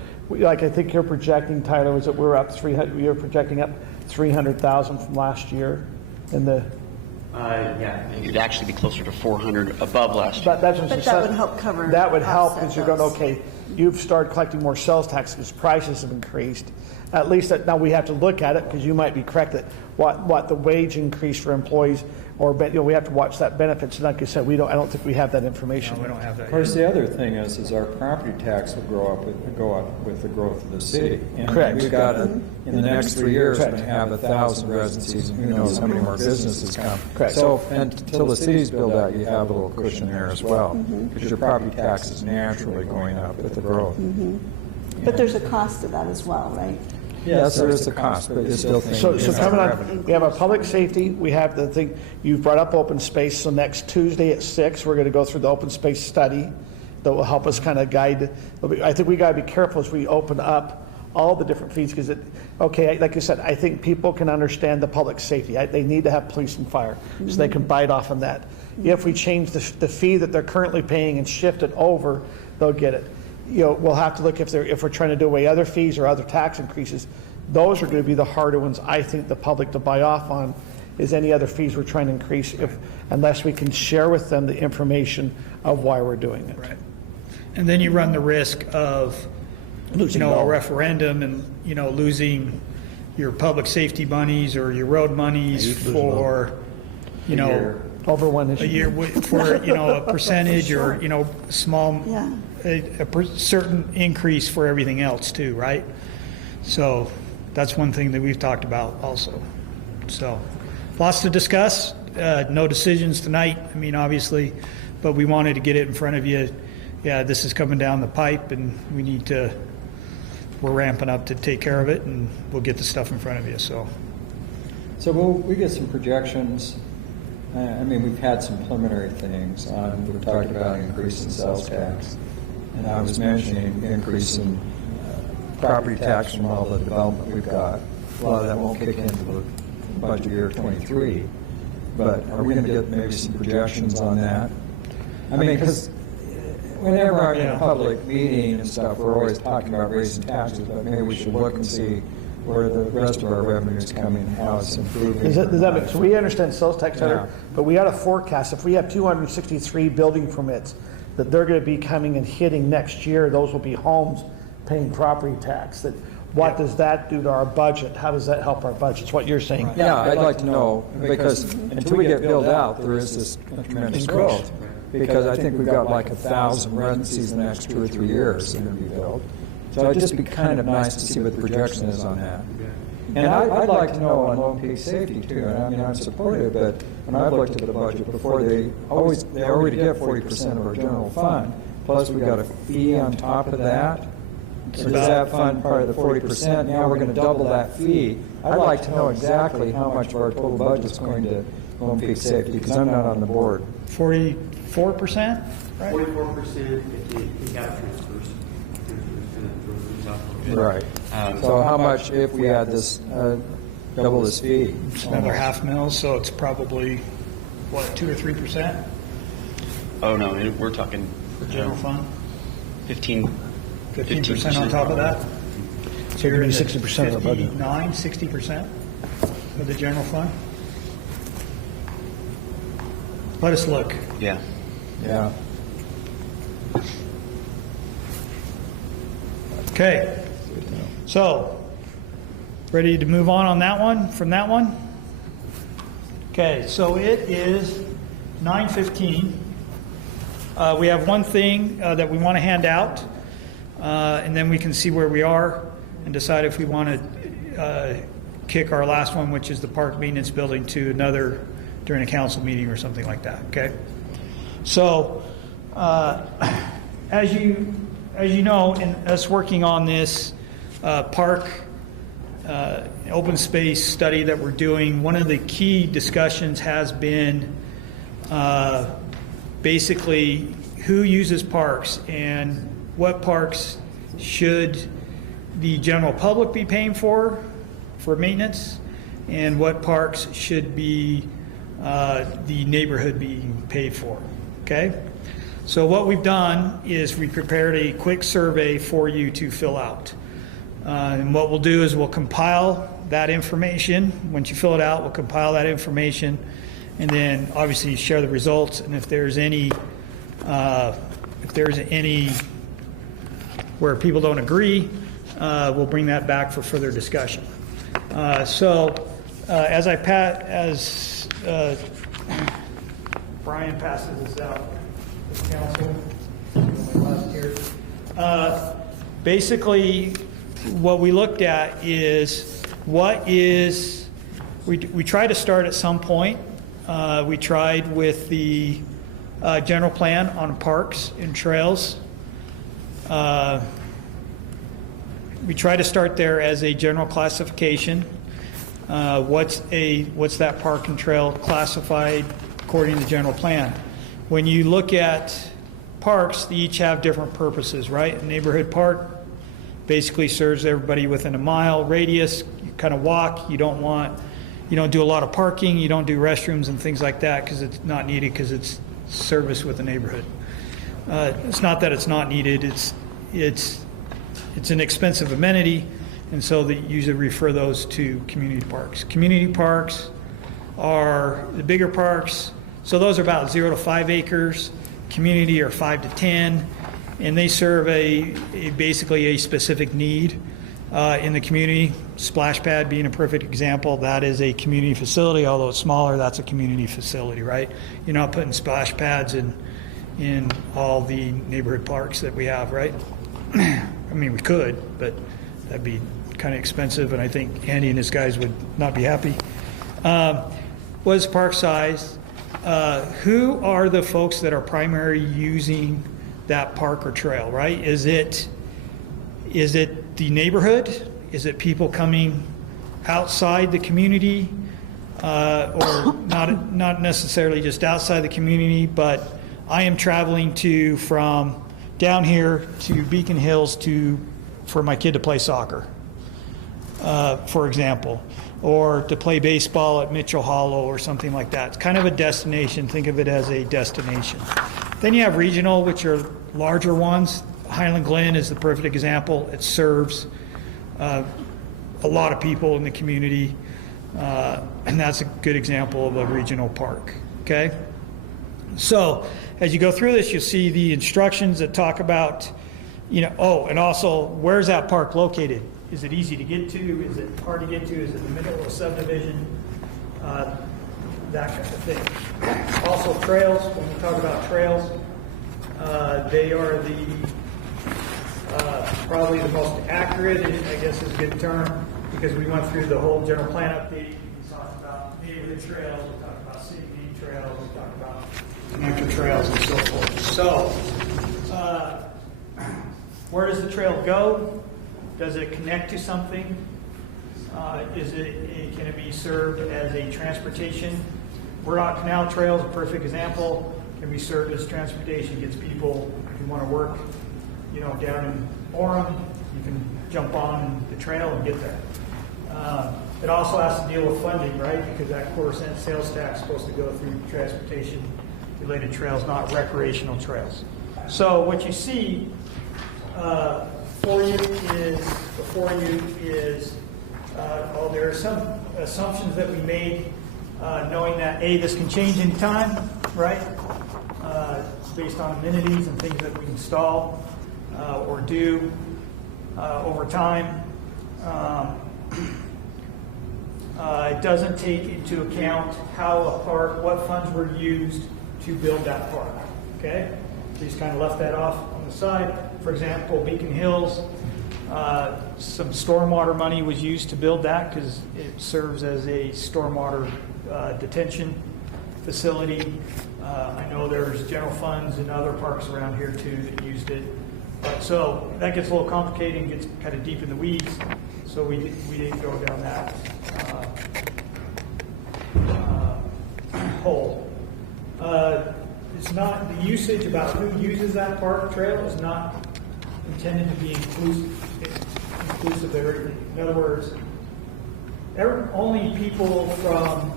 I think you're projecting, Tyler, was that we're up 300? You're projecting up 300,000 from last year in the. Yeah, it'd actually be closer to 400 above last year. But that's what But she that said. would help cover. That would help because offset you're going, those. okay, you've started collecting more sales tax because prices have increased. At least now we have to look at it because you might be correct that what the wage increase for employees or we have to watch that benefits. And like you said, I don't think we have that information. No, we don't have that. Of course, the other thing is our property tax will go up with the growth of the city. And Correct. We've got in the next 3 years, we're going to have 1,000 residencies, and who knows how many more businesses come. Correct. So until the city's built out, you have a little cushion there as well, because your property tax is naturally going up with the growth. But there's a cost to that as well, right? Yes, there is a cost, but you still think. So coming on, we have our public safety, we have the thing, you've brought up open space, so next Tuesday at 6, we're going to go through the open space study that will help us kind of guide. I think we got to be careful as we open up all the different fees because like you said, I think people can understand the public safety. They need to have police and fire so they can bite off on that. If we change the fee that they're currently paying and shift it over, they'll get it. We'll have to look if we're trying to do away other fees or other tax increases. Those are going to be the harder ones, I think, the public to buy off on is any other fees we're trying to increase unless we can share with them the information of why we're doing it. Right. And then you run the risk of losing a referendum and losing your public safety monies or your road monies for over one issue. a year for a percentage or small certain increase for everything else too, right? So that's one thing that we've talked about also. So lots to discuss. No decisions tonight. I mean, obviously, but we wanted to get it in front of you. Yeah, this is coming down the pipe, and we're ramping up to take care of it, and we'll get the stuff in front of you. So we get some projections. We've had some preliminary things. We've talked about increase in sales tax, and I was mentioning increase in property tax from all the development we've got. A lot of that won't kick into the budget year 23, but are we going to get maybe some projections on that? Because whenever I'm in a public meeting and stuff, we're always talking about raising taxes, but maybe we should look and see where the rest of our revenue is coming, how it's improving. So we understand sales tax, but we got to forecast if we have 263 building permits that they're going to be coming and hitting next year. Those will be homes paying property tax. What does that do to our budget? How does that help our budget? It's what you're saying. Yeah, I'd like to know, because until we get built out, there is this tremendous growth. Because I think we've got like 1,000 residencies in the next 2 or 3 years that are going to be built. So it'd just be kind of nice to see what the projection is on that. And I'd like to know on Lone Peak Safety too. I'm supportive, but when I've looked at the budget before, they already get 40% of our general fund. Plus we got a fee on top of that. So does that fund part of the 40%? Now we're going to double that fee. I'd like to know exactly how much of our total budget is going to Lone Peak Safety, because I'm not on the board. 44%, right? 44% if you take out transfers. Right. So how much if we add this, double this fee? It's another $500,000, so it's probably, 2 or 3%? Oh, no, we're talking For general fund? 15% on top of that? So you're going to be 60% of the budget. 60% of the general fund? Let us look. Yeah. Yeah. Okay. So, ready to move on that one, from that one? Okay, so it is 9:15. We have one thing that we want to hand out, and then we can see where we are. and decide if we want to kick our last one, which is the park maintenance building, to another during a council meeting or something like that, okay? So, as you know, in us working on this park open space study that we're doing, one of the key discussions has been basically who uses parks and what parks should the general public be paying for maintenance, and what parks should be the neighborhood being paid for, okay? So what we've done is we prepared a quick survey for you to fill out. And what we'll do is we'll compile that information. Once you fill it out, we'll compile that information, and then obviously share the results. And if there's any where people don't agree, we'll bring that back for further discussion. As Brian passes this out to the council, last year. Basically, what we looked at is we tried to start at some point. We tried with the general plan on parks and trails. We try to start there as a general classification. What's that park and trail classified according to the general plan? When you look at parks, they each have different purposes, right? A neighborhood park basically serves everybody within a mile radius. You kind of walk. You don't do a lot of parking. You don't do restrooms and things like that because it's not needed, because it's service with the neighborhood. It's not that it's not needed. It's an expensive amenity, and so they usually refer those to community parks. Community parks are the bigger parks, so those are about 0 to 5 acres. Community are 5 to 10, and they serve basically a specific need in the community. Splash pad being a perfect example. That is a community facility, although it's smaller. That's a community facility, right? You're not putting splash pads in all the neighborhood parks that we have, right? I mean, we could, but that'd be kind of expensive, and I think Andy and his guys would not be happy. What is park size? Who are the folks that are primarily using that park or trail, right? Is it the neighborhood? Is it people coming outside the community, or not necessarily just outside the community, but I am traveling from down here to Beacon Hills for my kid to play soccer, for example, or to play baseball at Mitchell Hollow or something like that. It's kind of a destination. Think of it as a destination. Then you have regional, which are larger ones. Highland Glen is the perfect example. It serves a lot of people in the community, and that's a good example of a regional park, okay? So as you go through this, you'll see the instructions that talk about, and also, where's that park located? Is it easy to get to? Is it hard to get to? Is it in the middle of a subdivision? That kind of thing. Also trails, when we talk about trails, they are probably the most accurate, I guess is a good term, because we went through the whole general plan update. We talked about neighborhood trails, we talked about city main trails, we talked about connector trails and so forth. So, where does the trail go? Does it connect to something? Can it be served as a transportation? Burdock Canal Trail is a perfect example. Can be served as transportation. Gets people, if you want to work, down in Orem, you can jump on the trail and get there. It also has to deal with funding, right? Because that core sales tax is supposed to go through transportation-related trails, not recreational trails. So what you see before you is, there are some assumptions that we made, knowing that this can change in time, right? Based on amenities and things that we install or do over time. It doesn't take into account what funds were used to build that park. Okay, so just kind of left that off on the side. For example, Beacon Hills, Some stormwater money was used to build that because it serves as a stormwater detention facility. I know there's general funds in other parks around here too that used it. So that gets a little complicated and gets kind of deep in the weeds. So we didn't go down that hole. It's not the usage about who uses that park trail is not intended to be inclusive of everything. In other words, only people from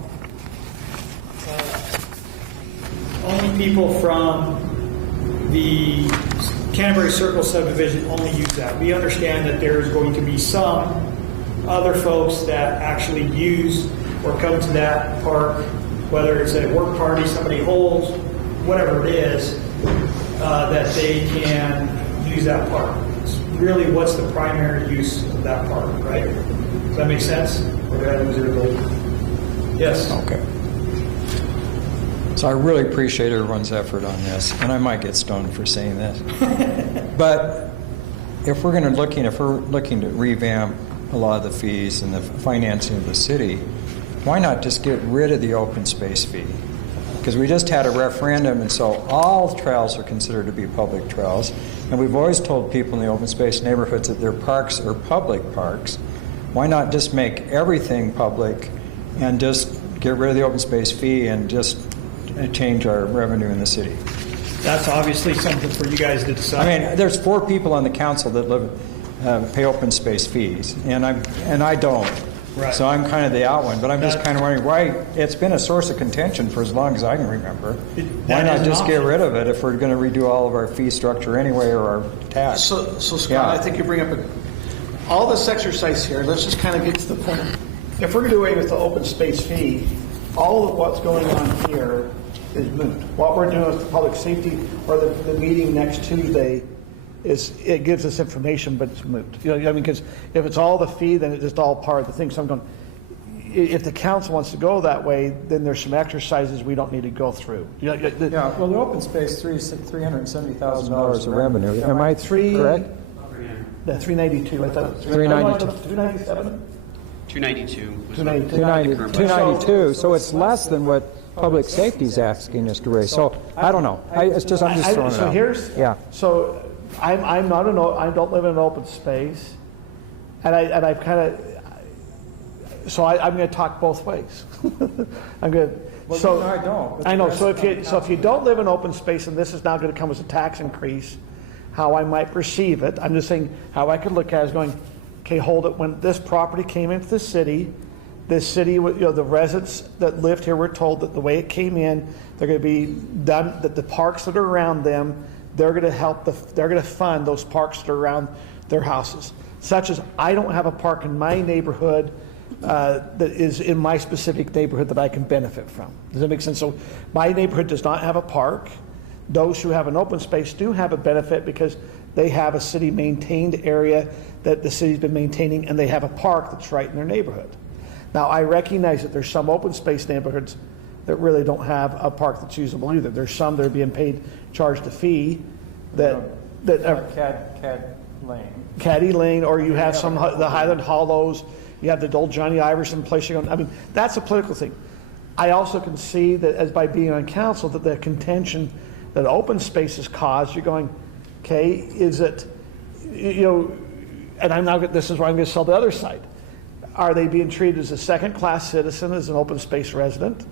the Canterbury Circle subdivision only use that. We understand that there's going to be some other folks that actually use or come to that park, whether it's a work party somebody holds, whatever it is, that they can use that park. It's really what's the primary use of that park, right? Does that make sense? Or did I lose everybody? Yes. Okay. So I really appreciate everyone's effort on this, and I might get stoned for saying this. But if we're looking to revamp a lot of the fees and the financing of the city, why not just get rid of the open space fee? Because we just had a referendum, and so all trails are considered to be public trails, and we've always told people in the open space neighborhoods that their parks are public parks. Why not just make everything public and just get rid of the open space fee and just change our revenue in the city? That's obviously something for you guys to decide. I mean, there's 4 people on the council that pay open space fees, and I don't. Right. So I'm kind of the out one, but I'm just kind of wondering why it's been a source of contention for as long as I can remember. Why not just get rid of it if we're going to redo all of our fee structure anyway or our tax? So Scott, I think you bring up all this exercise here. Let's just kind of get to the point. If we're going to do away with the open space fee, all of what's going on here is moot. What we're doing with the public safety or the meeting next Tuesday is it gives us information, but it's moot. You know, I mean, because if it's all the fee, then it's just all part of the thing. So I'm going, if the council wants to go that way, then there's some exercises we don't need to go through. Well, the open space $370,000 of revenue. Am I correct? The 392. I thought 392. 297. 292. 292. So it's less than what public safety is asking us to raise. So I don't know. I'm just throwing it out. So I'm not I don't live in an open space, and I've kind of. So I'm going to talk both ways. I'm going to. Well, so no, I don't. I know. So if you don't live in open space, and this is now going to come as a tax increase, how I might perceive it, I'm just saying how I could look at it is going, okay, hold it. When this property came into the city, the residents that lived here were told that the way it came in, they're going to be done. That the parks that are around them, they're going to help. They're going to fund those parks that are around their houses. Such as I don't have a park in my neighborhood that is in my specific neighborhood that I can benefit from. Does that make sense? So my neighborhood does not have a park. Those who have an open space do have a benefit because they have a city maintained area that the city's been maintaining, and they have a park that's right in their neighborhood. Now I recognize that there's some open space neighborhoods that really don't have a park that's usable either. There's some that are being charged a fee that Caddy Lane, or you have some the Highland Hollows. You have the old Johnny Iverson place. I mean, that's a political thing. I also can see that as by being on council that the contention that open spaces cause, you're going, okay, is it, and I'm now, this is where I'm going to sell the other side. Are they being treated as a second-class citizen, as an open space resident?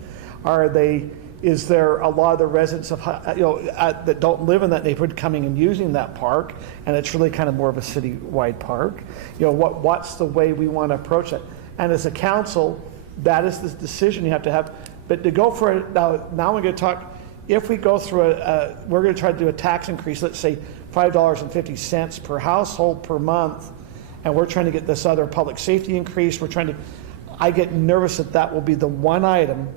Is there a lot of the residents of, that don't live in that neighborhood coming and using that park, and it's really kind of more of a city-wide park? What's the way we want to approach it? And as a council, that is the decision you have to have. But to go for it, now we're going to talk, if we go through we're going to try to do a tax increase, let's say $5.50 per household per month, and we're trying to get this other public safety increase, I get nervous that will be the one item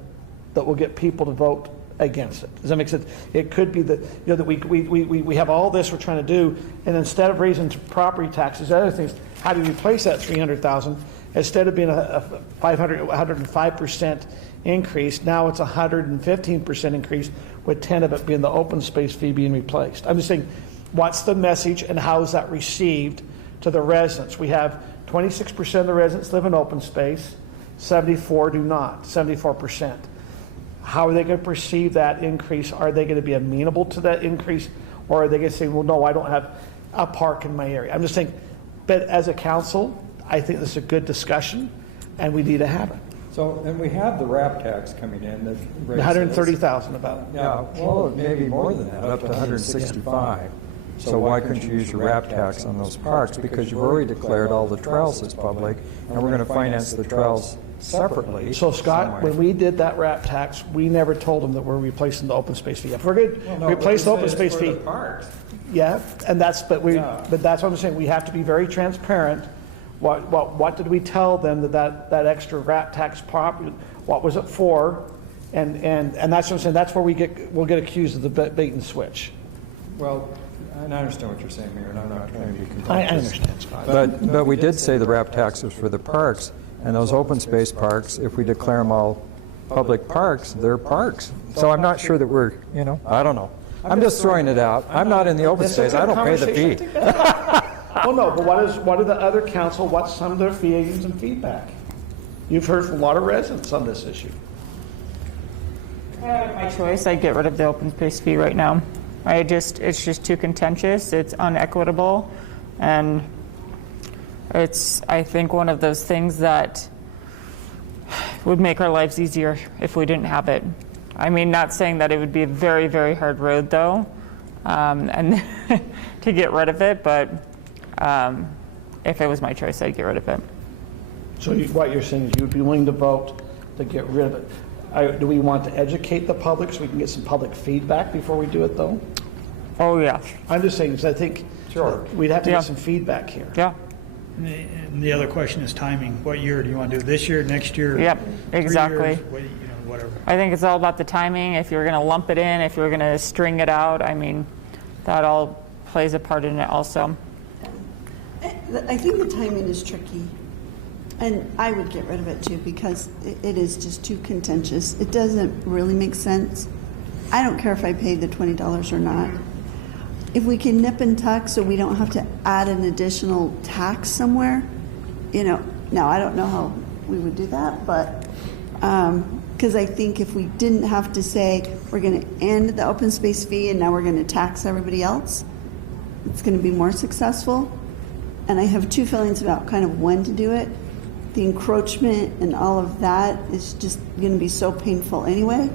that will get people to vote against it. Does that make sense? It could be that we have all this we're trying to do, and instead of raising property taxes, other things, how do you replace that $300,000? Instead of being a 105% increase, now it's a 115% increase, with 10 of it being the open space fee being replaced. I'm just saying, what's the message and how is that received to the residents. We have 26% of the residents live in open space, 74 do not, 74%. How are they going to perceive that increase? Are they going to be amenable to that increase? Or are they going to say, well, no, I don't have a park in my area? I'm just saying, but as a council, I think this is a good discussion, and we need to have it. So, and we have the RAP tax coming in. That raises- 130,000 about. Yeah, well, maybe more than that, up to 165. So why couldn't you use your RAP tax on those parks? Because you've already declared all the trails as public, and we're going to finance the trails separately. So Scott, somewhere. when we did that RAP tax, we never told them that we're replacing the open space fee. If we're going to replace the open space fee, yeah, and that's, but that's what I'm saying. We have to be very transparent. What did we tell them that extra RAP tax what was it for? And that's what I'm saying. That's where we'll get accused of the bait and switch. Well, and I understand what you're saying, Mayor, and I'm not trying to be contentious. I understand, Scott. But we did say the RAP tax was for the parks, and those open space parks, if we declare them all public parks, they're parks. So I'm not sure that we're, I don't know. I'm just throwing it out. I'm not in the open space. I don't pay the fee. Well, no, but what are the other council, what's some of their feelings and feedback? You've heard from a lot of residents on this issue. My choice, I'd get rid of the open space fee right now. It's just too contentious, it's unequitable, and it's, I think, one of those things that would make our lives easier if we didn't have it. I mean, not saying that it would be a very, very hard road, though, and to get rid of it, but if it was my choice, I'd get rid of it. So what you're saying is you'd be willing to vote to get rid of it. Do we want to educate the public so we can get some public feedback before we do it, though? Oh, yeah. I'm just saying, because I think we'd have to get some feedback here. Yeah. And the other question is timing. What year do you want to do it? This year, next year? Yep, 3 exactly. years, whatever. I think it's all about the timing. If you're going to lump it in, if you're going to string it out, I mean, that all plays a part in it also. I think the timing is tricky. And I would get rid of it too, because it is just too contentious. It doesn't really make sense. I don't care if I pay the $20 or not. If we can nip and tuck so we don't have to add an additional tax somewhere, now I don't know how we would do that, but because I think if we didn't have to say we're going to end the open space fee and now we're going to tax everybody else, it's going to be more successful. And I have two feelings about kind of when to do it. The encroachment and all of that is just going to be so painful anyway.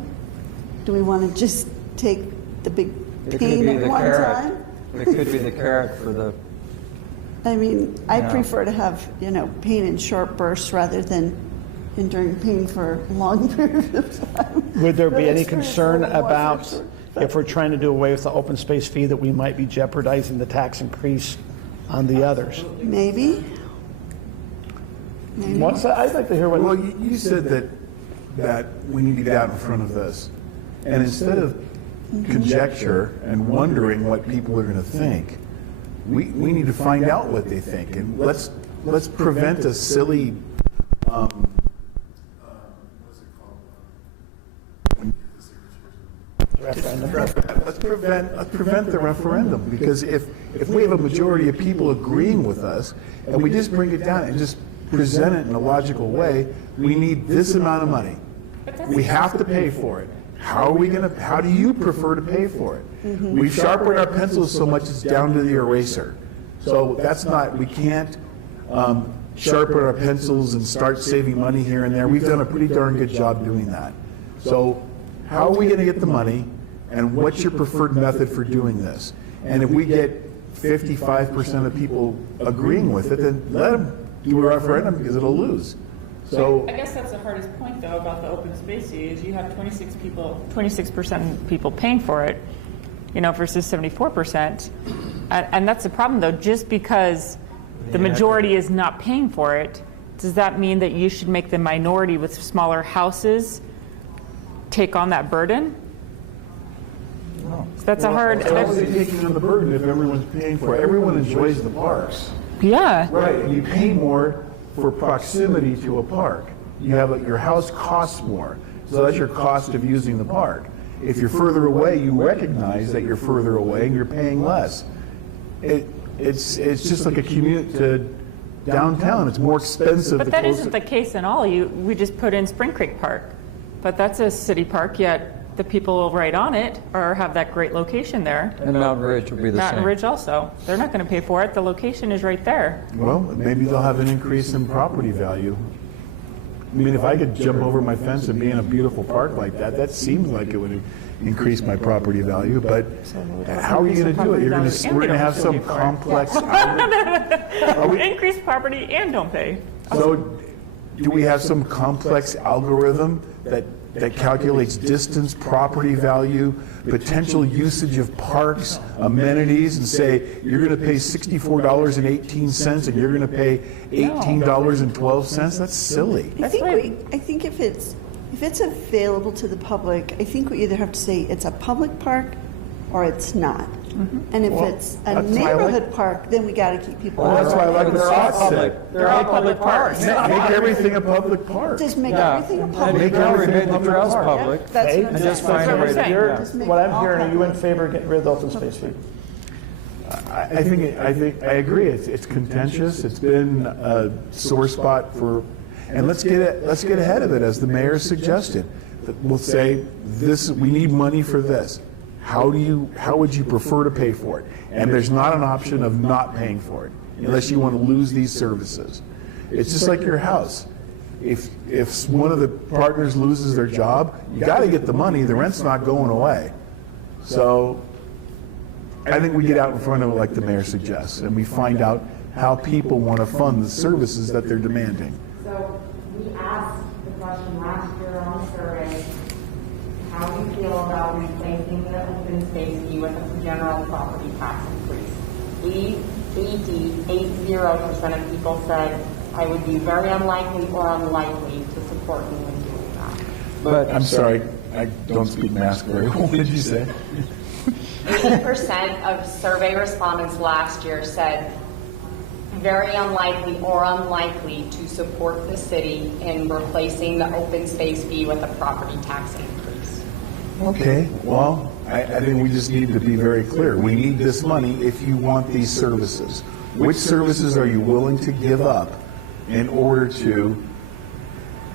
Do we want to just take the big pain at one time? It could be the carrot for the... I mean, I prefer to have, pain in short bursts rather than enduring pain for a long period of time. Would there be any concern about, if we're trying to do away with the open space fee, that we might be jeopardizing the tax increase on the others? Maybe. What's that? I'd like to hear what... Well, you said that we need to get out in front of this. And instead of conjecture and wondering what people are going to think, we need to find out what they think. And let's prevent a silly... what's it called? Let's prevent the referendum, because if we have a majority of people agreeing with us and we just bring it down and just present it in a logical way, we need this amount of money. We have to pay for it. How do you prefer to pay for it? We've sharpened our pencils so much it's down to the eraser. So we can't sharpen our pencils and start saving money here and there. We've done a pretty darn good job doing that. So how are we going to get the money, and what's your preferred method for doing this? And if we get 55% of people agreeing with it, then let them do a referendum, because it'll lose. So I guess that's the hardest point, though, about the open space fee, is you have 26% people paying for it, versus 74%. And that's the problem, though. Just because the majority is not paying for it, does that mean that you should make the minority with smaller houses take on that burden? No. That's a hard... How are they taking on the burden if everyone's paying for it? Everyone enjoys the parks. Yeah. Right, and you pay more for proximity to a park. Your house costs more, so that's your cost of using the park. If you're further away, you recognize that you're further away and you're paying less. It's just like a commute to downtown. It's more expensive. But that isn't the case in all. We just put in Spring Creek Park, but that's a city park, yet the people right on it have that great location there. And Mountain Ridge will be the same. Mountain Ridge also. They're not going to pay for it. The location is right there. Well, maybe they'll have an increase in property value. I mean, if I could jump over my fence and be in a beautiful park like that, that seems like it would increase my property value, but how are you going to do it? We're going to have some complex... Increase property and don't pay. So do we have some complex algorithm that calculates distance, property value, potential usage of parks, amenities, and say you're going to pay $64.18 and you're going to pay $18.12? That's silly. I think if it's available to the public, I think we either have to say it's a public park or it's not. And if it's a neighborhood park, then we got to keep people. Well, that's why I like what Scott said. They're all public parks. Make everything a public park. Just make everything a public Make park. everything the trails public. Yeah, that's what I'm saying. Just find a way to. What I'm hearing, are you in favor of getting rid of the open space fee? I think I agree. It's contentious. It's been a sore spot for, and let's get ahead of it, as the mayor suggested. We'll say this: we need money for this. How would you prefer to pay for it? And there's not an option of not paying for it unless you want to lose these services. It's just like your house. If one of the partners loses their job, you got to get the money. The rent's not going away. So I think we get out in front of it like the mayor suggests, and we find out how people want to fund the services that they're demanding. So we asked the question last year on the survey, how do you feel about replacing the open space fee with a general property tax increase? 80% of people said, I would be very unlikely or unlikely to support you in doing that. But I'm sorry, I don't speak Mask very well. What did you say? 80% of survey respondents last year said very unlikely or unlikely to support the city in replacing the open space fee with a property tax increase. Okay, well, I think we just need to be very clear. We need this money if you want these services. Which services are you willing to give up in order to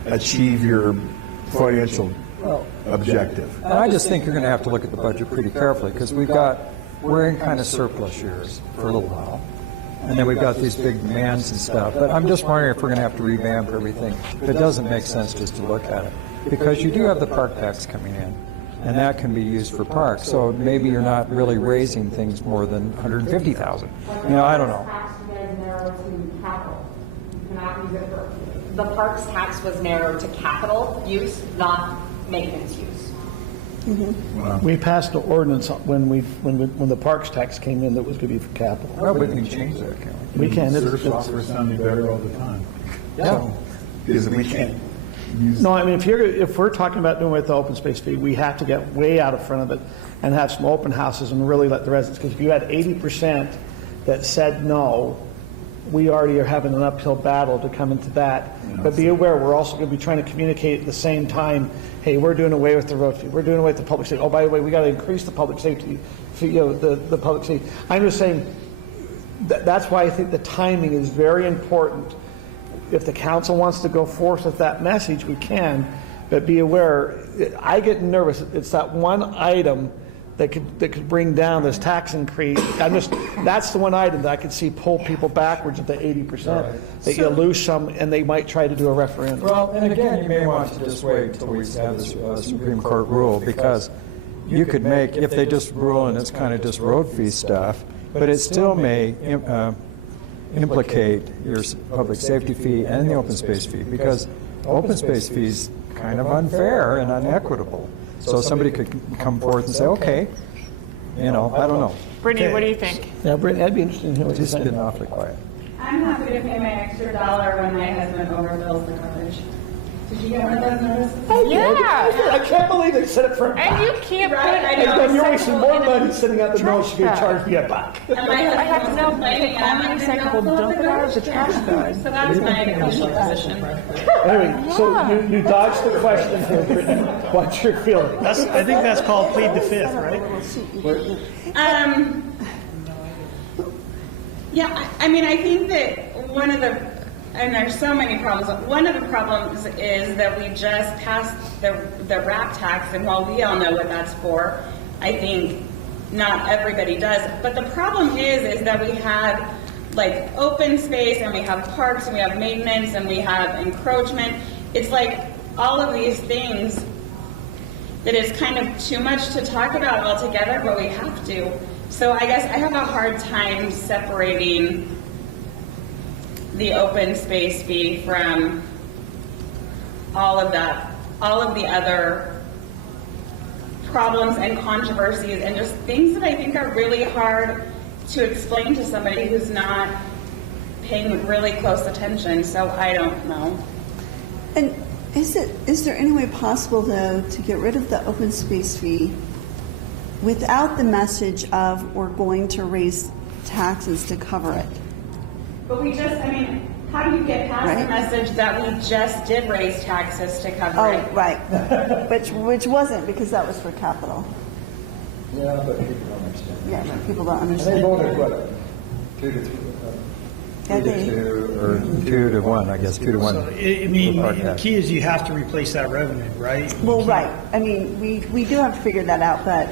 achieve your financial objective? And I just think you're going to have to look at the budget pretty carefully, because we're in kind of surplus years for a little while. And then we've got these big demands and stuff. But I'm just wondering if we're going to have to revamp everything. It doesn't make sense just to look at it, because you do have the park tax coming in, and that can be used for parks. So maybe you're not really raising things more than $150,000. I don't know. The parks tax was narrowed to capital use, not maintenance use. Wow. We passed an ordinance when the parks tax came in that was going to be for capital. Well, we can change that, can't we? We can. Surf offers sounding better all the time. Yeah. Because we can't. No, I mean, if we're talking about doing it with the open space fee, we have to get way out in front of it and have some open houses and really let the residents, because if you had 80% that said no, we already are having an uphill battle to come into that. But be aware, we're also going to be trying to communicate at the same time, hey, we're doing away with the road fee, we're doing away with the public safety. Oh, by the way, we got to increase the public safety fee, the public safety. I'm just saying that's why I think the timing is very important. If the council wants to go forth with that message, we can, but be aware, I get nervous. It's that one item that could bring down this tax increase. That's the one item that I could see pull people backwards at the 80%. That you lose some, and they might try to do a referendum. Well, and again, you may want to just wait until we have this Supreme Court rule, because you could make, if they just rule and it's kind of just road fee stuff, but it still may implicate your public safety fee and the open space fee, because open space fee is kind of unfair and unequitable. So somebody could come forth and say, okay, I don't know. Brittany, what do you think? Yeah, Brittany, I'd be interested in hearing what you Just think. been awfully quiet. I'm happy to pay my extra $1 when my husband overfills the coverage. Did you get one of those notices? Oh, Yeah. I can't believe they set it for And you can't put Right, I it. know. And you're wasting more money sitting out the nose, you're going to Trash charge me a buck. And my I have to know complaining, how many cycles dump it out of the trash bag. So that's my official position. Anyway, so you dodged the question here, Brittany. What's your feeling? I think that's called plead the fifth, right? Yeah, I mean, I think that one of the, and there's so many problems, one of the problems is that we just passed the RAP tax, and while we all know what that's for, I think not everybody does. But the problem is that we have like open space, and we have parks, and we have maintenance, and we have encroachment. It's like all of these things that is kind of too much to talk about altogether, but we have to. So I guess I have a hard time separating the open space fee from all of that, all of the other problems and controversies and just things that I think are really hard to explain to somebody who's not paying really close attention. So I don't know. And is there any way possible, though, to get rid of the open space fee without the message of we're going to raise taxes to cover it? But we just, I mean, how do you get past the message that we just did raise taxes to cover it? Oh, right. which wasn't, because that was for capital. Yeah, but people don't understand. Yeah, but people don't And understand. they voted what? 2 to 3. Yeah, 2 to 2 or 2 to 1, I guess, 2 to 1. So, I mean, the key is you have to replace that revenue, right? Well, right. I mean, we do have to figure that out, but.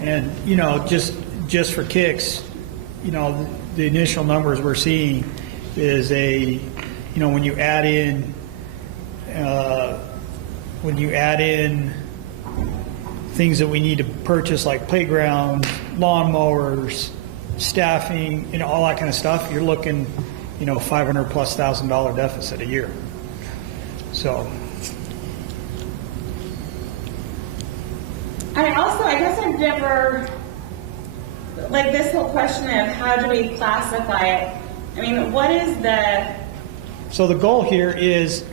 And, you know, just for kicks, you know, the initial numbers we're seeing is you know, when you add in things that we need to purchase like playgrounds, lawnmowers, staffing, you know, all that kind of stuff, you're looking, you know, $500,000+ deficit a year. So. I guess I've never, like this whole question of how do we classify it? I mean, what is the... So the goal here is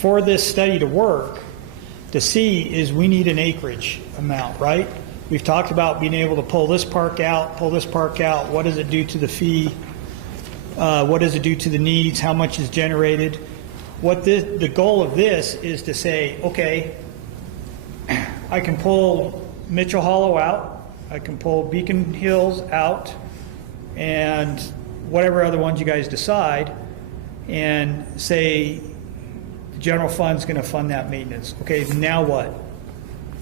for this study to work, to see is we need an acreage amount, right? We've talked about being able to pull this park out, what does it do to the fee? What does it do to the needs? How much is generated? The goal of this is to say, okay, I can pull Mitchell Hollow out, I can pull Beacon Hills out, and whatever other ones you guys decide, and say the general fund's going to fund that maintenance. Okay, now what?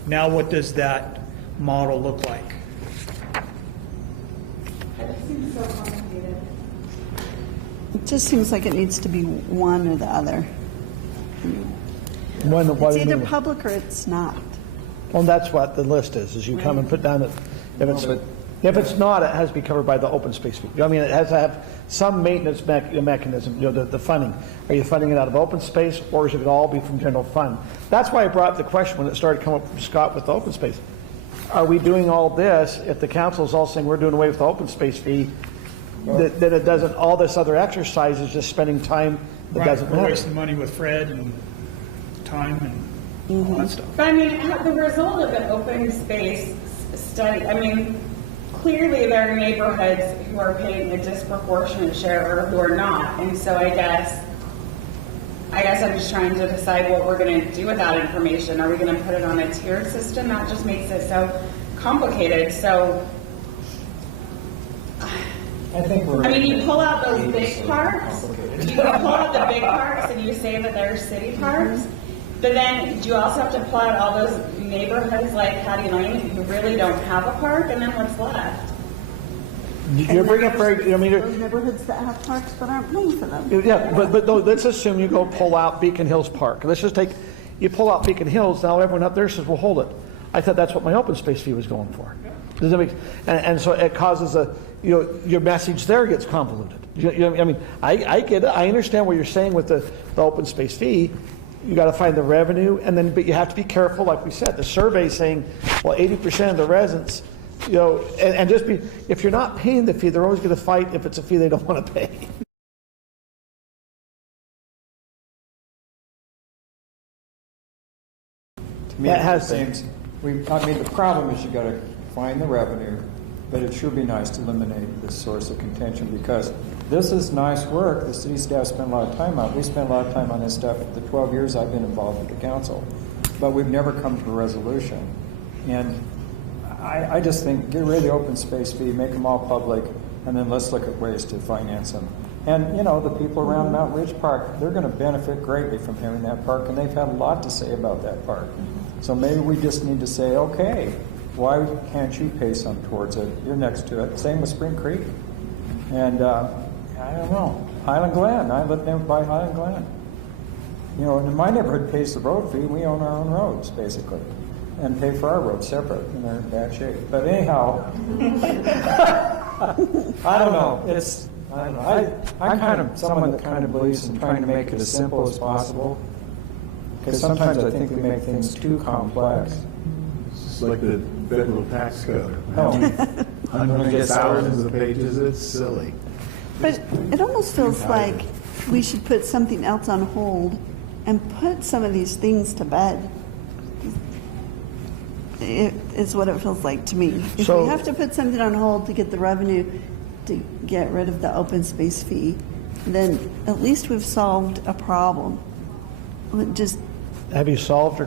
Now what does that model look like? It seems so complicated. It just seems like it needs to be one or the other. What It's do you either mean? public or it's not. Well, that's what the list is you come and put down if it's not, it has to be covered by the open space fee. I mean, it has to have some maintenance mechanism, you know, the funding. Are you funding it out of open space, or should it all be from general fund? That's why I brought up the question when it started coming up from Scott with the open space. Are we doing all this if the council is all saying we're doing away with the open space fee, then it doesn't, all this other exercise is just spending time that doesn't We're matter. wasting money with Fred and time and all that stuff. But I mean, the result of an open space study, I mean, clearly there are neighborhoods who are paying a disproportionate share or who are not. And so I guess I'm just trying to decide what we're going to do with that information. Are we going to put it on a tiered system? That just makes it so complicated. So, I think I mean, you pull out those big parks, you pull out the big parks and you say that they're city parks, but then do you also have to pull out all those neighborhoods like Patty Lane who really don't have a park, and then what's left? You're bringing up very, I mean, Those neighborhoods that have parks but aren't paying for them. yeah, but no, let's assume you go pull out Beacon Hills Park. Let's just you pull out Beacon Hills, now everyone up there says, well, hold it. I thought that's what my open space fee was going for. Does that make, and so it causes your message there gets convoluted. I mean, I get it. I understand what you're saying with the open space fee. You got to find the revenue, but you have to be careful, like we said. The survey saying, well, 80% of the residents, and just if you're not paying the fee, they're always going to fight if it's a fee they don't want to pay. To me, it seems, the problem is you got to find the revenue, but it sure be nice to eliminate this source of contention, because this is nice work. The city staff spend a lot of time on it. We spend a lot of time on this stuff the 12 years I've been involved with the council, but we've never come to a resolution. And I just think get rid of the open space fee, make them all public, and then let's look at ways to finance them. And, you know, the people around Mount Ridge Park, they're going to benefit greatly from having that park, and they've had a lot to say about that park. So maybe we just need to say, okay, why can't you pay some towards it? You're next to it. Same with Spring Creek. And I don't know, Highland Glen. I live there by Highland Glen. You know, and my neighborhood pays the road fee. We own our own roads, basically, and pay for our roads separate, and they're in bad shape. But anyhow, I don't know. I don't know. I'm kind of someone that kind of believes in trying to make it as simple as possible, because sometimes I think we make things too complex. It's like the federal tax code. Oh. Hundreds of thousands of pages, it's silly. But it almost feels like we should put something else on hold and put some of these things to bed. It is what it feels like to me. If we have to put something on hold to get the revenue to get rid of the open space fee, then at least we've solved a problem. Just Have you solved or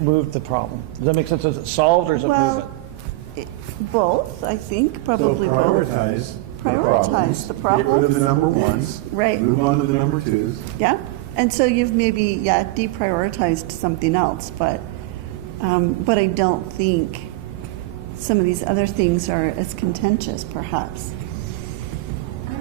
moved the problem? Does that make sense? Is it solved or is it moving? Both, I think, probably So prioritize both. Prioritize the problems. Get rid of the number ones. Right. Move on to the number twos. Yeah, and so you've maybe, deprioritized something else, but I don't think some of these other things are as contentious, perhaps.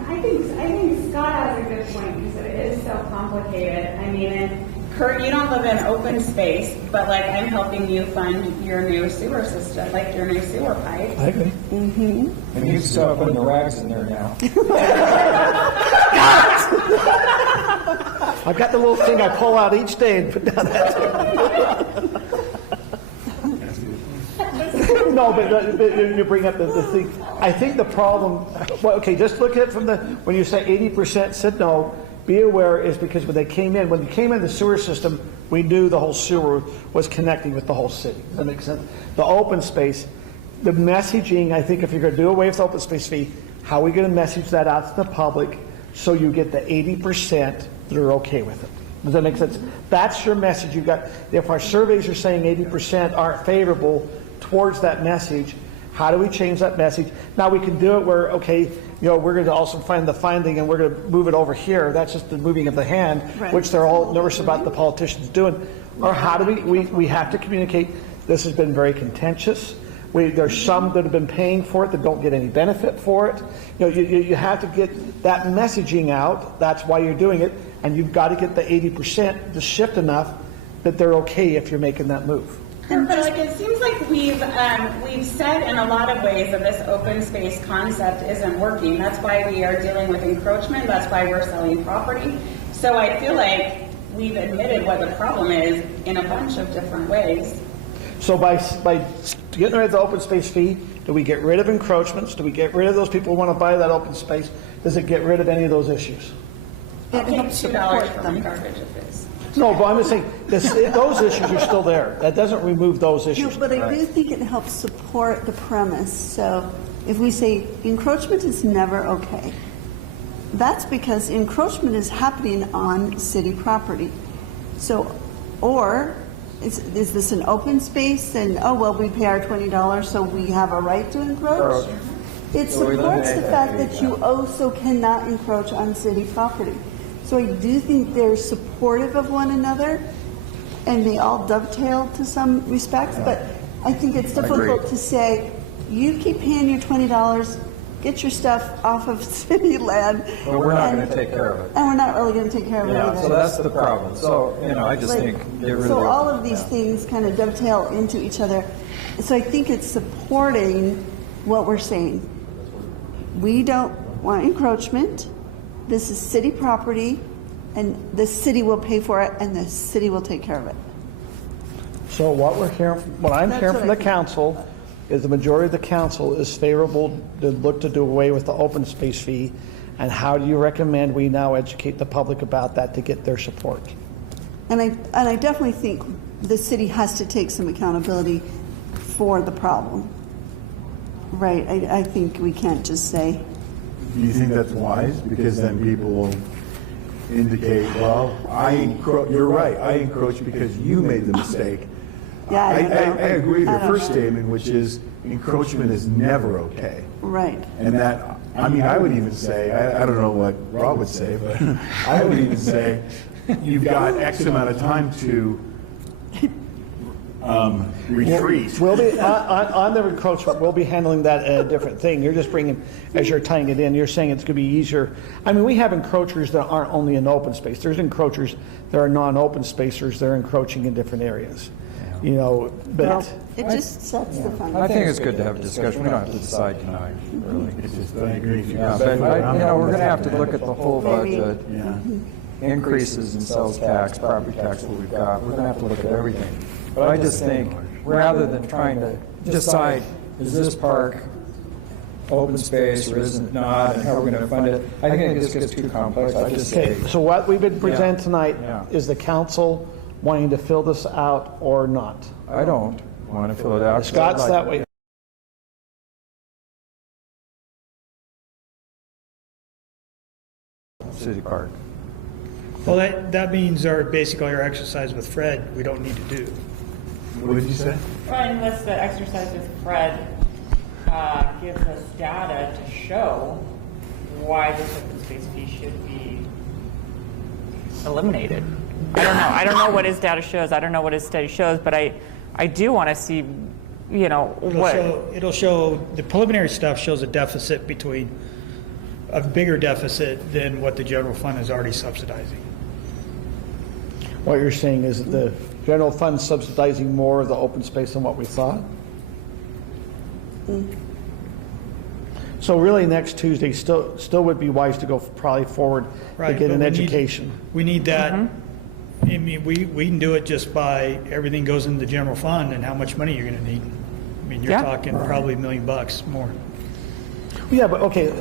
I think Scott has a good point because it is so complicated. I mean, Kurt, you don't live in open space, but like I'm helping you fund your new sewer system, like your new sewer pipe. I agree. Mm-hmm. And you start putting the rags in there now. I've got the little thing I pull out each day and put down that. No, but you bring up the thing. I think the problem, well, okay, just look at it from when you say 80% said no, be aware is because when they came in the sewer system, we knew the whole sewer was connecting with the whole city. Does that make sense? The open space, the messaging, I think if you're going to do away with the open space fee, how are we going to message that out to the public so you get the 80% that are okay with it? Does that make sense? That's your message. You've got, if our surveys are saying 80% aren't favorable towards that message, how do we change that message? Now we can do it where, okay, we're going to also find the finding and we're going to move it over here. That's just the moving of the hand, right, which they're all nervous about the politicians doing. Or how do we have to communicate, this has been very contentious. There's some that have been paying for it that don't get any benefit for it. You have to get that messaging out. That's why you're doing it. And you've got to get the 80% to shift enough that they're okay if you're making that move. But like it seems like we've said in a lot of ways that this open space concept isn't working. That's why we are dealing with encroachment. That's why we're selling property. So I feel like we've admitted what the problem is in a bunch of different ways. So by getting rid of the open space fee, do we get rid of encroachments? Do we get rid of those people who want to buy that open space? Does it get rid of any of those issues? I'll take $2 for my garbage if it's. No, but I'm just saying, those issues are still there. That doesn't remove those issues. No, but I do think it helps support the premise. So if we say encroachment is never okay, that's because encroachment is happening on city property. So, or is this an open space and, we pay our $20, so we have a right to encroach? It supports the fact that you also cannot encroach on city property. So I do think they're supportive of one another, and they all dovetail to some respects, but I think it's difficult to say, you keep paying your $20, get your stuff off of city land. But we're not going to take care of it. And we're not really going to take care of it either. So that's the problem. So, I just think get rid of So all of these things kind of dovetail into each other. So I think it's supporting what we're saying. We don't want encroachment. This is city property, and the city will pay for it, and the city will take care of it. So what I'm hearing from the council is the majority of the council is favorable to look to do away with the open space fee. And how do you recommend we now educate the public about that to get their support? And I definitely think the city has to take some accountability for the problem. Right, I think we can't just say. Do you think that's wise? Because then people will indicate, well, you're right, I encroached because you made the mistake. Yeah, I agree with your first statement, which is encroachment is never okay. Right. And that I mean, I would even say, I don't know what Rob would say, but I would even say, you've got X amount of time to retreat. We'll be, on the encroachment, we'll be handling that at a different thing. You're just bringing, as you're tying it in, you're saying it's going to be easier. I mean, we have encroachers that aren't only in open space. There's encroachers that are non-open spacers. They're encroaching in different areas. You know, but It just sets the foundation. I think it's good to have a discussion. We don't have to decide tonight, really. It's just, I agree. Yeah, but we're going to have to look at the whole budget. Yeah. Increases in sales tax, property tax, what we've got. We're going to have to look at everything. But I just think, rather than trying to decide, is this park open space or is it not, and how are we going to fund it, I think this gets too complex. I just say. okay, so what we've been presenting tonight is the council wanting to fill this out or not? I don't want to fill it out. Scott's that way. City Park. Well, that means basically our exercise with Fred, we don't need to do. What did you say? Well, unless the exercise with Fred gives us data to show why this open space fee should be eliminated. I don't know what his data shows. I don't know what his study shows, but I do want to see, It'll show, the preliminary stuff shows a deficit a bigger deficit than what the general fund is already subsidizing. What you're saying is that the general fund subsidizing more of the open space than what we thought? So really next Tuesday still would be wise to go probably forward to get an education. We need that. I mean, we can do it just by everything goes into the general fund and how much money you're going to need. I mean, you're talking probably $1 million more. Yeah, but okay,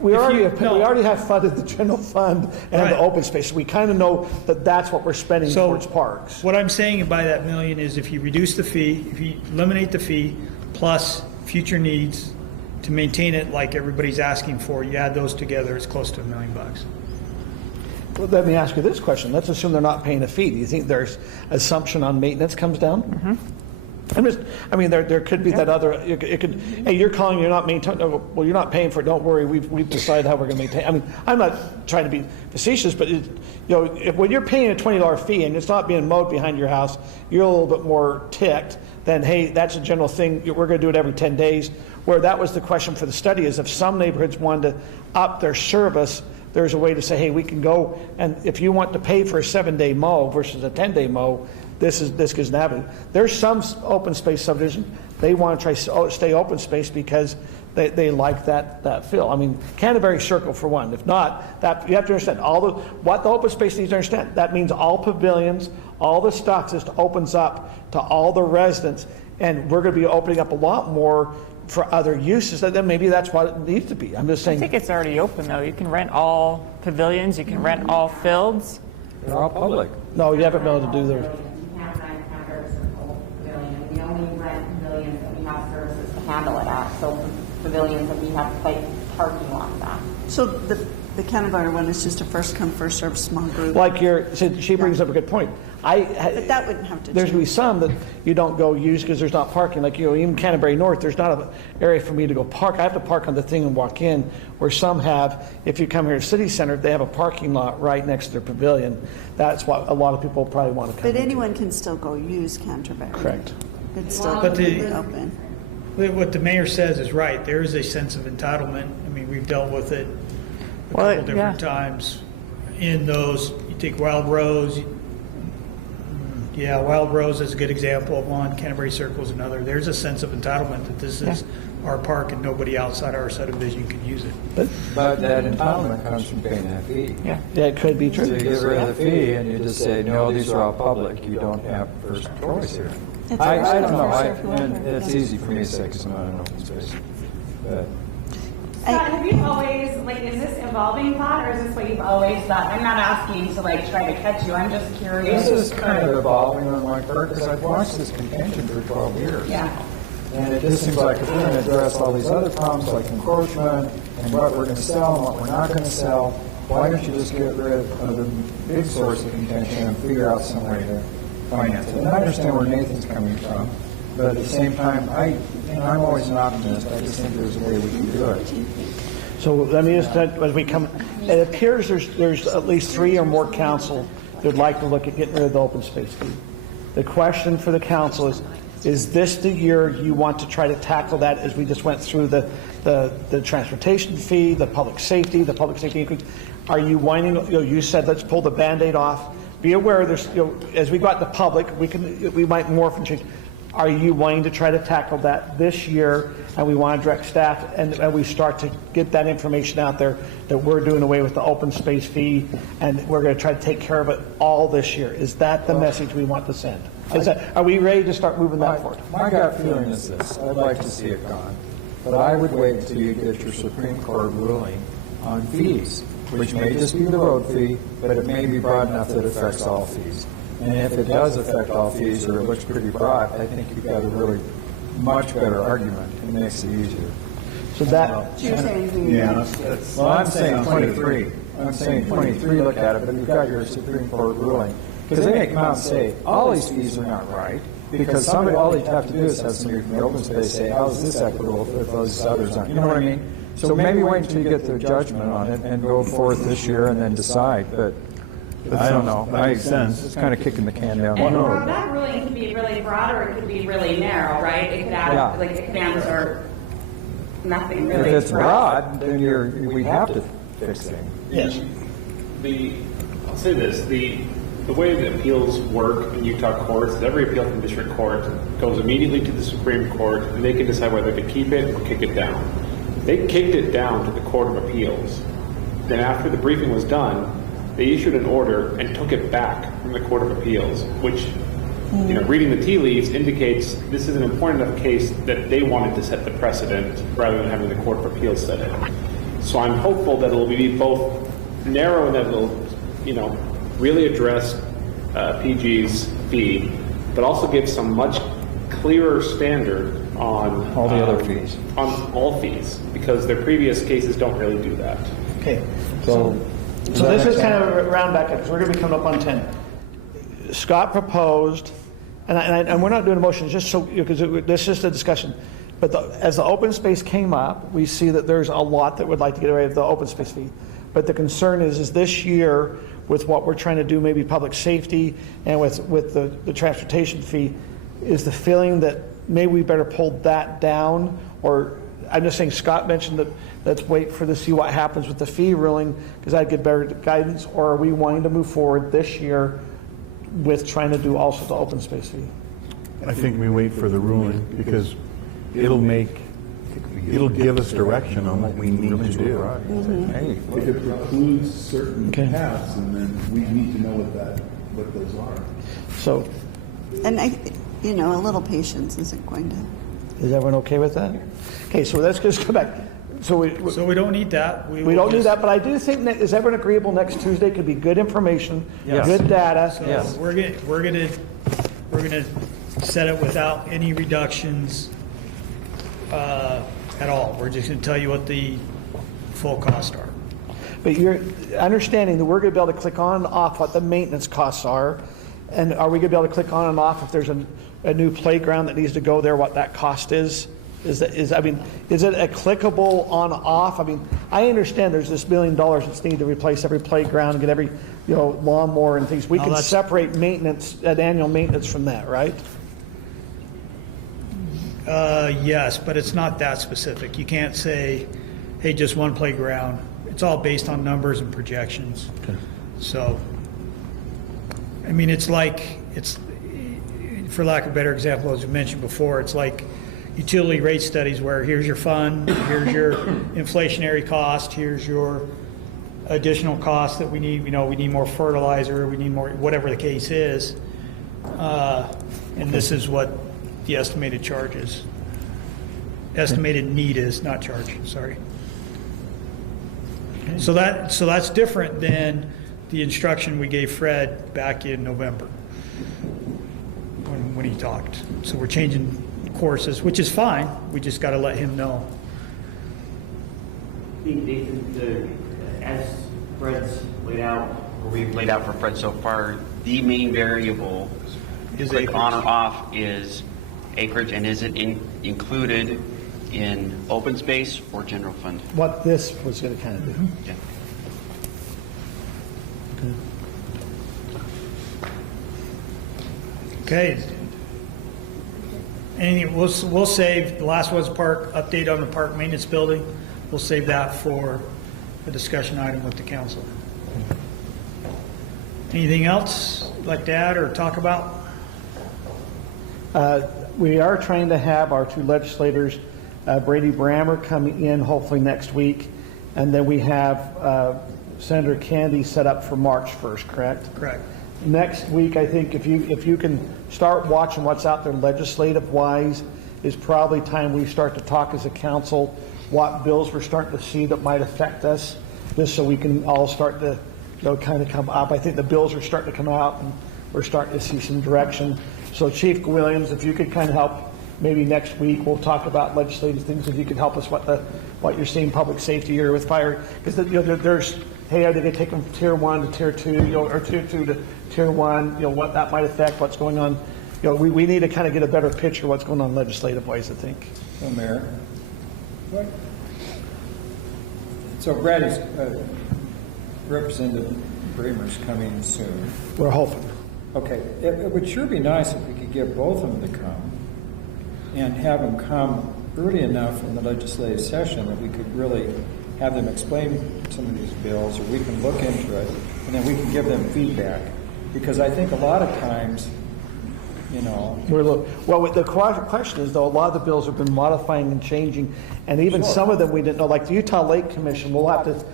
we already have funded the general fund and the open space. So we kind of know that that's what we're spending towards parks. What I'm saying by that $1 million is if you reduce the fee, if you eliminate the fee plus future needs to maintain it like everybody's asking for, you add those together, it's close to $1 million. Well, let me ask you this question. Let's assume they're not paying a fee. Do you think there's assumption on maintenance comes down? There could be that other, it could, hey, you're calling, you're not maintaining, well, you're not paying for it, don't worry, we've decided how we're going to maintain. I mean, I'm not trying to be facetious, but when you're paying a $20 fee and it's not being mowed behind your house, you're a little bit more ticked than, hey, that's a general thing, we're going to do it every 10 days. Where that was the question for the study is if some neighborhoods wanted to up their service, there's a way to say, hey, we can go, and if you want to pay for a 7-day mow versus a 10-day mow, this gives an avenue. There's some open space subdivision, they want to try to stay open space because they like that feel. I mean, Canterbury Circle for one. If not, that you have to understand what the open space needs to understand. That means all pavilions, all the stuff just opens up to all the residents, and we're going to be opening up a lot more for other uses. Then maybe that's what it needs to be. I'm just saying. I think it's already open though. You can rent all pavilions. You can rent all fields. They're all public. No, you haven't been able to do those. We only rent pavilions that we have services to handle it at, so pavilions that we have parking lots at. So the Canterbury one is just a first come, first served small group. Like she brings up a good point. But that wouldn't have to There's going to be change. some that you don't go use because there's not parking. Like, even Canterbury North, there's not an area for me to go park. I have to park on the thing and walk in, where some have, if you come here to City Center, they have a parking lot right next to their pavilion. That's what a lot of people probably want to come But into. anyone can still go use Canterbury. Correct. It's still But open. what the mayor says is right. There is a sense of entitlement. I mean, we've dealt with it a couple different times. In those, you take Wild Rose. Yeah, Wild Rose is a good example of one. Canterbury Circle is another. There's a sense of entitlement that this is our park and nobody outside our subdivision can use it. But that entitlement comes from paying that fee. Yeah, it could be true. So you get rid of the fee and you just say, no, these are all public. You don't have first choice here. I don't know. And it's easy for me to say because I'm not in open space. But Scott, have you always, is this evolving thought, or is this what you've always thought? I'm not asking to, try to catch you. I'm just curious. this is kind of evolving on my part because I've watched this contention for 12 years. Yeah. And it just seems like if we're going to address all these other problems like encroachment and what we're going to sell and what we're not going to sell, why don't you just get rid of the big source of contention and figure out some way to finance it? And I understand where Nathan's coming from. But at the same time, I'm always an optimist. I just think there's a way we can do it. So let me just, as we come, it appears there's at least 3 or more council that would like to look at getting rid of the open space fee. The question for the council is this the year you want to try to tackle that, as we just went through the transportation fee, the public safety increase? Are you wanting, you said let's pull the Band-Aid off. Be aware there's, as we got the public, we might morph and change. Are you wanting to try to tackle that this year, and we want to direct staff and we start to get that information out there that we're doing away with the open space fee and we're going to try to take care of it all this year? Is that the message we want to send? Are we ready to start moving that forward? My gut feeling is this. I'd like to see it gone. But I would wait until you get your Supreme Court ruling on fees, which may just be the road fee, but it may be broad enough that it affects all fees. And if it does affect all fees, or it looks pretty broad, I think you've got a really much better argument. It makes it easier. So that... Yeah. Well, I'm saying 23. I'm saying 23, look at it, but you've got your Supreme Court ruling. Because they may come out and say, all these fees are not right, because somebody, all they have to do is have somebody from the open space say, how is this equitable if those others aren't? You know what I mean? So maybe wait until you get the judgment on it and go forth this year and then decide. But I don't know. That makes sense. It's kind of kicking the can down the And road. that ruling can be really broad or it could be really narrow, right? It could add, like, it could answer nothing really. If it's broad, then we have to fix things. Yes. I'll say this, the way that appeals work in Utah courts is every appeal from district court goes immediately to the Supreme Court, and they can decide whether to keep it or kick it down. They kicked it down to the Court of Appeals. Then after the briefing was done, they issued an order and took it back from the Court of Appeals, which, reading the tea leaves indicates this is an important enough case that they wanted to set the precedent rather than having the Court of Appeals set it. So I'm hopeful that it'll be both narrow and that it'll, really address PG's fee, but also give some much clearer standard on all the other fees. On all fees, because their previous cases don't really do that. Okay. So this is kind of a round back up, because we're going to be coming up on 10. Scott proposed, and we're not doing a motion, just so, because this is just a discussion, but as the open space came up, we see that there's a lot that would like to get rid of the open space fee. But the concern is this year, with what we're trying to do, maybe public safety, and with the transportation fee, is the feeling that maybe we better pull that down, or I'm just saying Scott mentioned that let's wait to see what happens with the fee ruling, because I'd get better guidance, or are we wanting to move forward this year with trying to do also the open space fee? I think we wait for the ruling, because it'll give us direction on what we need to do. If it precludes certain paths, and then we need to know what those are. So, and a little patience isn't going to. Is everyone okay with that? Okay, so let's just go back. So we don't need that. We don't need that, but I do think that, is everyone agreeable next Tuesday could be good information, good data? So we're gonna set it without any reductions at all. We're just going to tell you what the full costs are. But you're understanding that we're going to be able to click on and off what the maintenance costs are, and are we going to be able to click on and off if there's a new playground that needs to go there, what that cost is? Is it a clickable on off? I mean, I understand there's this $1 million that's needed to replace every playground and get every lawnmower and things. We can separate maintenance, annual maintenance, from that, right? Yes, but it's not that specific. You can't say, hey, just one playground. It's all based on numbers and projections. Okay. So, I mean, it's for lack of a better example, as you mentioned before, it's like utility rate studies where here's your fund, here's your inflationary cost, here's your additional cost that we need. We need more fertilizer, we need more, whatever the case is. And this is what the estimated charge is. Estimated need is, not charge, sorry. Okay. So that's different than the instruction we gave Fred back in November when he talked. So we're changing courses, which is fine. We just got to let him know. As Fred's laid out, or we've laid out for Fred so far, the main variable is click on or off is acreage, and is it included in open space or general fund? What this was going to kind of do. Yeah. Okay. And we'll save, the last one's park, update on the park maintenance building. We'll save that for a discussion item with the council. Anything else you'd like to add or talk about? We are trying to have our two legislators, Brady Brammer, coming in hopefully next week. And then we have Senator Candy set up for March 1st, correct? Correct. Next week, I think if you can start watching what's out there legislative-wise, is probably time we start to talk as a council what bills we're starting to see that might affect us, just so we can all start to, kind of come up. I think the bills are starting to come out, and we're starting to see some direction. So Chief Williams, if you could kind of help, maybe next week we'll talk about legislative things. If you could help us what you're seeing public safety or with fire, because there's. Hey, are they going to take them from tier 1 to tier 2, or tier 2 to tier 1? What that might affect, what's going on. We need to kind of get a better picture of what's going on legislative-wise, I think. So, Mayor, so Brady's Representative Bramer's coming soon. We're hoping. Okay, it would sure be nice if we could get both of them to come and have them come early enough in the legislative session that we could really have them explain some of these bills, or we can look into it, and then we can give them feedback. Because I think a lot of times, well, the question is, though, a lot of the bills have been modifying and changing, and even some of them we didn't know, like the Utah Lake Commission, we'll have to,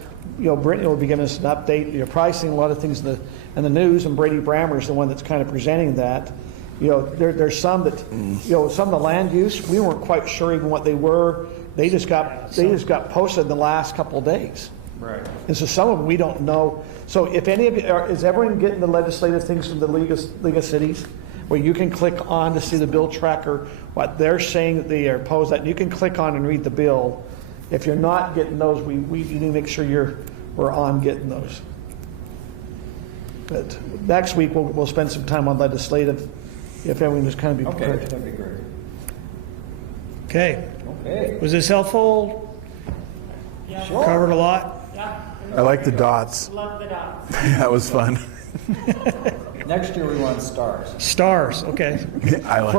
Brittany will be giving us an update. You're probably seeing a lot of things in the news, and Brady Brammer is the one that's kind of presenting that. There's some that, some of the land use, we weren't quite sure even what they were. They just got posted in the last couple of days. Right. And so some of them we don't know. So if any of you, is everyone getting the legislative things from the League of Cities, where you can click on to see the bill tracker, what they're saying that they are opposed that, and you can click on and read the bill. If you're not getting those, we need to make sure we're on getting those. But next week we'll spend some time on legislative, if everyone just kind of be prepared. Okay, that'd be great. Okay. Okay. Was this helpful? Yeah. Sure. Covered a lot? Yeah. I like the dots. Love the dots. That was fun. Next year we want stars. Stars, okay. I like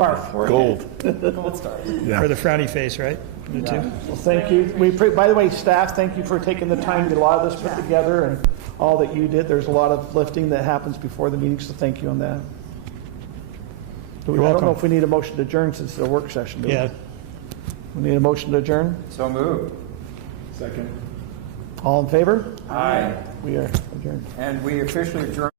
gold. Gold stars. Yeah. For the frowny face, right? The two. Well, thank you. By the way, staff, thank you for taking the time to get a lot of this put together and all that you did. There's a lot of lifting that happens before the meeting, so thank you on that. I don't know if we need a motion to adjourn since it's a work session. Yeah. We need a motion to adjourn? So moved. Second. All in favor? Aye. We are adjourned. And we officially adjourn.